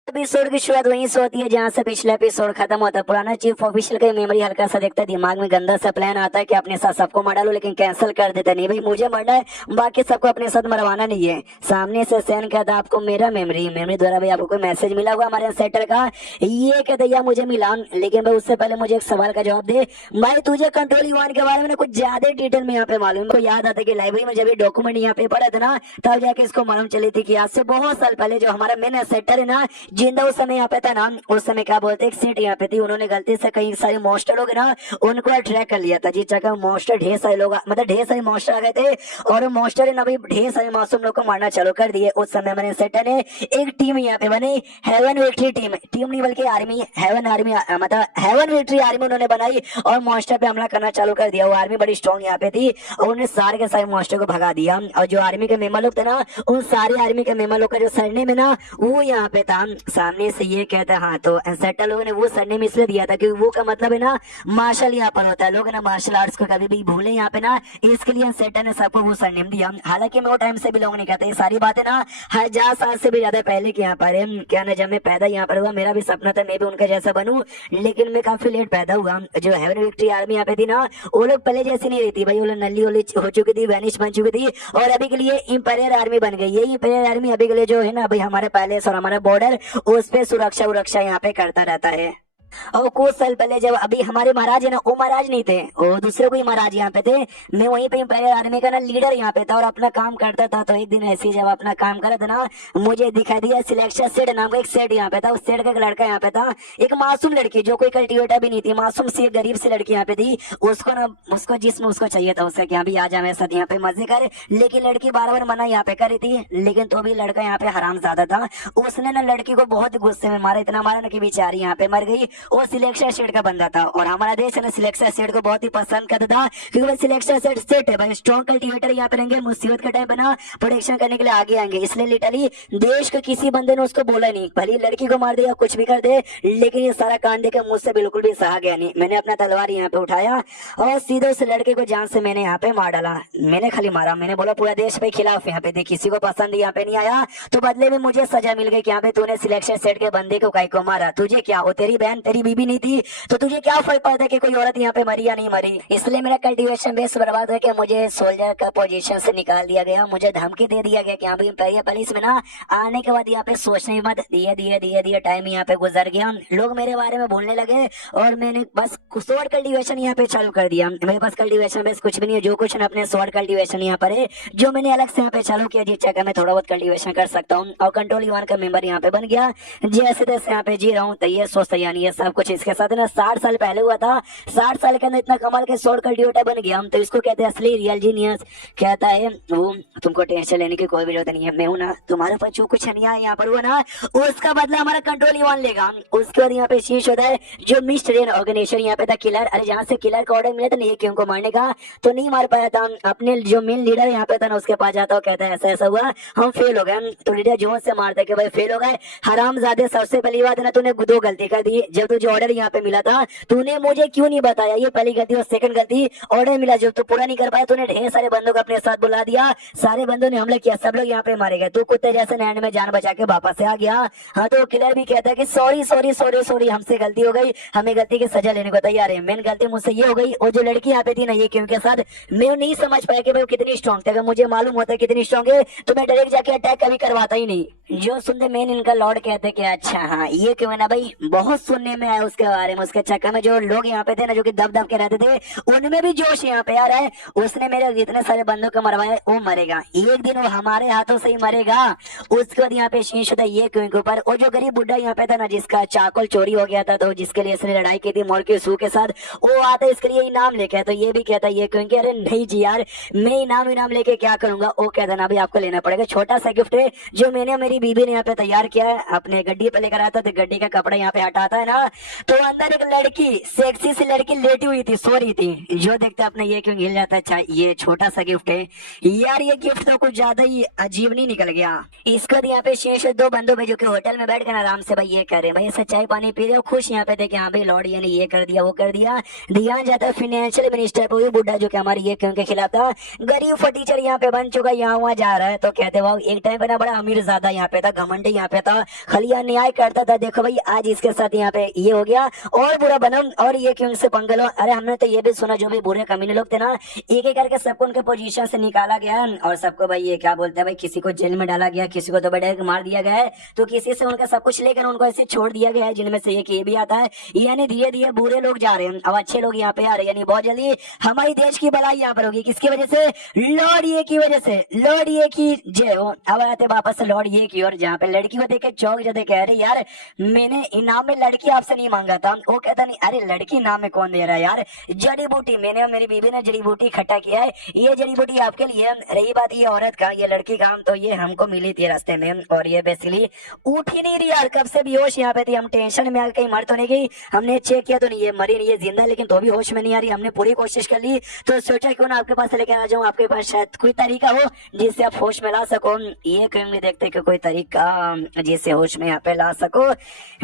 एपिसोड की शुरुआत वहीं से होती है जहां से पिछला एपिसोड खत्म होता है। पुराना चीफ ऑफिशियल का मेमोरी हल्का सा देखता है, दिमाग में गंदा सा प्लान आता है कि अपने साथ सबको मरा लो, लेकिन कैंसिल कर देते नहीं भाई मुझे मरना है, बाकी सबको अपने साथ मरवाना नहीं है। सामने से सैन कहता है आपको मेरा मेमोरी द्वारा भाई आपको कोई मैसेज मिला हुआ हमारे सेटर का, ये कहते यार मुझे मिला, लेकिन भाई उससे पहले मुझे एक सवाल का जवाब दे भाई, तुझे कंट्रोल यून के बारे में कुछ ज्यादा डिटेल में यहाँ पे मालूम है। याद आता है कि लाइब्रेरी में जब ये डॉक्यूमेंट यहाँ पे पढ़ा था ना तब जाके इसको मालूम चली थी कि आज से बहुत साल पहले जो हमारा मेन सेटर है ना जिंदा उस समय यहाँ पे था ना, उस समय क्या बोलते एक सीट यहाँ पे थी, उन्होंने गलती से कई सारे मॉन्स्टर लोग ना उनको अट्रैक्ट कर लिया था, जिस जगह मॉन्स्टर ढेर सारे लोग मतलब ढेर सारे मॉन्स्टर आ गए थे और मॉन्स्टर ने भाई ढेर सारे मासूम लोग को मारना चालू कर दिए। उस समय मैंने सेटर ने एक टीम यहाँ पे बनी, हेवन विक्ट्री टीम नहीं बल्कि आर्मी, हेवन आर्मी मतलब हेवन विक्ट्री आर्मी उन्होंने बनाई और मॉन्स्टर पे हमला करना चालू कर दिया। वो आर्मी बड़ी स्ट्रॉन्ग यहाँ पे थी और उन्होंने सारे के सारे मॉन्स्टर को भगा दिया। और जो आर्मी के मेंबर लोग थे ना उन सारे आर्मी के मेंबर लोग का जो सरनेम है ना वो यहाँ पे था। सामने से ये कहता है हाँ, तो सेटर लोगों ने वो सरनेम इसलिए दिया था क्योंकि वो का मतलब है ना मार्शल यहाँ पर होता है, लोग ना मार्शल आर्ट्स को कभी भी भूले यहाँ पे ना, इसके लिए सेटर ने सबको वो सरनेम दिया। हालांकि मैं वो टाइम से बिलोंग नहीं करता, ये सारी बातें ना 1000 साल से भी ज्यादा पहले की यहाँ पर है। क्या ना जब मैं पैदा यहाँ पर हुआ मेरा भी सपना था मैं भी उनका जैसा बनूं, लेकिन मैं काफी लेट पैदा हुआ। जो हेवन विक्ट्री आर्मी यहाँ पे थी ना वो लोग पहले जैसी नहीं रहती भाई, वो लोग नल्ली उल्ली हो चुकी थी, वैनिश बन चुकी थी और अभी के लिए इंपीरियल आर्मी बन गई। ये इंपीरियल आर्मी अभी के लिए जो है ना भाई हमारे पैलेस और हमारा बॉर्डर उस पे सुरक्षा यहाँ पे करता रहता है। और कुछ साल पहले जब अभी हमारे महाराज है ना, वो महाराज नहीं थे, वो दूसरे कोई महाराज यहाँ पे थे। मैं वहीं पे पहले आर्मी का ना लीडर यहाँ पे था और अपना काम करता था। तो एक दिन ऐसे ही जब अपना काम कर रहा था ना, मुझे दिखाई दिया सिलेक्शन सेट नाम का एक सेट यहाँ पे था। उस सेट का एक लड़का यहाँ पे था, एक मासूम लड़की जो कोई कल्टिवेटर भी नहीं थी, मासूम सी एक गरीब सी लड़की यहाँ पे थी। उसको ना, उसको जिसमें उसको चाहिए था उसका, क्या भी आ जा मेरे साथ यहाँ पे मजे कर, लेकिन लड़की बार बार मना यहाँ पे कर रही थी। लेकिन तो भी लड़का यहाँ पे हराम ज्यादा था, उसने ना लड़की को बहुत गुस्से में मारा, इतना मारा ना कि बेचारी यहाँ पे मर गई। वो सिलेक्शन सेट का बंदा था और हमारा देश है ना सिलेक्शन सेट को बहुत ही पसंद करता था, क्योंकि भाई सिलेक्शन सेट है भाई, स्ट्रॉन्ग कल्टीवेटर यहाँ पे रहेंगे, मुसीबत का टाइम बना प्रोटेक्शन करने के लिए आगे आएंगे। इसलिए लिटरली देश के किसी बंदे ने उसको बोला नहीं, भले लड़की को मार दिया कुछ भी कर दे, लेकिन ये सारा कांड देकर मुझसे बिल्कुल भी सहा गया नहीं। मैंने अपना तलवार यहाँ पे उठाया और सीधे उस लड़के को जान से मैंने यहाँ पे मार डाला। मैंने खाली मारा, मैंने बोला पूरा देश पे खिलाफ यहाँ पे, देख किसी को पसंद यहाँ पे नहीं आया तो बदले में मुझे सजा मिल गई कि यहाँ पे तूने सिलेक्शन सेट के बंदे को काहे को मारा। तुझे क्या, वो तेरी बहन तेरी बीबी नहीं थी तो तुझे क्या फर्क पड़ता है कि कोई औरत यहाँ पे मरी या नहीं मरी। इसलिए मेरा कल्टीवेशन बेस बर्बाद है कि मुझे सोल्जर का पोजीशन से निकाल दिया गया, मुझे धमकी दे दिया गया कि यहाँ पे पुलिस में ना आने के बाद यहाँ पे सोचने मत, दिए दिए दिए दिए टाइम यहाँ पे गुजर गया, लोग मेरे बारे में बोलने लगे और मैंने बस शॉर्ट कल्टीवेशन यहाँ पे चालू कर दिया। मेरे पास कल्टीवेशन बेस कुछ भी नहीं है, जो कुछ अपने शॉर्ट कल्टीवेशन यहाँ पर है जो मैंने अलग से यहाँ पे चालू किया, जिस जगह मैं थोड़ा बहुत कल्टीवेशन कर सकता हूँ और कंट्रोल यूनियन का मेंबर यहाँ पे बन गया। जैसे तैसे यहाँ पे जी रहा हूँ, तो ये सोचता यानी ये सब कुछ इसके साथ ना 60 साल पहले हुआ था। 60 साल के अंदर इतना कमाल के शॉर्ट कल्टीवेटर बन गया, हम तो इसको कहते हैं असली रियल जीनियस। कहता है वो, तुमको टेंशन लेने की कोई भी जरूरत नहीं है, मैं हूं ना, तुम्हारे ऊपर जो कुछ अन्याय यहाँ पर हुआ ना उसका बदला हमारा कंट्रोल यूनियन लेगा। उसके बाद यहाँ पे शीश होता है जो मिस्टर ऑर्गेनाइजेशन यहाँ पे था किलर, अरे जहाँ से किलर का ऑर्डर मिला था नहीं क्यों को मारने का तो नहीं मार पाया था, अपने जो मेन लीडर यहाँ पे था ना उसके पास जाता और कहता है ऐसा ऐसा हुआ, हम फेल हो गए। तो लीडर जोर से मारता है कि भाई फेल हो गए हरामजादे, सबसे पहली बात है ना तूने दो गलती कर दी, जब तुझे ऑर्डर यहाँ पे मिला था तूने मुझे क्यों नहीं बताया, ये पहली गलती। और सेकंड गलती, ऑर्डर मिला जब तू पूरा नहीं कर पाया तूने ढेर सारे बंदों को अपने साथ बुला दिया, सारे बंदों ने हमला किया, सब लोग यहाँ पे मारे गए, तू कुत्ते जैसे नैन में जान बचा के वापस से आ गया। हाँ तो किलर भी कहता है कि सॉरी सॉरी सॉरी सॉरी, हमसे गलती हो गई, हमें गलती की सजा लेने को तैयार है। मेन गलती मुझसे ये हो गई, और जो लड़की यहाँ पे थी ना ये क्यों के साथ मैं नहीं समझ पाया कि भाई कितनी स्ट्रॉन्ग थी, अगर मुझे मालूम होता है कितनी स्ट्रॉन्ग है तो मैं डायरेक्ट जाके अटैक कभी करवाता ही नहीं। जो सुनते मेन इनका लॉर्ड कहते कि अच्छा हाँ ये क्यों है ना भाई, बहुत सुनने में आया उसके बारे में, उसके चक्कर में जो लोग यहाँ पे थे ना जो कि दब दब के रहते थे उनमें भी जोश यहाँ पे आ रहा है। उसने मेरे इतने सारे बंदों को मरवाया, वो मरेगा एक दिन, वो हमारे हाथों से ही मरेगा। उसके बाद यहाँ पे शीश होता है ये क्यों के ऊपर, और जो गरीब बुढ़ा यहाँ पे था ना जिसका चाकल चोरी हो गया था तो जिसके लिए इसने लड़ाई की थी मोरके सू के साथ, वो आता है इसके लिए इनाम लेके, तो ये भी कहता है ये क्योंकि अरे नहीं जी यार मैं इनाम लेके क्या करूंगा। वो कहता ना भाई आपको लेना पड़ेगा, छोटा सा गिफ्ट है जो मैंने मेरी बीबी ने यहाँ पे तैयार किया है, अपने गड्डी पे लेकर आता तो गड्डी का कपड़ा यहाँ पे हटाता है ना तो अंदर एक लड़की सेक्सी सी लड़की लेटी हुई थी, सो रही थी, जो देखते अपने ये क्यों हिल जाता है। अच्छा ये छोटा सा गिफ्ट है यार, ये गिफ्ट तो कुछ ज्यादा ही अजीब नहीं निकल गया। इसको यहाँ पे शेष दो बंदों में जो कि होटल में बैठ कर आराम से भाई ये कर रहे हैं, भाई ऐसा चाय पानी पी रहे हो खुश यहाँ पे थे कि हाँ भाई लॉर्ड ये ने ये कर दिया वो कर दिया। ध्यान जाता है फाइनेंशियल मिनिस्टर को, ये बुढ़ा जो कि हमारे ये क्यों के खिलाफ था, गरीब फटीचर यहाँ पे बन चुका, यहाँ वहाँ जा रहा है। तो कहते वाह एक टाइम पे ना बड़ा अमीर ज्यादा यहाँ पे था, घमंडी यहाँ पे था, खलिया न्याय करता था, देखो भाई आज इसके साथ यहाँ पे ये हो गया और बुरा बनो और ये क्यों से पंगा लो। अरे हमने तो ये भी सुना जो भी बुरे कमीने लोग थे ना एक एक करके सबको उनके पोजीशन से निकाला गया और सबको भाई ये क्या बोलते हैं भाई, किसी को जेल में डाला गया, किसी को तो बड़े मार दिया गया है, तो किसी से उनका सब कुछ लेकर उनको ऐसे छोड़ दिया गया है, जिनमें से एक ये भी आता है। यानी धीरे धीरे बुरे लोग जा रहे हैं, अब अच्छे लोग यहाँ पे आ रहे हैं, यानी बहुत जल्दी हमारी देश की भलाई यहाँ पर होगी। किसकी वजह से? लॉर्ड ये की वजह से, लॉर्ड ये की जय हो। अब आते वापस लॉर्ड ये की और जहाँ पे लड़की को देख के चौक जाते, कह रहे यार मैंने इनाम में लड़की आपसे नहीं मांगा था। वो कहता नहीं अरे लड़की इनाम में कौन दे रहा है यार, जड़ी बूटी, मैंने और मेरी बीबी ने जड़ी बूटी इकट्ठा किया है, ये जड़ी बूटी आपके लिए। रही बात ये औरत का, ये लड़की का, तो ये हमको मिली थी रास्ते में और ये बेसिकली उठ ही नहीं रही यार, कब से बेहोश यहाँ पे थी, हम टेंशन में आ कहीं मर तो नहीं गई, हमने चेक किया तो नहीं ये मरी नहीं, ये जिंदा, लेकिन तो भी होश में नहीं आ रही। हमने पूरी कोशिश कर ली तो सोचा क्यों ना आपके पास लेके आ जाऊं, आपके पास शायद कोई तरीका हो जिससे आप होश में ला सको। ये कहीं देखते कि कोई तरीका जिससे होश में यहाँ पे ला सको,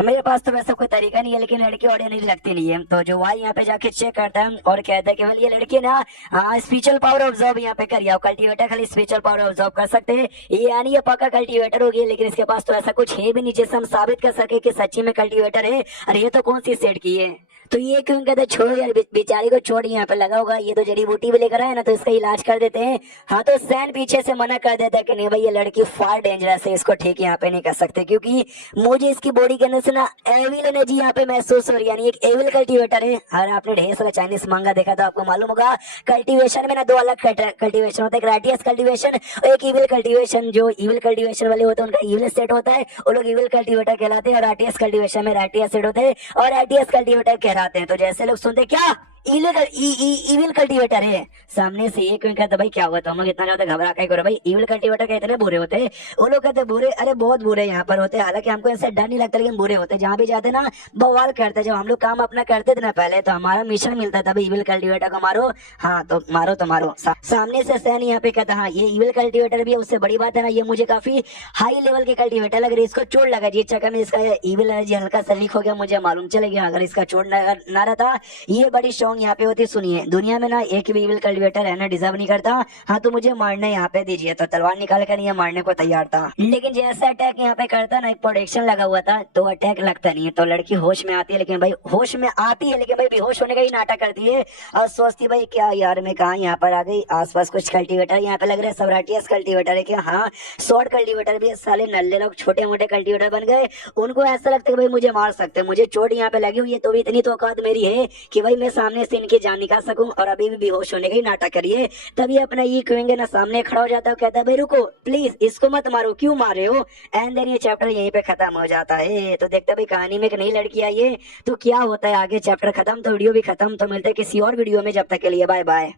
मेरे पास तो वैसा कोई तरीका नहीं है, लेकिन लड़की ऑर्डिनरी लगती नहीं है। तो जो भाई यहाँ पे जाके चेक करता है और कहता है कि ये लड़की ना स्पिरिचुअल पावर ऑब्जर्व यहाँ पे करिए, कल्टीवेटर खाली स्पिरिचुअल पावर ऑब्जर्व कर सकते हैं, ये यानी ये पक्का कल्टीवेटर होगी, लेकिन इसके पास तो ऐसा कुछ है भी नहीं जिससे हम साबित कर सके कि सच्ची में कल्टीवेटर है। अरे ये तो कौन सी सेट की है, तो ये क्यों कहते छोड़ो यार, बेचारी को छोड़, यहाँ पे लगा होगा, ये तो जड़ी बूटी भी लेकर आए ना, तो इसका इलाज कर देते हैं। हाँ तो सैन पीछे से मना कर देता है कि नहीं भाई ये लड़की फार डेंजरस है, इसको ठीक यहाँ पे नहीं कर सकते, क्योंकि मुझे इसकी बॉडी के अंदर से ना एविल एनर्जी यहाँ पे महसूस हो रही है, यानी एक एविल कल्टीवेटर है। और आपने ढेर सारा चाइनीज मंगा देखा तो आपको मालूम होगा कल्टीवेशन में ना दो अलग कल्टीवेशन होता है, एक राटियस कल्टीवेशन और एक इविल कल्टीवेशन। जो इविल कल्टीवेशन वाले होते हैं उनका इविल सेट होता है, वो लोग इविल कल्टीवेटर कहलाते हैं, और राटियस कल्टीवेशन में राटियस सेट होते हैं और राटियस कल्टीवेटर कहलाते हैं। तो जैसे लोग सुनते क्या इविल कल्टीवेटर है, सामने से ये क्यों कहते भाई क्या हुआ, तो हम लोग इतना ज्यादा घबरा के करो भाई, इविल कल्टीवेटर के इतने बुरे होते हैं, वो लोग कहते बुरे, अरे बहुत बुरे यहाँ पर होते हैं। हालांकि हमको ऐसा डर नहीं लगता, लेकिन बुरे होते, जहाँ भी जाते ना बवाल करते। जब हम लोग काम अपना करते थे ना पहले, तो हमारा मिशन मिलता था भाई इविल कल्टीवेटर को मारो, हाँ तो मारो तो मारो। सामने से सैन यहाँ पे कहता हाँ ये इविल कल्टीवेटर भी है, उससे बड़ी बात है ना ये मुझे काफी हाई लेवल के कल्टीवेटर लग रही है, इसको चोट लगा जी चक्कर में, इसका इविल एनर्जी हल्का सा लीक हो गया, मुझे मालूम चल गया, अगर इसका चोट ना रहता ये बड़ी स्ट्रॉन्ग यहाँ पे होती। सुनिए दुनिया में ना एक भी इविल कल्टीवेटर रहना डिजर्व नहीं करता, हाँ तो मुझे मारने यहाँ पे दीजिए, तो तलवार निकाल कर नहीं मारने को तैयार था। लेकिन जैसा अटैक यहाँ पे करता ना, एक प्रोटेक्शन लगा हुआ था, तो अटैक लगता नहीं है, तो लड़की होश में आती है, लेकिन भाई होश में आती है लेकिन भाई बेहोश होने का ही नाटक करती है, और सोचती भाई क्या यार मैं कहा यहाँ पर आ गई, आसपास कुछ कल्टीवेटर यहाँ पे लग रहे हैं, सब राटियस कल्टीवेटर है क्या, हाँ शॉर्ट कल्टीवेटर भी, साले नल्ले लोग छोटे मोटे कल्टीवेटर बन गए, उनको ऐसा लगता है भाई मुझे मार सकते, मुझे चोट यहाँ पे लगी हुई है, तो भी इतनी तो औकात मेरी है कि भाई मैं सामने से इनकी जान निकाल सकूं, और अभी भी बेहोश होने का ही नाटक करिए। तभी अपना ये क्विंग ना सामने खड़ा हो जाता है, कहता है भाई रुको प्लीज इसको मत मारो, क्यों मार रहे हो, एंड देन ये चैप्टर यहीं पे खत्म हो जाता है। तो देखते भाई कहानी में एक नई लड़की आई है, तो क्या होता है आगे, चैप्टर खत्म तो वीडियो भी खत्म। तो मिलते हैं किसी और वीडियो में, जब तक के लिए बाय बाय।